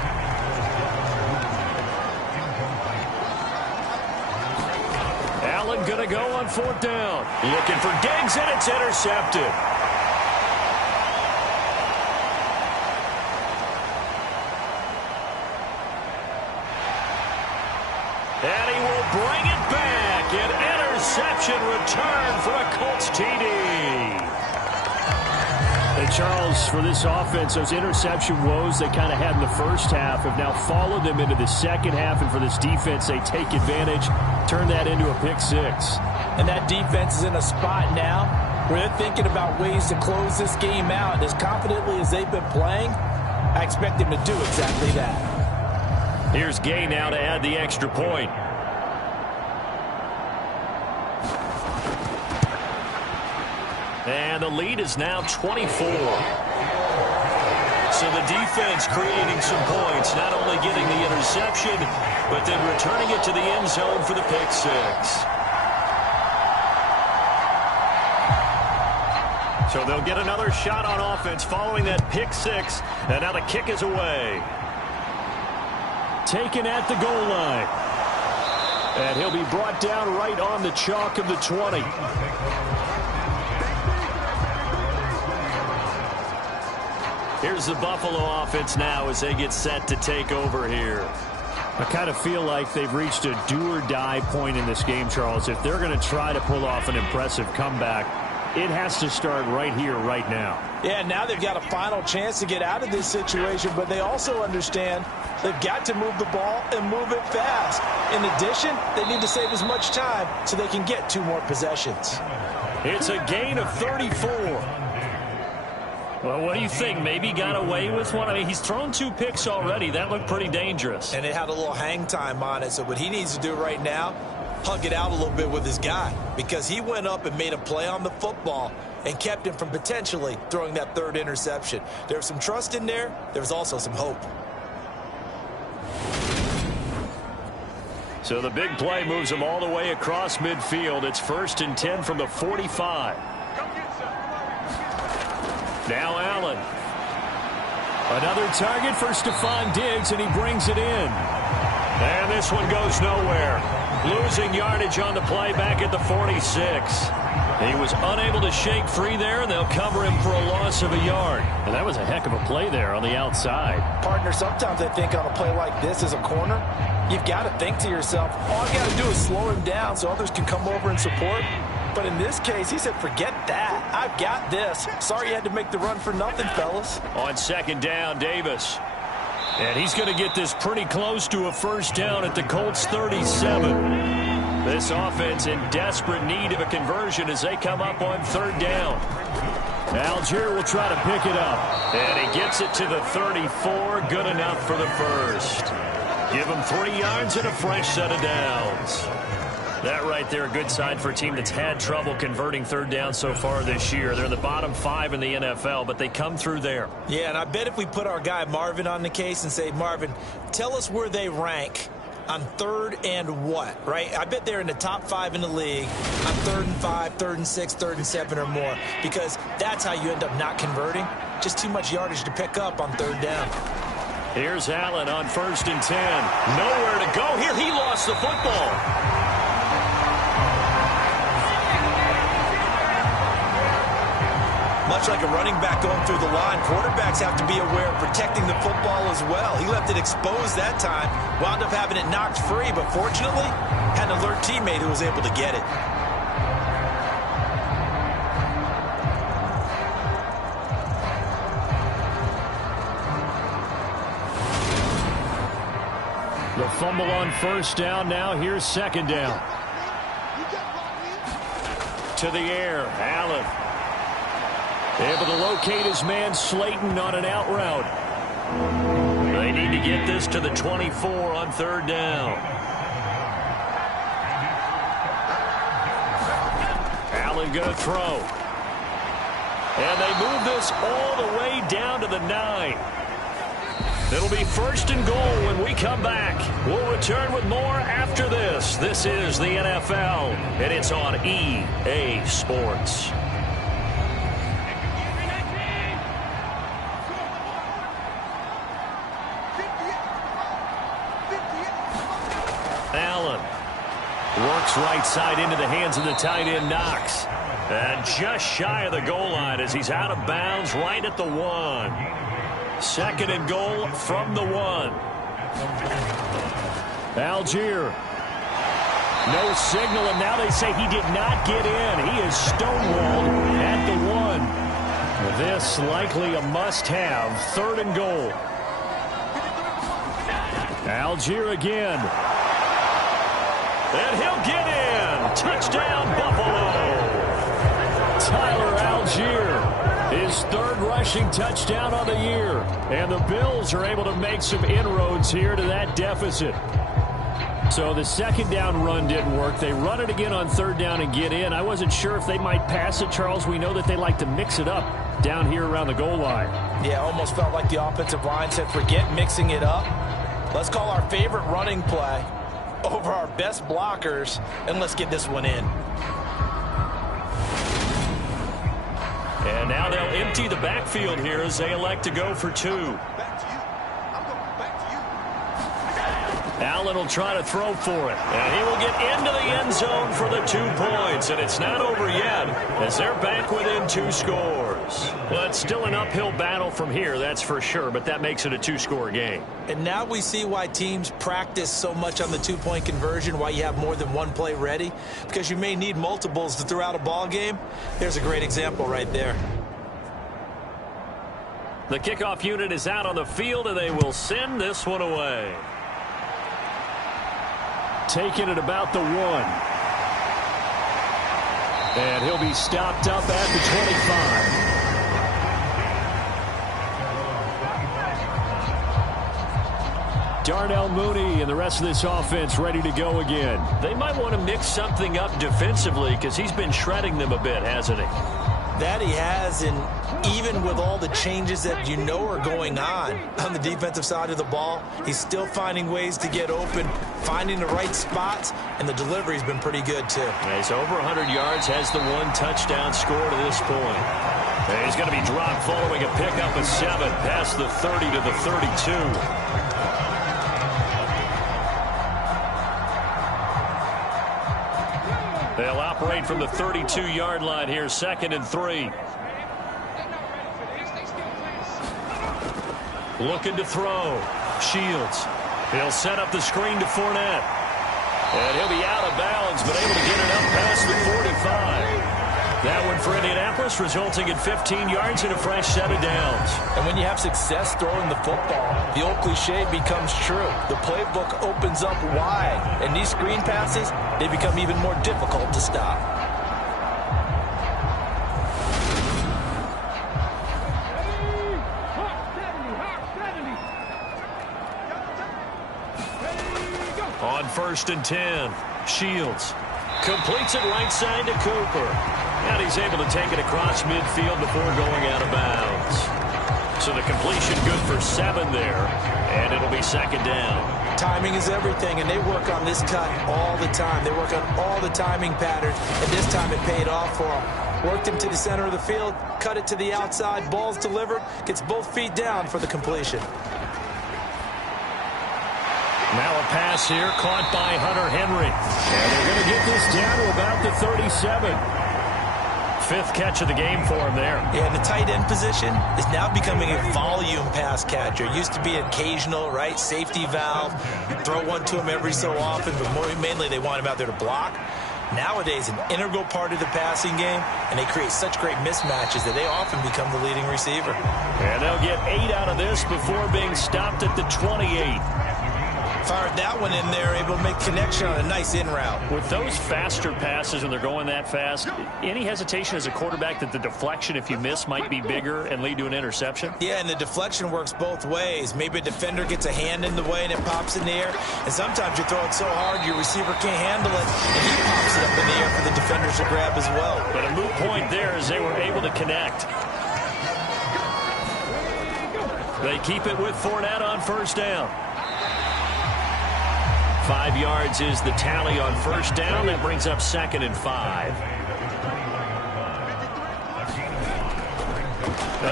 Allen going to go on 4th down. Looking for Diggs, and it's intercepted. And he will bring it back. An interception return for a Colts TD. And Charles, for this offense, those interception woes they kind of had in the first half have now followed them into the second half. And for this defense, they take advantage, turn that into a pick 6. And that defense is in a spot now where they're thinking about ways to close this game out. And as confidently as they've been playing, I expect them to do exactly that. Here's Gay now to add the extra point. And the lead is now 24. So the defense creating some points, not only getting the interception, but then returning it to the end zone for the pick 6. So they'll get another shot on offense following that pick 6. And now the kick is away. Taken at the goal line. And he'll be brought down right on the chalk of the 20. Here's the Buffalo offense now as they get set to take over here. I kind of feel like they've reached a do-or-die point in this game, Charles. If they're going to try to pull off an impressive comeback, it has to start right here, right now. Yeah, now they've got a final chance to get out of this situation, but they also understand they've got to move the ball and move it fast. In addition, they need to save as much time so they can get 2 more possessions. It's a gain of 34. Well, what do you think? Maybe got away with one? I mean, he's thrown 2 picks already. That looked pretty dangerous. And it had a little hang time on it. So what he needs to do right now, hug it out a little bit with his guy. Because he went up and made a play on the football and kept him from potentially throwing that 3rd interception. There was some trust in there. There was also some hope. So the big play moves him all the way across midfield. It's 1st and 10 from the 45. Now Allen. Another target for Stephon Diggs, and he brings it in. And this one goes nowhere. Losing yardage on the play back at the 46. He was unable to shake free there, and they'll cover him for a loss of a yard. And that was a heck of a play there on the outside. Partner, sometimes I think on a play like this as a corner, you've got to think to yourself, all you got to do is slow him down so others can come over and support. But in this case, he said, forget that. I've got this. Sorry you had to make the run for nothing, fellas. On 2nd down, Davis. And he's going to get this pretty close to a 1st down at the Colts 37. This offense in desperate need of a conversion as they come up on 3rd down. Algier will try to pick it up. And he gets it to the 34. Good enough for the 1st. Give him 3 yards and a fresh set of downs. That right there, a good sign for a team that's had trouble converting 3rd down so far this year. They're in the bottom 5 in the NFL, but they come through there. Yeah, and I bet if we put our guy Marvin on the case and say, Marvin, tell us where they rank on 3rd and what, right? I bet they're in the top 5 in the league on 3rd and 5, 3rd and 6, 3rd and 7 or more, because that's how you end up not converting. Just too much yardage to pick up on 3rd down. Here's Allen on 1st and 10. Nowhere to go here. He lost the football. Much like a running back going through the line, quarterbacks have to be aware of protecting the football as well. He left it exposed that time, wound up having it knocked free, but fortunately, had an alert teammate who was able to get it. The fumble on first down. Now here's second down. To the air, Allen. Able to locate his man Slayton on an out route. They need to get this to the 24 on third down. Allen going to throw. And they move this all the way down to the 9. It'll be first and goal when we come back. We'll return with more after this. This is the NFL, and it's on EA Sports. Allen works right side into the hands of the tight end, Knox. And just shy of the goal line as he's out of bounds right at the 1. Second and goal from the 1. Algier. No signal, and now they say he did not get in. He is stonewalled at the 1. This likely a must-have. Third and goal. Algier again. And he'll get in. Touchdown, Buffalo. Tyler Algier. His third rushing touchdown on the year. And the Bills are able to make some inroads here to that deficit. So the second down run didn't work. They run it again on third down and get in. I wasn't sure if they might pass it, Charles. We know that they like to mix it up down here around the goal line. Yeah, almost felt like the offensive line said, forget mixing it up. Let's call our favorite running play over our best blockers, and let's get this one in. And now they'll empty the backfield here as they elect to go for 2. Allen will try to throw for it. And he will get into the end zone for the 2 points. And it's not over yet as they're back within 2 scores. Well, it's still an uphill battle from here, that's for sure. But that makes it a 2-score game. And now we see why teams practice so much on the 2-point conversion, why you have more than one play ready. Because you may need multiples to throw out a ball game. Here's a great example right there. The kickoff unit is out on the field, and they will send this one away. Taking it about the 1. And he'll be stopped up at the 25. Darnell Mooney and the rest of this offense ready to go again. They might want to mix something up defensively because he's been shredding them a bit, hasn't he? That he has, and even with all the changes that you know are going on the defensive side of the ball, he's still finding ways to get open, finding the right spots, and the delivery's been pretty good too. He's over 100 yards, has the 1 touchdown score to this point. And he's going to be dropped following a pickup of 7 past the 30 to the 32. They'll operate from the 32-yard line here, 2nd and 3. Looking to throw. Shields. He'll set up the screen to Fournette. And he'll be out of bounds, but able to get it up past the 45. That one for Indianapolis, resulting in 15 yards and a fresh set of downs. And when you have success throwing the football, the old cliche becomes true. The playbook opens up wide, and these screen passes, they become even more difficult to stop. On 1st and 10, Shields completes it right side to Cooper. And he's able to take it across midfield before going out of bounds. So the completion good for 7 there, and it'll be 2nd down. Timing is everything, and they work on this cut all the time. They work on all the timing patterns, and this time it paid off for them. Worked him to the center of the field, cut it to the outside, ball's delivered, gets both feet down for the completion. Now a pass here caught by Hunter Henry. And they're going to get this down to about the 37. Fifth catch of the game for him there. Yeah, and the tight end position is now becoming a volume pass catcher. It used to be occasional, right? Safety valve. Throw one to him every so often, but mainly they want him out there to block. Nowadays, an integral part of the passing game, and they create such great mismatches that they often become the leading receiver. And they'll get 8 out of this before being stopped at the 28. Fired that one in there, able to make connection on a nice in route. With those faster passes when they're going that fast, any hesitation as a quarterback that the deflection, if you miss, might be bigger and lead to an interception? Yeah, and the deflection works both ways. Maybe a defender gets a hand in the way and it pops in the air. And sometimes you throw it so hard your receiver can't handle it, and he pops it up in the air for the defenders to grab as well. But a moot point there as they were able to connect. They keep it with Fournette on first down. 5 yards is the tally on first down. That brings up 2nd and 5.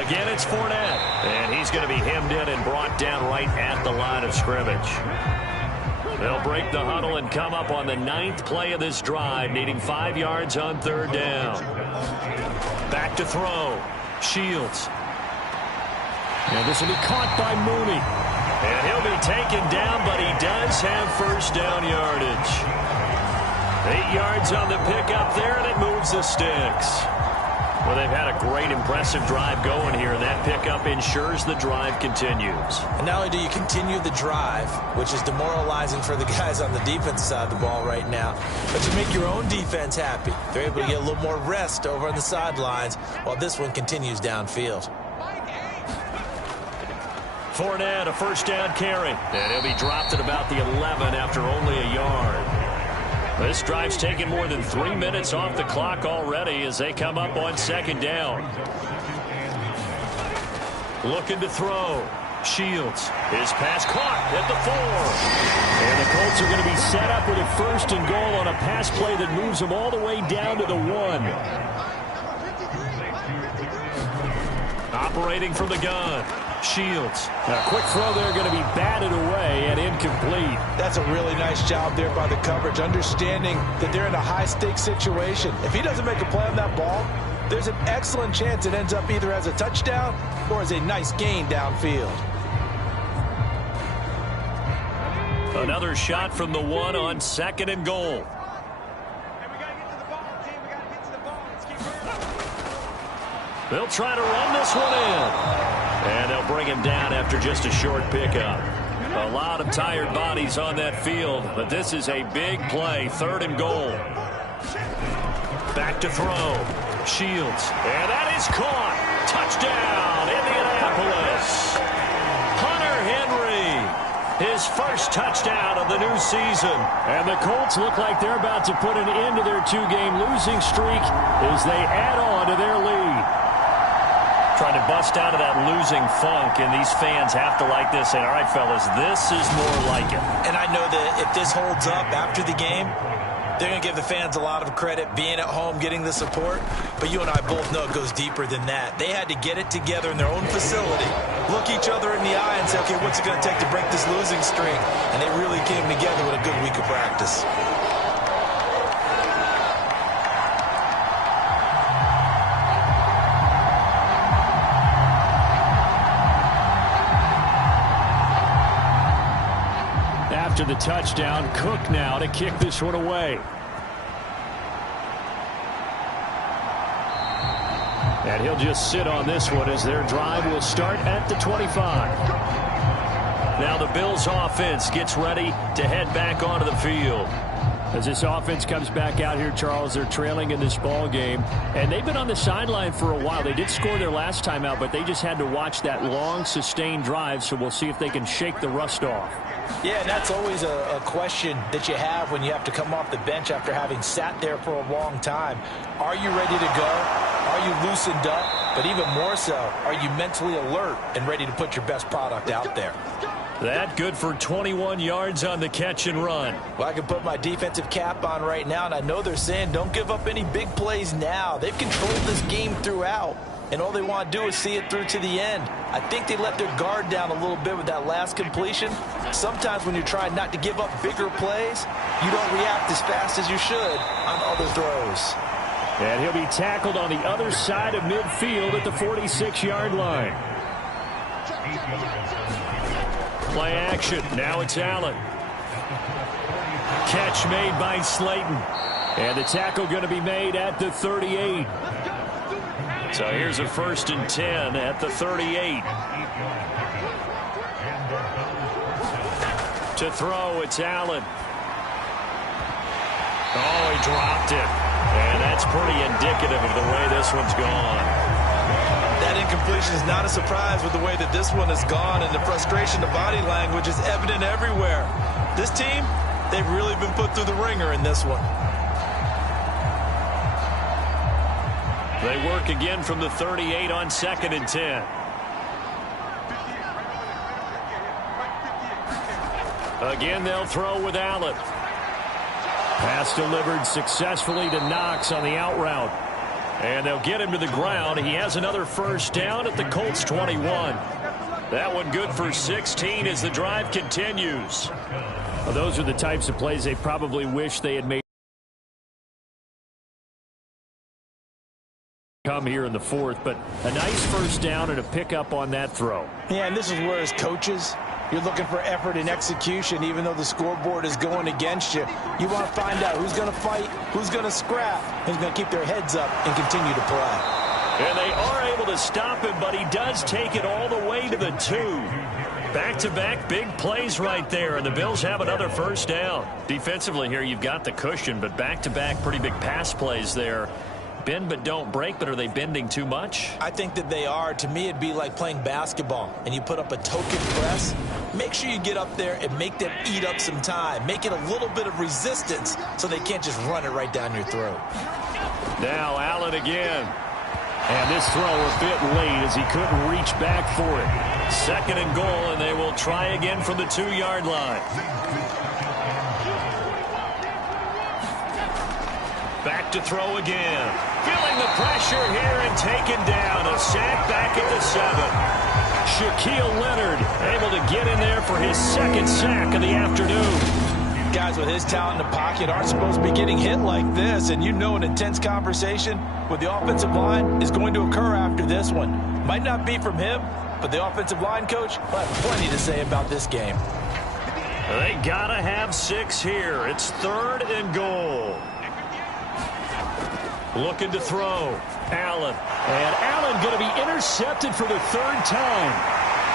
Again, it's Fournette. And he's going to be hemmed in and brought down right at the line of scrimmage. They'll break the huddle and come up on the 9th play of this drive, needing 5 yards on third down. Back to throw. Shields. And this will be caught by Mooney. And he'll be taken down, but he does have first down yardage. 8 yards on the pickup there, and it moves the sticks. Well, they've had a great, impressive drive going here, and that pickup ensures the drive continues. And not only do you continue the drive, which is demoralizing for the guys on the defense side of the ball right now, but you make your own defense happy. They're able to get a little more rest over on the sidelines while this one continues downfield. Fournette, a first down carry. And he'll be dropped at about the 11 after only a yard. This drive's taken more than 3 minutes off the clock already as they come up on second down. Looking to throw. Shields. His pass caught at the 4. And the Colts are going to be set up with a first and goal on a pass play that moves them all the way down to the 1. Operating from the gun. Shields. A quick throw there going to be batted away and incomplete. That's a really nice job there by the coverage, understanding that they're in a high-stakes situation. If he doesn't make a play on that ball, there's an excellent chance it ends up either as a touchdown or as a nice gain downfield. Another shot from the 1 on 2nd and goal. They'll try to run this one in. And they'll bring him down after just a short pickup. A lot of tired bodies on that field, but this is a big play. 3rd and goal. Back to throw. Shields. And that is caught. Touchdown, Indianapolis. Hunter Henry. His first touchdown of the new season. And the Colts look like they're about to put an end to their 2-game losing streak as they add on to their lead. Trying to bust out of that losing funk, and these fans have to like this. And all right, fellas, this is more like it. And I know that if this holds up after the game, they're going to give the fans a lot of credit being at home, getting the support. But you and I both know it goes deeper than that. They had to get it together in their own facility, look each other in the eye and say, okay, what's it going to take to break this losing streak? And they really came together with a good week of practice. After the touchdown, Cook now to kick this one away. And he'll just sit on this one as their drive will start at the 25. Now the Bills offense gets ready to head back onto the field. As this offense comes back out here, Charles, they're trailing in this ball game, and they've been on the sideline for a while. They did score their last time out, but they just had to watch that long, sustained drive, so we'll see if they can shake the rust off. Yeah, and that's always a question that you have when you have to come off the bench after having sat there for a long time. Are you ready to go? Are you loosened up? But even more so, are you mentally alert and ready to put your best product out there? That good for 21 yards on the catch and run. Well, I can put my defensive cap on right now, and I know they're saying don't give up any big plays now. They've controlled this game throughout, and all they want to do is see it through to the end. I think they let their guard down a little bit with that last completion. Sometimes when you're trying not to give up bigger plays, you don't react as fast as you should on other throws. And he'll be tackled on the other side of midfield at the 46-yard line. Play action. Now it's Allen. Catch made by Slayton. And the tackle going to be made at the 38. So here's a 1st and 10 at the 38. To throw, it's Allen. Oh, he dropped it. And that's pretty indicative of the way this one's gone. That incompletion is not a surprise with the way that this one has gone, and the frustration, the body language is evident everywhere. This team, they've really been put through the ringer in this one. They work again from the 38 on 2nd and 10. Again, they'll throw with Allen. Pass delivered successfully to Knox on the out route. And they'll get him to the ground. He has another 1st down at the Colts 21. That one good for 16 as the drive continues. Well, those are the types of plays they probably wish they had made come here in the 4th, but a nice 1st down and a pickup on that throw. Yeah, and this is where as coaches, you're looking for effort and execution, even though the scoreboard is going against you. You want to find out who's going to fight, who's going to scrap, who's going to keep their heads up and continue to play. And they are able to stop him, but he does take it all the way to the 2. Back-to-back big plays right there, and the Bills have another 1st down. Defensively here, you've got the cushion, but back-to-back pretty big pass plays there. Bend but don't break, but are they bending too much? I think that they are. To me, it'd be like playing basketball, and you put up a token press. Make sure you get up there and make them eat up some time. Make it a little bit of resistance so they can't just run it right down your throat. Now Allen again. And this throw a bit late as he couldn't reach back for it. 2nd and goal, and they will try again from the 2-yard line. Back to throw again. Feeling the pressure here and taken down. A sack back at the 7. Shaquille Leonard able to get in there for his 2nd sack of the afternoon. Guys with his talent in the pocket aren't supposed to be getting hit like this, and you know an intense conversation with the offensive line is going to occur after this one. Might not be from him, but the offensive line coach will have plenty to say about this game. They gotta have 6 here. It's 3rd and goal. Looking to throw. Allen. And Allen going to be intercepted for the 3rd time.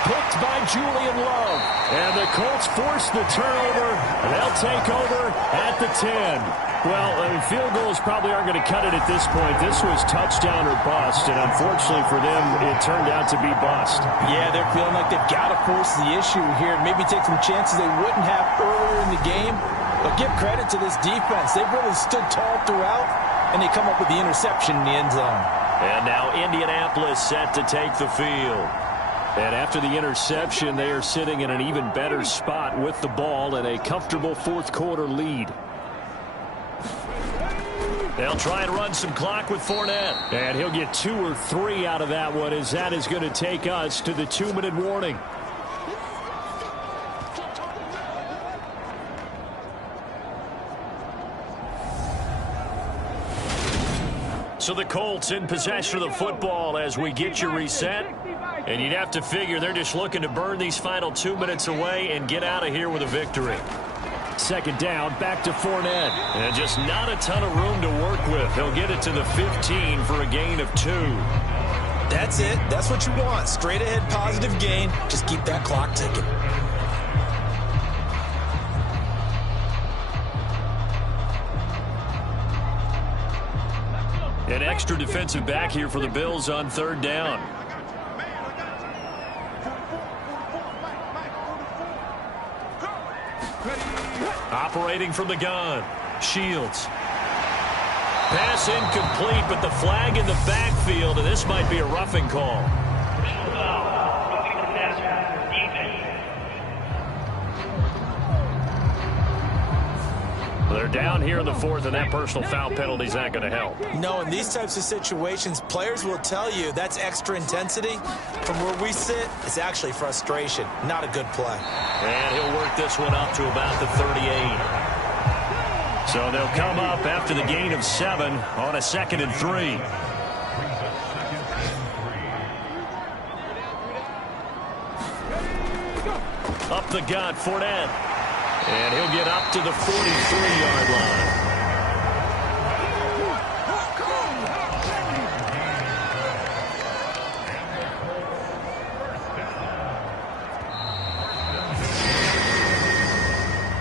Picked by Julian Love. And the Colts force the turnover. And they'll take over at the 10. Well, field goals probably aren't going to cut it at this point. This was touchdown or bust. And unfortunately for them, it turned out to be bust. Yeah, they're feeling like they've got to force the issue here. Maybe take some chances they wouldn't have earlier in the game. But give credit to this defense. They've really stood tall throughout. And they come up with the interception in the end zone. And now Indianapolis set to take the field. And after the interception, they are sitting in an even better spot with the ball and a comfortable 4th quarter lead. They'll try and run some clock with Fournette. And he'll get 2 or 3 out of that one, as that is going to take us to the 2-minute warning. So the Colts in possession of the football as we get you reset. And you'd have to figure they're just looking to burn these final 2 minutes away and get out of here with a victory. 2nd down, back to Fournette. And just not a ton of room to work with. He'll get it to the 15 for a gain of 2. That's it. That's what you want. Straight ahead positive gain. Just keep that clock ticking. An extra defensive back here for the Bills on 3rd down. Operating from the gun. Shields. Pass incomplete, but the flag in the backfield, and this might be a roughing call. They're down here in the 4th, and that personal foul penalty is not going to help. No, in these types of situations, players will tell you that's extra intensity. From where we sit, it's actually frustration. Not a good play. And he'll work this one up to about the 38. So they'll come up after the gain of 7 on a 2nd and 3. Up the gut, Fournette. And he'll get up to the 43-yard line.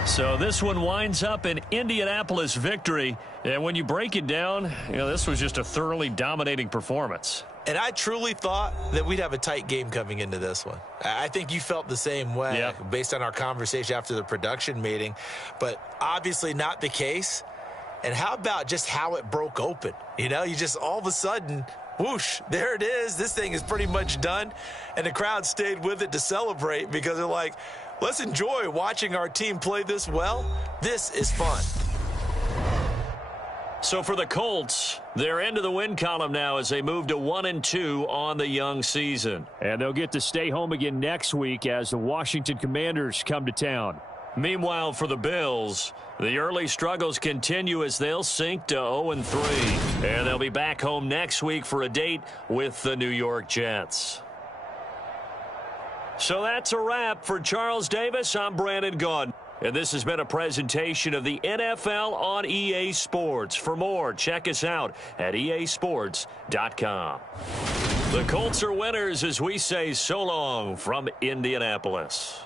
So this one winds up an Indianapolis victory. And when you break it down, this was just a thoroughly dominating performance. And I truly thought that we'd have a tight game coming into this one. I think you felt the same way based on our conversation after the production meeting, but obviously not the case. And how about just how it broke open? You just all of a sudden, whoosh, there it is. This thing is pretty much done. And the crowd stayed with it to celebrate because they're like, let's enjoy watching our team play this well. This is fun. So for the Colts, they're into the win column now as they move to 1-2 on the young season. And they'll get to stay home again next week as the Washington Commanders come to town. Meanwhile, for the Bills, the early struggles continue as they'll sink to 0-3. And they'll be back home next week for a date with the New York Jets. So that's a wrap. For Charles Davis, I'm Brandon Gaudin. And this has been a presentation of the NFL on EA Sports. For more, check us out at easports.com. The Colts are winners as we say so long from Indianapolis.